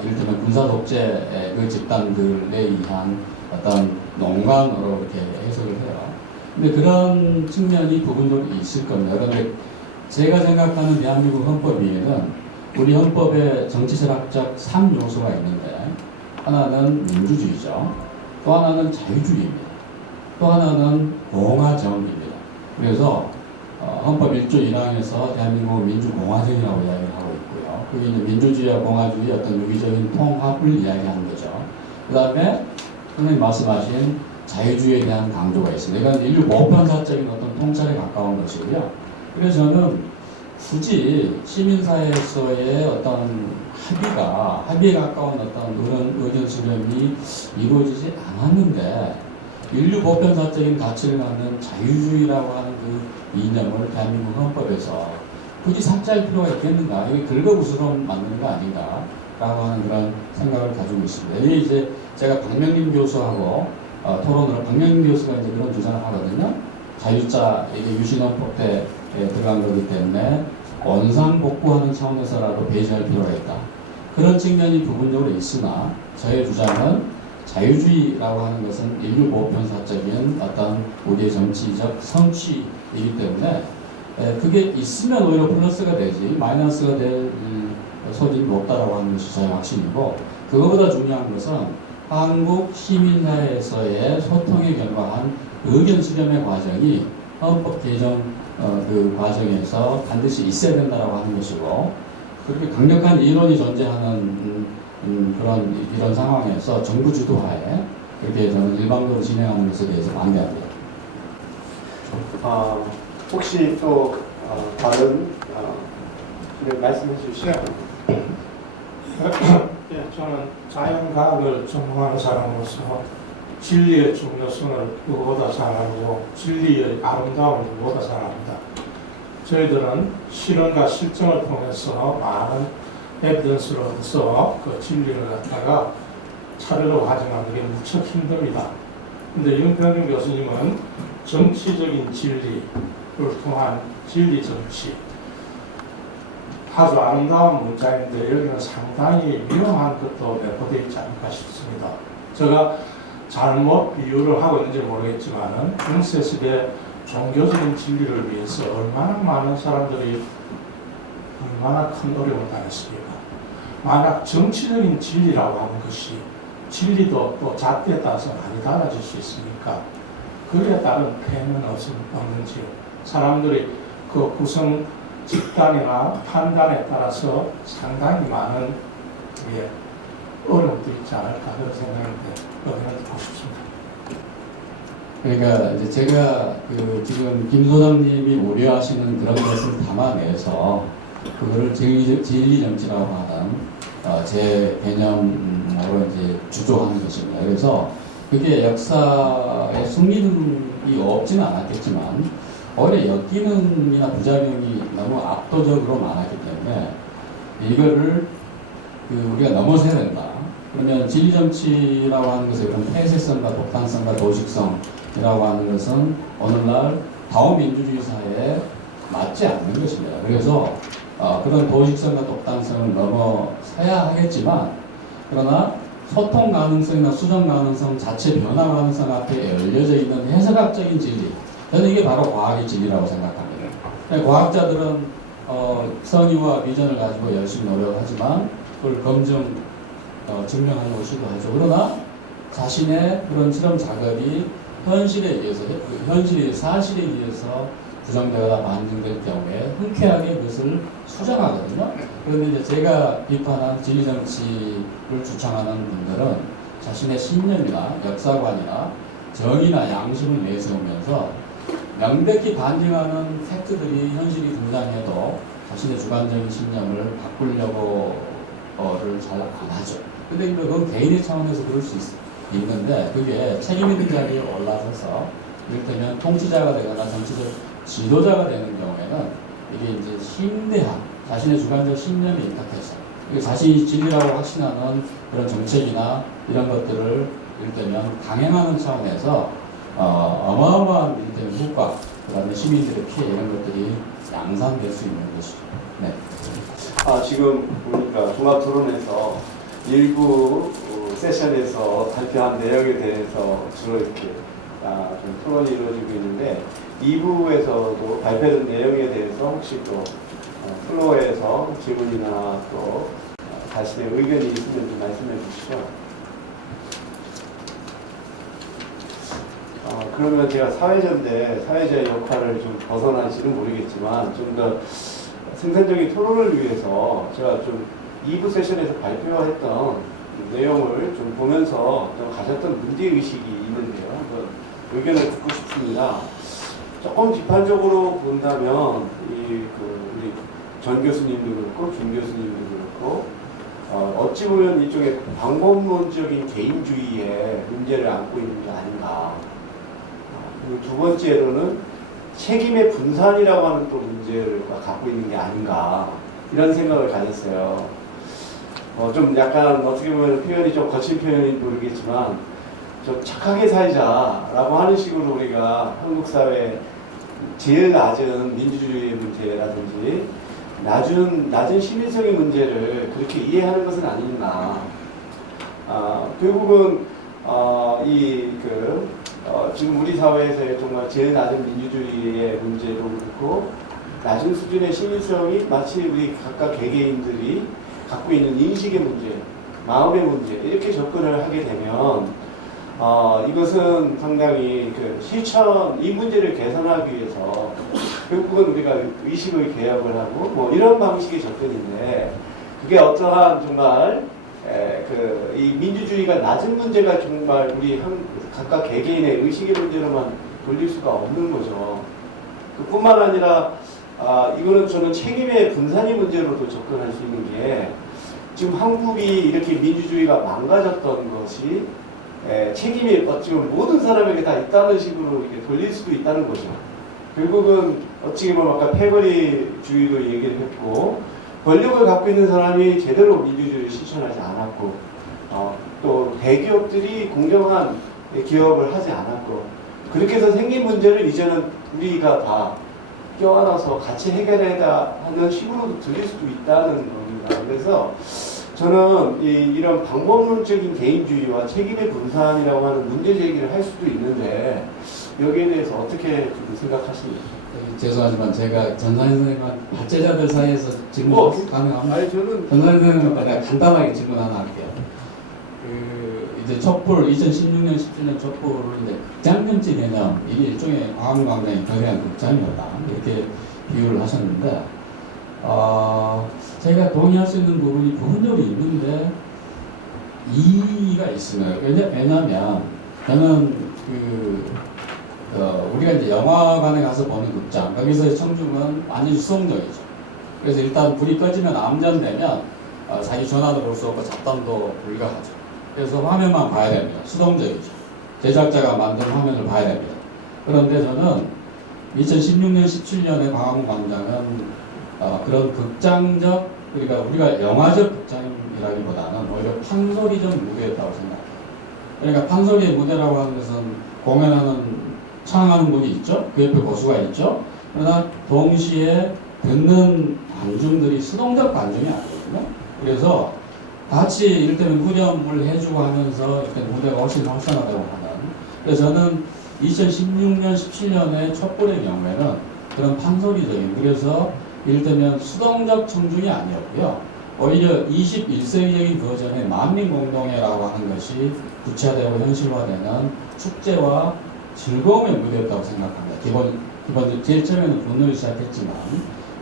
이를테면 군사독재 그 집단들에 의한 어떤 농간으로 이렇게 해석을 해요. 근데 그런 측면이 부분적으로 있을 겁니다. 그런데 제가 생각하는 대한민국 헌법 위에는 우리 헌법의 정치철학적 3요소가 있는데 하나는 민주주의죠. 또 하나는 자유주의입니다. 또 하나는 공화정입니다. 그래서 헌법 1조 1항에서 대한민국 민주공화정이라고 이야기를 하고 있고요. 그게 이제 민주주의와 공화주의 어떤 유기적인 통합을 이야기하는 거죠. 그 다음에 선생님 말씀하신 자유주의에 대한 강조가 있습니다. 이건 인류 보편사적인 어떤 통찰에 가까운 것이고요. 그래서 저는 굳이 시민사회에서의 어떤 합의에 가까운 어떤 그런 의견 수렴이 이루어지지 않았는데 인류 보편사적인 가치를 갖는 자유주의라고 하는 그 이념을 대한민국 헌법에서 굳이 삭제할 필요가 있겠는가? 이게 긁어부스럼 맞는 거 아닌가라고 하는 그런 생각을 가지고 있습니다. 이게 이제 제가 박명림 교수하고 토론으로 박명림 교수가 이제 그런 주장을 하거든요. 자유자 이게 유신헌법에 들어간 거기 때문에 원상복구하는 차원에서라도 배제할 필요가 있다. 그런 측면이 부분적으로 있으나 저의 주장은 자유주의라고 하는 것은 인류 보편사적인 어떤 우리의 정치적 성취이기 때문에 그게 있으면 오히려 플러스가 되지 마이너스가 될 소질이 높다라고 하는 것이 저의 확신이고, 그거보다 중요한 것은 한국 시민사회에서의 소통에 결과한 의견 수렴의 과정이 헌법 개정 그 과정에서 반드시 있어야 된다라고 하는 것이고, 그렇게 강력한 이론이 존재하는 이런 상황에서 정부 주도하에 그렇게 저는 일방적으로 진행하는 것에 대해서 반대합니다. 혹시 또 다른 말씀해 주시죠. 예, 저는 자연과학을 전공하는 사람으로서 진리의 중요성을 누구보다 잘 알고 진리의 아름다움을 누구보다 잘 압니다. 저희들은 실험과 실증을 통해서 많은 에비던스를 얻어서 그 진리를 갖다가 차례로 가져가는 게 무척 힘듭니다. 근데 윤평균 교수님은 정치적인 진리를 통한 진리 정치, 아주 아름다운 문자인데 여기는 상당히 위험한 것도 내포되어 있지 않을까 싶습니다. 제가 잘못 비유를 하고 있는지 모르겠지만은 중세 시대 종교적인 진리를 위해서 얼마나 많은 사람들이 얼마나 큰 어려움을 당했습니까? 만약 정치적인 진리라고 하는 것이 진리도 또 잣대에 따라서 많이 달라질 수 있으니까 그에 따른 폐해는 없는지요. 사람들이 그 구성 집단이나 판단에 따라서 상당히 많은 어려움도 있지 않을까 그런 생각인데 의견을 듣고 싶습니다. 그러니까 이제 제가 지금 김 소장님이 우려하시는 그런 것을 담아내서 그거를 진리 정치라고 하는 제 개념으로 이제 주조하는 것입니다. 그래서 그게 역사에 숨기능이 없지는 않았겠지만 오히려 역기능이나 부작용이 너무 압도적으로 많았기 때문에 이거를 우리가 넘어서야 된다. 그러면 진리 정치라고 하는 것의 그런 폐쇄성과 독단성과 도식성이라고 하는 것은 오늘날 다원민주주의 사회에 맞지 않는 것입니다. 그래서 그런 도식성과 독단성을 넘어서야 하겠지만, 그러나 소통 가능성이나 수정 가능성 자체 변화 가능성 앞에 열려져 있는 해석학적인 진리, 저는 이게 바로 과학의 진리라고 생각합니다. 과학자들은 선의와 비전을 가지고 열심히 노력하지만 그걸 증명하려고 시도하죠. 그러나 자신의 그런 실험 작업이 현실에 의해서, 현실의 사실에 의해서 부정되거나 반증될 경우에 흔쾌하게 그것을 수정하거든요. 그런데 이제 제가 비판한 진리정치를 주창하는 분들은 자신의 신념이나 역사관이나 정의나 양심을 내세우면서 명백히 반증하는 팩트들이 현실이 등장해도 자신의 주관적인 신념을 바꾸려고를 잘 안 하죠. 근데 그건 개인의 차원에서 그럴 수 있는데, 그게 책임 있는 자리에 올라서서 이를테면 통치자가 되거나 정치적 지도자가 되는 경우에는 이게 이제 심대한 자신의 주관적 신념에 입각해서 자신이 진리라고 확신하는 그런 정책이나 이런 것들을 이를테면 강행하는 차원에서 어마어마한 이를테면 후과, 그 다음에 시민들의 피해 이런 것들이 양산될 수 있는 것이죠. 네. 지금 보니까 종합토론에서 일부 세션에서 발표한 내용에 대해서 주로 이렇게 좀 토론이 이루어지고 있는데, 2부에서도 발표된 내용에 대해서 혹시 또 플로어에서 질문이나 또 자신의 의견이 있으면 좀 말씀해 주시죠. 그러면 제가 사회자인데 사회자의 역할을 좀 벗어나지는 모르겠지만 좀 더 생산적인 토론을 위해서 제가 좀 2부 세션에서 발표했던 내용을 좀 보면서 좀 가졌던 문제의식이 있는데요. 한번 의견을 듣고 싶습니다. 조금 비판적으로 본다면 우리 전 교수님도 그렇고 김 교수님도 그렇고 어찌 보면 이쪽에 방법론적인 개인주의의 문제를 안고 있는 게 아닌가. 그리고 두 번째로는 책임의 분산이라고 하는 또 문제를 갖고 있는 게 아닌가. 이런 생각을 가졌어요. 좀 약간 어떻게 보면 표현이 좀 거친 표현인지 모르겠지만 좀 착하게 살자라고 하는 식으로 우리가 한국 사회 제일 낮은 민주주의의 문제라든지 낮은 시민성의 문제를 그렇게 이해하는 것은 아니나 결국은 지금 우리 사회에서의 정말 제일 낮은 민주주의의 문제도 그렇고 낮은 수준의 시민성이 마치 우리 각각 개개인들이 갖고 있는 인식의 문제, 마음의 문제 이렇게 접근을 하게 되면 이것은 상당히 이 문제를 개선하기 위해서 결국은 우리가 의식의 개혁을 하고 뭐 이런 방식의 접근인데 그게 어떠한 정말 이 민주주의가 낮은 문제가 정말 우리 각각 개개인의 의식의 문제로만 돌릴 수가 없는 거죠. 그뿐만 아니라 이거는 저는 책임의 분산의 문제로도 접근할 수 있는 게 지금 한국이 이렇게 민주주의가 망가졌던 것이 책임이 어찌보면 모든 사람에게 다 있다는 식으로 이렇게 돌릴 수도 있다는 거죠. 결국은 어찌 보면 아까 패거리주의도 얘기를 했고 권력을 갖고 있는 사람이 제대로 민주주의를 실천하지 않았고 또 대기업들이 공정한 기업을 하지 않았고 그렇게 해서 생긴 문제를 이제는 우리가 다 껴안아서 같이 해결해야 하는 식으로도 들릴 수도 있다는 겁니다. 그래서 저는 이런 방법론적인 개인주의와 책임의 분산이라고 하는 문제 제기를 할 수도 있는데 여기에 대해서 어떻게 좀 생각하십니까? 죄송하지만 제가 전산인 선생님한 발제자들 사이에서 질문 가능합니까? 아니 저는 전산인 선생님한테 내가 간단하게 질문 하나 할게요. 이제 촛불 2016년 17년 촛불을 이제 극장금지 개념 이게 일종의 광화문광장이 거대한 극장이었다 이렇게 비유를 하셨는데 제가 동의할 수 있는 부분이 부분적으로 있는데 이의가 있습니다. 왜냐하면 저는 우리가 이제 영화관에 가서 보는 극장 거기서의 청중은 완전히 수동적이죠. 그래서 일단 불이 꺼지면 암전되면 자기 전화도 볼 수 없고 잡담도 불가하죠. 그래서 화면만 봐야 됩니다. 수동적이죠. 제작자가 만든 화면을 봐야 됩니다. 그런데 저는 2016년, 17년의 광화문 광장은 그런 극장적, 그러니까 우리가 영화적 극장이라기보다는 오히려 판소리적 무대였다고 생각해요. 그러니까 판소리의 무대라고 하는 것은 공연하는, 창하는 분이 있죠. 그 옆에 고수가 있죠. 그러나 동시에 듣는 관중들이 수동적 관중이 아니거든요. 그래서 같이 이를테면 후렴을 해주고 하면서 이렇게 무대가 훨씬 활성화되고 하는. 그래서 저는 2016년, 17년의 촛불의 경우에는 그런 판소리적인, 그래서 이를테면 수동적 청중이 아니었고요. 오히려 21세기적인 버전의 만민공동회라고 하는 것이 구체화되고 현실화되는 축제와 즐거움의 무대였다고 생각합니다. 기본적으로 제일 처음에는 분노를 시작했지만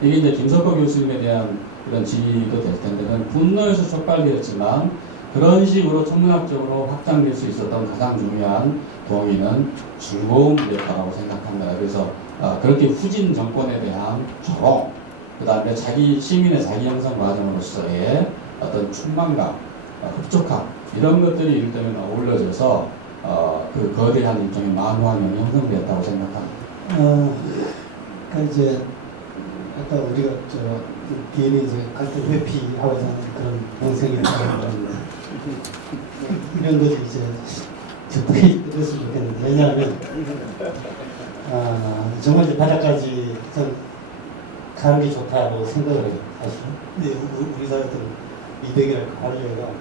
이게 이제 김석호 교수님에 대한 그런 지위도 될 텐데 그건 분노에서 촉발되었지만 그런 식으로 청문학적으로 확장될 수 있었던 가장 중요한 동의는 즐거움이었다고 생각합니다. 그래서 그렇게 후진 정권에 대한 조롱, 그 다음에 시민의 자기 형성 과정으로서의 어떤 충만감, 흡족함 이런 것들이 이를테면 어울려져서 그 거대한 일종의 만화형이 형성되었다고 생각합니다. 그러니까 이제 아까 우리가 비행이 이제 갈 때 회피하고 하는 그런 동생이라고 하는데 이런 것이 이제 적당히 들었으면 좋겠는데 왜냐하면 정말 이제 바닥까지 좀 가는 게 좋다고 생각을 해요 사실. 근데 우리 사회들 이대기를 하려가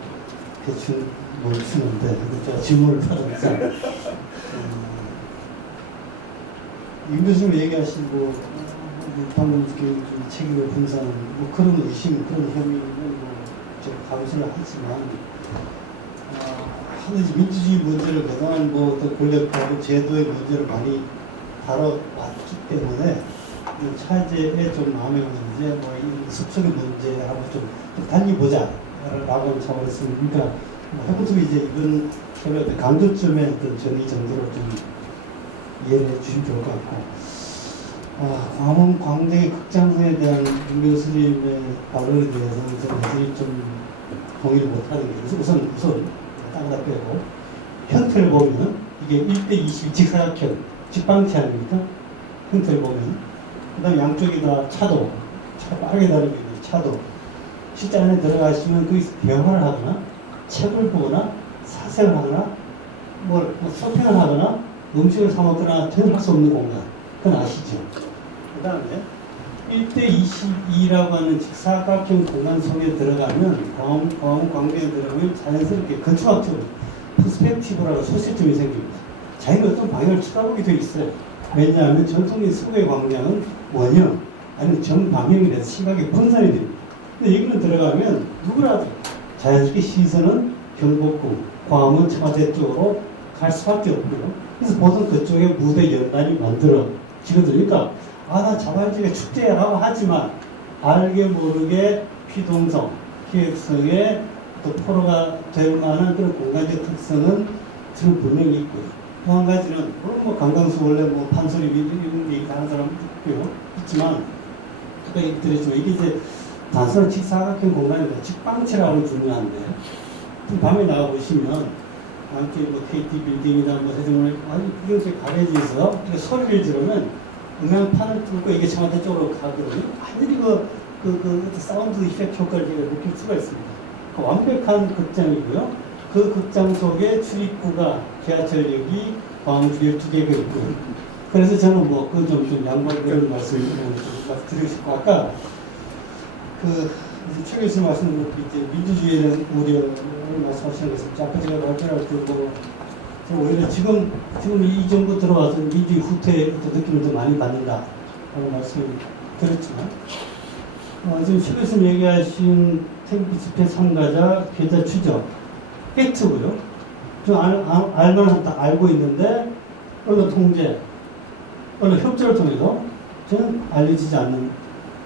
대충 뭘 추는데 제가 질문을 받으면서 임 교수님 얘기하시고 방금 책임의 분산, 뭐 그런 의심, 그런 혐의는 뭐 제가 감수를 하지만 하는지 민주주의 문제를 그동안 뭐 어떤 권력하고 제도의 문제를 많이 다뤄왔기 때문에 이 차제에 좀 마음에 오는 문제, 뭐이 숲속의 문제하고 좀 달리 보자라고 하는 차원에서 그러니까 해보도 이제 이번 해외 강조점에 어떤 전이 정도로 좀 이해해 주시면 좋을 것 같고, 광화문 광대의 극장소에 대한 윤 교수님의 발언에 대해서는 저는 좀 동의를 못하는 게 우선 땅다 빼고 형태를 보면 이게 1:21 직사각형 직방치 아닙니까? 형태를 보면 그 다음에 양쪽이 다 차도 빠르게 다니고 있는 차도 실제 안에 들어가시면 거기서 대화를 하거나 책을 보거나 사색을 하거나 뭐 쇼핑을 하거나 음식을 사 먹거나 전혀 할 수 없는 공간. 그건 아시죠? 그 다음에 1:22라고 하는 직사각형 공간 속에 들어가면 광화문 광대에 들어가면 자연스럽게 건축학적으로 퍼스펙티브라고 소시점이 생깁니다. 자기가 어떤 방향을 쳐다보게 되어 있어요. 왜냐하면 전통의 서구의 광량은 원형 아니면 정방향이라서 시각이 분산이 됩니다. 근데 여기는 들어가면 누구라도 자연스럽게 시선은 경복궁, 광화문 청와대 쪽으로 갈 수밖에 없고요. 그래서 보통 그쪽에 무대 연단이 만들어지거든요. 나 자발적인 축제라고 하지만 알게 모르게 피동성, 피획성의 또 포로가 될 만한 그런 공간적 특성은 저는 분명히 있고요. 또 한 가지는 물론 뭐 강강수 원래 뭐 판소리 이런 얘기 하는 사람 있고요. 있지만 아까 얘기드렸지만 이게 이제 단순한 직사각형 공간이다. 직방치라고 하는 중요한데 밤에 나가 보시면 함께 뭐 KT 빌딩이나 뭐 세종문화 이렇게 가려져 있어. 소리를 들으면 음향판을 뚫고 이게 청와대 쪽으로 가거든요. 완전히 그 사운드 이펙트 효과를 제가 느낄 수가 있습니다. 그 완벽한 극장이고요. 그 극장 속에 출입구가 지하철역이 광화문 12개가 있고요. 그래서 저는 뭐 그 좀 양보할 그런 말씀을 좀 드리고 싶고 아까 최 교수님 말씀으로 이제 민주주의에 대한 우려를 말씀하시는 것은 아까 제가 발표할 때 뭐 오히려 지금 이 정부 들어와서 민주주의 후퇴의 어떤 느낌을 더 많이 받는다 라는 말씀을 드렸지만 지금 최 교수님 얘기하신 태극기 집회 참가자 계좌 추적 팩트고요. 좀 알만한 다 알고 있는데 언론 통제, 언론 협조를 통해서 저는 알려지지 않는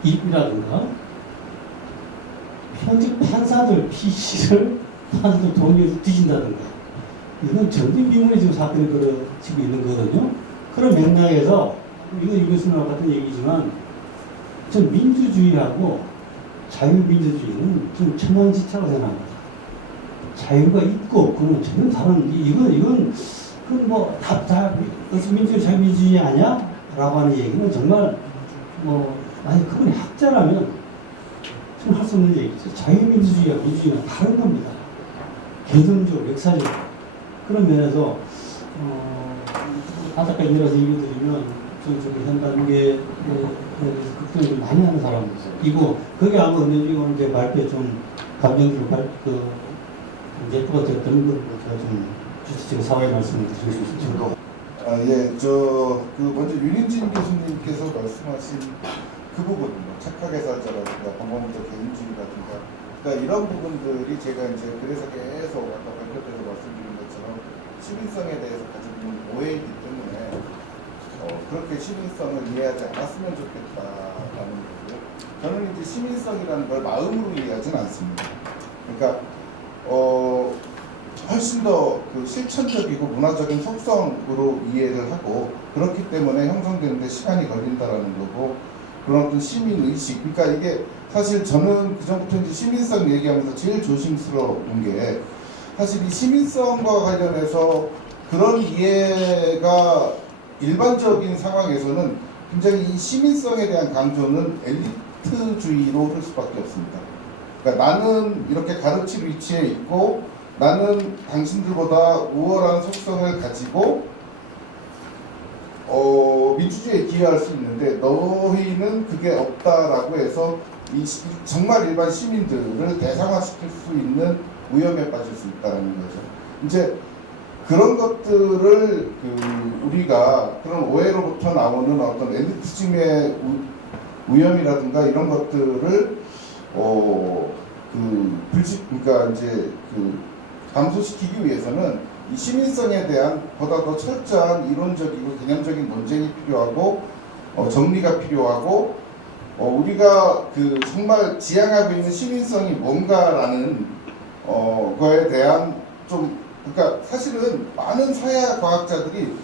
일이라든가 현직 판사들 PC를 판사들 동의해서 뒤진다든가 이건 전진 비문의 지금 사건이 벌어지고 있는 거거든요. 그런 맥락에서 이건 이 교수님과 같은 얘기지만 전 민주주의하고 자유민주주의는 좀 천양지차라고 생각합니다. 자유가 있고 없고는 전혀 다른 이건 다 민주주의 자유민주주의 아니야? 라고 하는 얘기는 정말 만약 그분이 학자라면 좀 할 수 없는 얘기죠. 자유민주주의와 민주주의는 다른 겁니다. 개념적으로 역사적으로 그런 면에서 안타깝게 일어나서 얘기 드리면 좀 현 단계에 걱정을 좀 많이 하는 사람이고 그게 아무 없는지 오늘 제 발표에 좀 감정적으로 예쁘가 됐던 걸 제가 좀 주체적으로 사회에 말씀을 드릴 수 있습니다. 먼저 윤인진 교수님께서 말씀하신 그 부분, 착하게 살자라든가 방법적 개인주의라든가, 그러니까 이런 부분들이 제가 이제 그래서 계속 아까 발표 때도 말씀드린 것처럼 시민성에 대해서 가지고 있는 오해이기 때문에 그렇게 시민성을 이해하지 않았으면 좋겠다라는 거고요. 저는 이제 시민성이라는 걸 마음으로 이해하지는 않습니다. 그러니까 훨씬 더 그 실천적이고 문화적인 속성으로 이해를 하고 그렇기 때문에 형성되는데 시간이 걸린다라는 거고 그런 어떤 시민의식 그러니까 이게 사실 저는 그전부터 이제 시민성 얘기하면서 제일 조심스러운 게 사실 이 시민성과 관련해서 그런 이해가 일반적인 상황에서는 굉장히 이 시민성에 대한 강조는 엘리트주의로 흐를 수밖에 없습니다. 그러니까 나는 이렇게 가르칠 위치에 있고 나는 당신들보다 우월한 속성을 가지고 민주주의에 기여할 수 있는데 너희는 그게 없다라고 해서 정말 일반 시민들을 대상화시킬 수 있는 위험에 빠질 수 있다는 거죠. 이제 그런 것들을 우리가 그런 오해로부터 나오는 어떤 엘리티즘의 위험이라든가 이런 것들을 그러니까 이제 감소시키기 위해서는 이 시민성에 대한 보다 더 철저한 이론적이고 개념적인 논쟁이 필요하고 정리가 필요하고 우리가 그 정말 지향하고 있는 시민성이 뭔가라는 거에 대한 좀 그러니까 사실은 많은 사회 과학자들이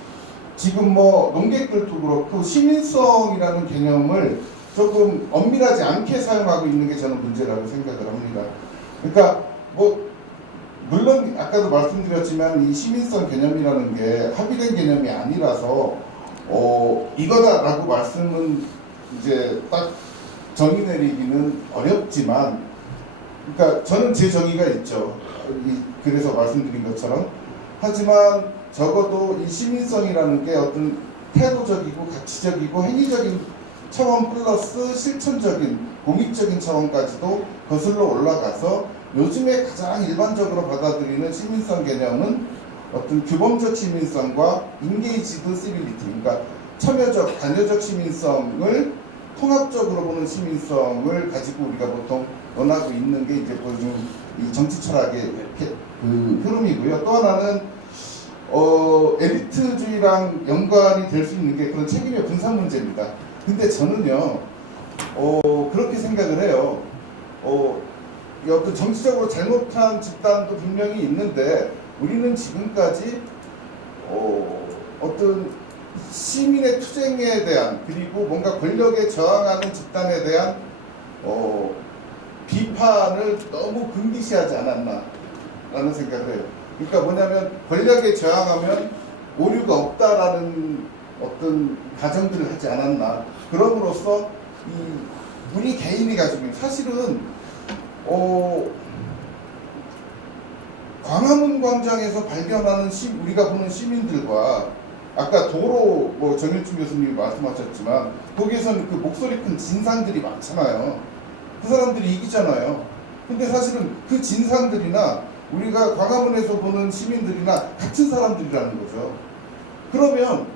지금 뭐 농객들도 그렇고 시민성이라는 개념을 조금 엄밀하지 않게 사용하고 있는 게 저는 문제라고 생각을 합니다. 그러니까 뭐 물론 아까도 말씀드렸지만 이 시민성 개념이라는 게 합의된 개념이 아니라서 이거다라고 말씀은 이제 딱 정의 내리기는 어렵지만 그러니까 저는 제 정의가 있죠. 그래서 말씀드린 것처럼 하지만 적어도 이 시민성이라는 게 어떤 태도적이고 가치적이고 행위적인 차원 플러스 실천적인 공익적인 차원까지도 거슬러 올라가서 요즘에 가장 일반적으로 받아들이는 시민성 개념은 어떤 규범적 시민성과 인게이지드 시빌리티, 그러니까 참여적, 관여적 시민성을 통합적으로 보는 시민성을 가지고 우리가 보통 논하고 있는 게 이제 요즘 이 정치 철학의 그 흐름이고요. 또 하나는 엘리트주의랑 연관이 될 수 있는 게 그런 책임의 분산 문제입니다. 근데 저는요, 그렇게 생각을 해요. 어떤 정치적으로 잘못한 집단도 분명히 있는데 우리는 지금까지 어떤 시민의 투쟁에 대한 그리고 뭔가 권력에 저항하는 집단에 대한 비판을 너무 금기시하지 않았나라는 생각을 해요. 그러니까 뭐냐면 권력에 저항하면 오류가 없다라는 어떤 가정들을 하지 않았나. 그럼으로써 우리 개인이 가지고 있는 사실은 광화문 광장에서 발견하는 우리가 보는 시민들과 아까 도로 뭐 정일춘 교수님이 말씀하셨지만 거기에서는 그 목소리 큰 진상들이 많잖아요. 그 사람들이 이기잖아요. 근데 사실은 그 진상들이나 우리가 광화문에서 보는 시민들이나 같은 사람들이라는 거죠. 그러면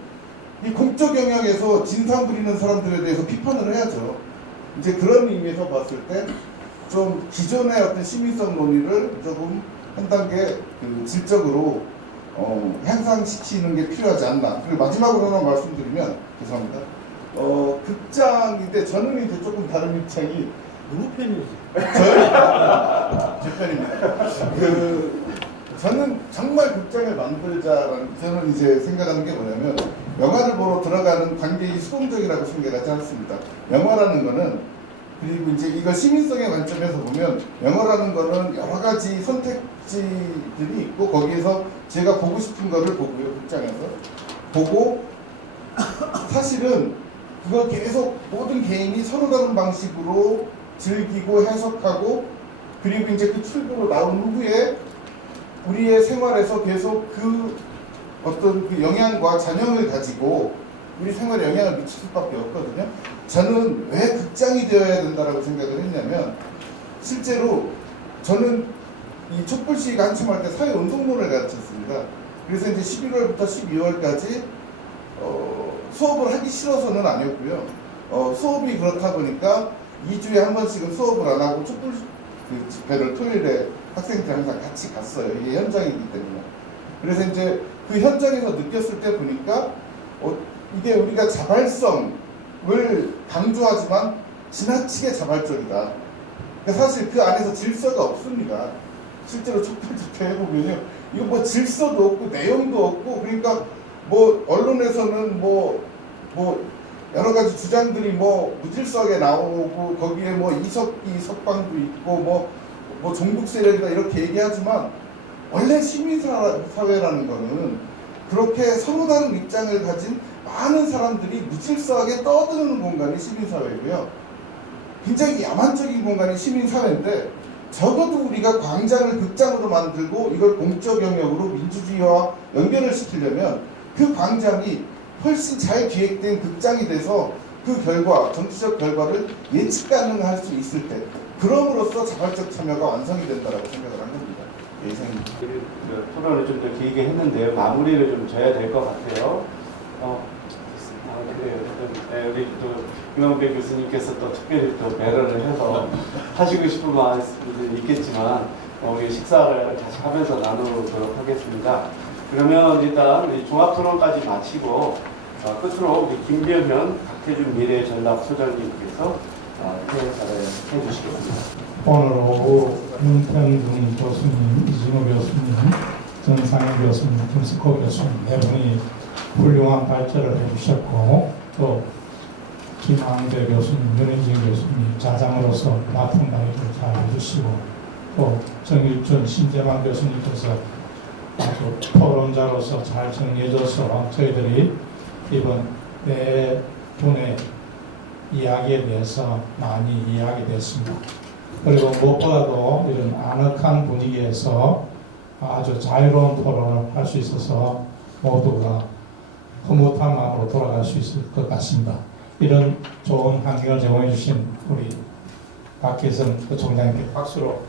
이 공적 영역에서 진상 부리는 사람들에 대해서 비판을 해야죠. 이제 그런 의미에서 봤을 때 좀 기존의 어떤 시민성 논의를 조금 한 단계 그 질적으로 향상시키는 게 필요하지 않나. 그리고 마지막으로 하나 말씀드리면 죄송합니다. 극장인데 저는 이제 조금 다른 입장이 누구 편이지? 제 편입니다. 저는 정말 극장을 만들자라는 저는 이제 생각하는 게 뭐냐면 영화를 보러 들어가는 관객이 수동적이라고 생각하지 않습니다. 영화라는 거는 그리고 이제 이걸 시민성의 관점에서 보면 영화라는 거는 여러 가지 선택지들이 있고 거기에서 제가 보고 싶은 거를 보고요. 극장에서 보고 사실은 그걸 계속 모든 개인이 서로 다른 방식으로 즐기고 해석하고 그리고 이제 그 출구로 나온 후에 우리의 생활에서 계속 그 어떤 그 영향과 잔영을 가지고 우리 생활에 영향을 미칠 수밖에 없거든요. 저는 왜 극장이 되어야 된다라고 생각을 했냐면 실제로 저는 이 촛불시위가 한참 할 때 사회운동론을 가르쳤습니다. 그래서 이제 11월부터 12월까지 수업을 하기 싫어서는 아니었고요. 수업이 그렇다 보니까 2주에 한 번씩은 수업을 안 하고 촛불 그 집회를 토요일에 학생들 항상 같이 갔어요. 이게 현장이기 때문에. 그래서 이제 그 현장에서 느꼈을 때 보니까 이게 우리가 자발성을 강조하지만 지나치게 자발적이다. 그러니까 사실 그 안에서 질서가 없습니다. 실제로 촛불 집회 해보면요. 이거 뭐 질서도 없고 내용도 없고 그러니까 뭐 언론에서는 뭐 여러 가지 주장들이 뭐 무질서하게 나오고 거기에 뭐 이석기 석방도 있고 뭐 종북 세력이다 이렇게 얘기하지만 원래 시민사회라는 거는 그렇게 서로 다른 입장을 가진 많은 사람들이 무질서하게 떠드는 공간이 시민사회고요. 굉장히 야만적인 공간이 시민사회인데 적어도 우리가 광장을 극장으로 만들고 이걸 공적 영역으로 민주주의와 연결을 시키려면 그 광장이 훨씬 잘 기획된 극장이 돼서 그 결과, 정치적 결과를 예측 가능할 수 있을 때 그럼으로써 자발적 참여가 완성이 된다고 생각을 한 겁니다. 예, 이상입니다. 토론을 좀 더 길게 했는데요. 마무리를 좀 져야 될 것 같아요. 그래요. 네, 우리 또 김영배 교수님께서 또 특별히 또 배려를 해서 하시고 싶은 마음이 있겠지만 우리 식사를 같이 하면서 나누도록 하겠습니다. 그러면 일단 우리 종합토론까지 마치고 끝으로 우리 김병현 박태준 미래전략소장님께서 인사를 해주시겠습니다. 오늘 오후 윤평중 교수님, 이진호 교수님, 정상현 교수님, 김석호 교수님 네 분이 훌륭한 발제를 해주셨고 또 김항대 교수님, 윤인진 교수님 자장으로서 맡은 바를 잘 해주시고 또 정일준, 신재만 교수님께서 아주 토론자로서 잘 정리해줘서 저희들이 이번 네 분의 이야기에 대해서 많이 이해하게 됐습니다. 그리고 무엇보다도 이런 아늑한 분위기에서 아주 자유로운 토론을 할 수 있어서 모두가 흐뭇한 마음으로 돌아갈 수 있을 것 같습니다. 이런 좋은 환경을 제공해 주신 우리 박혜선 총장님께 박수로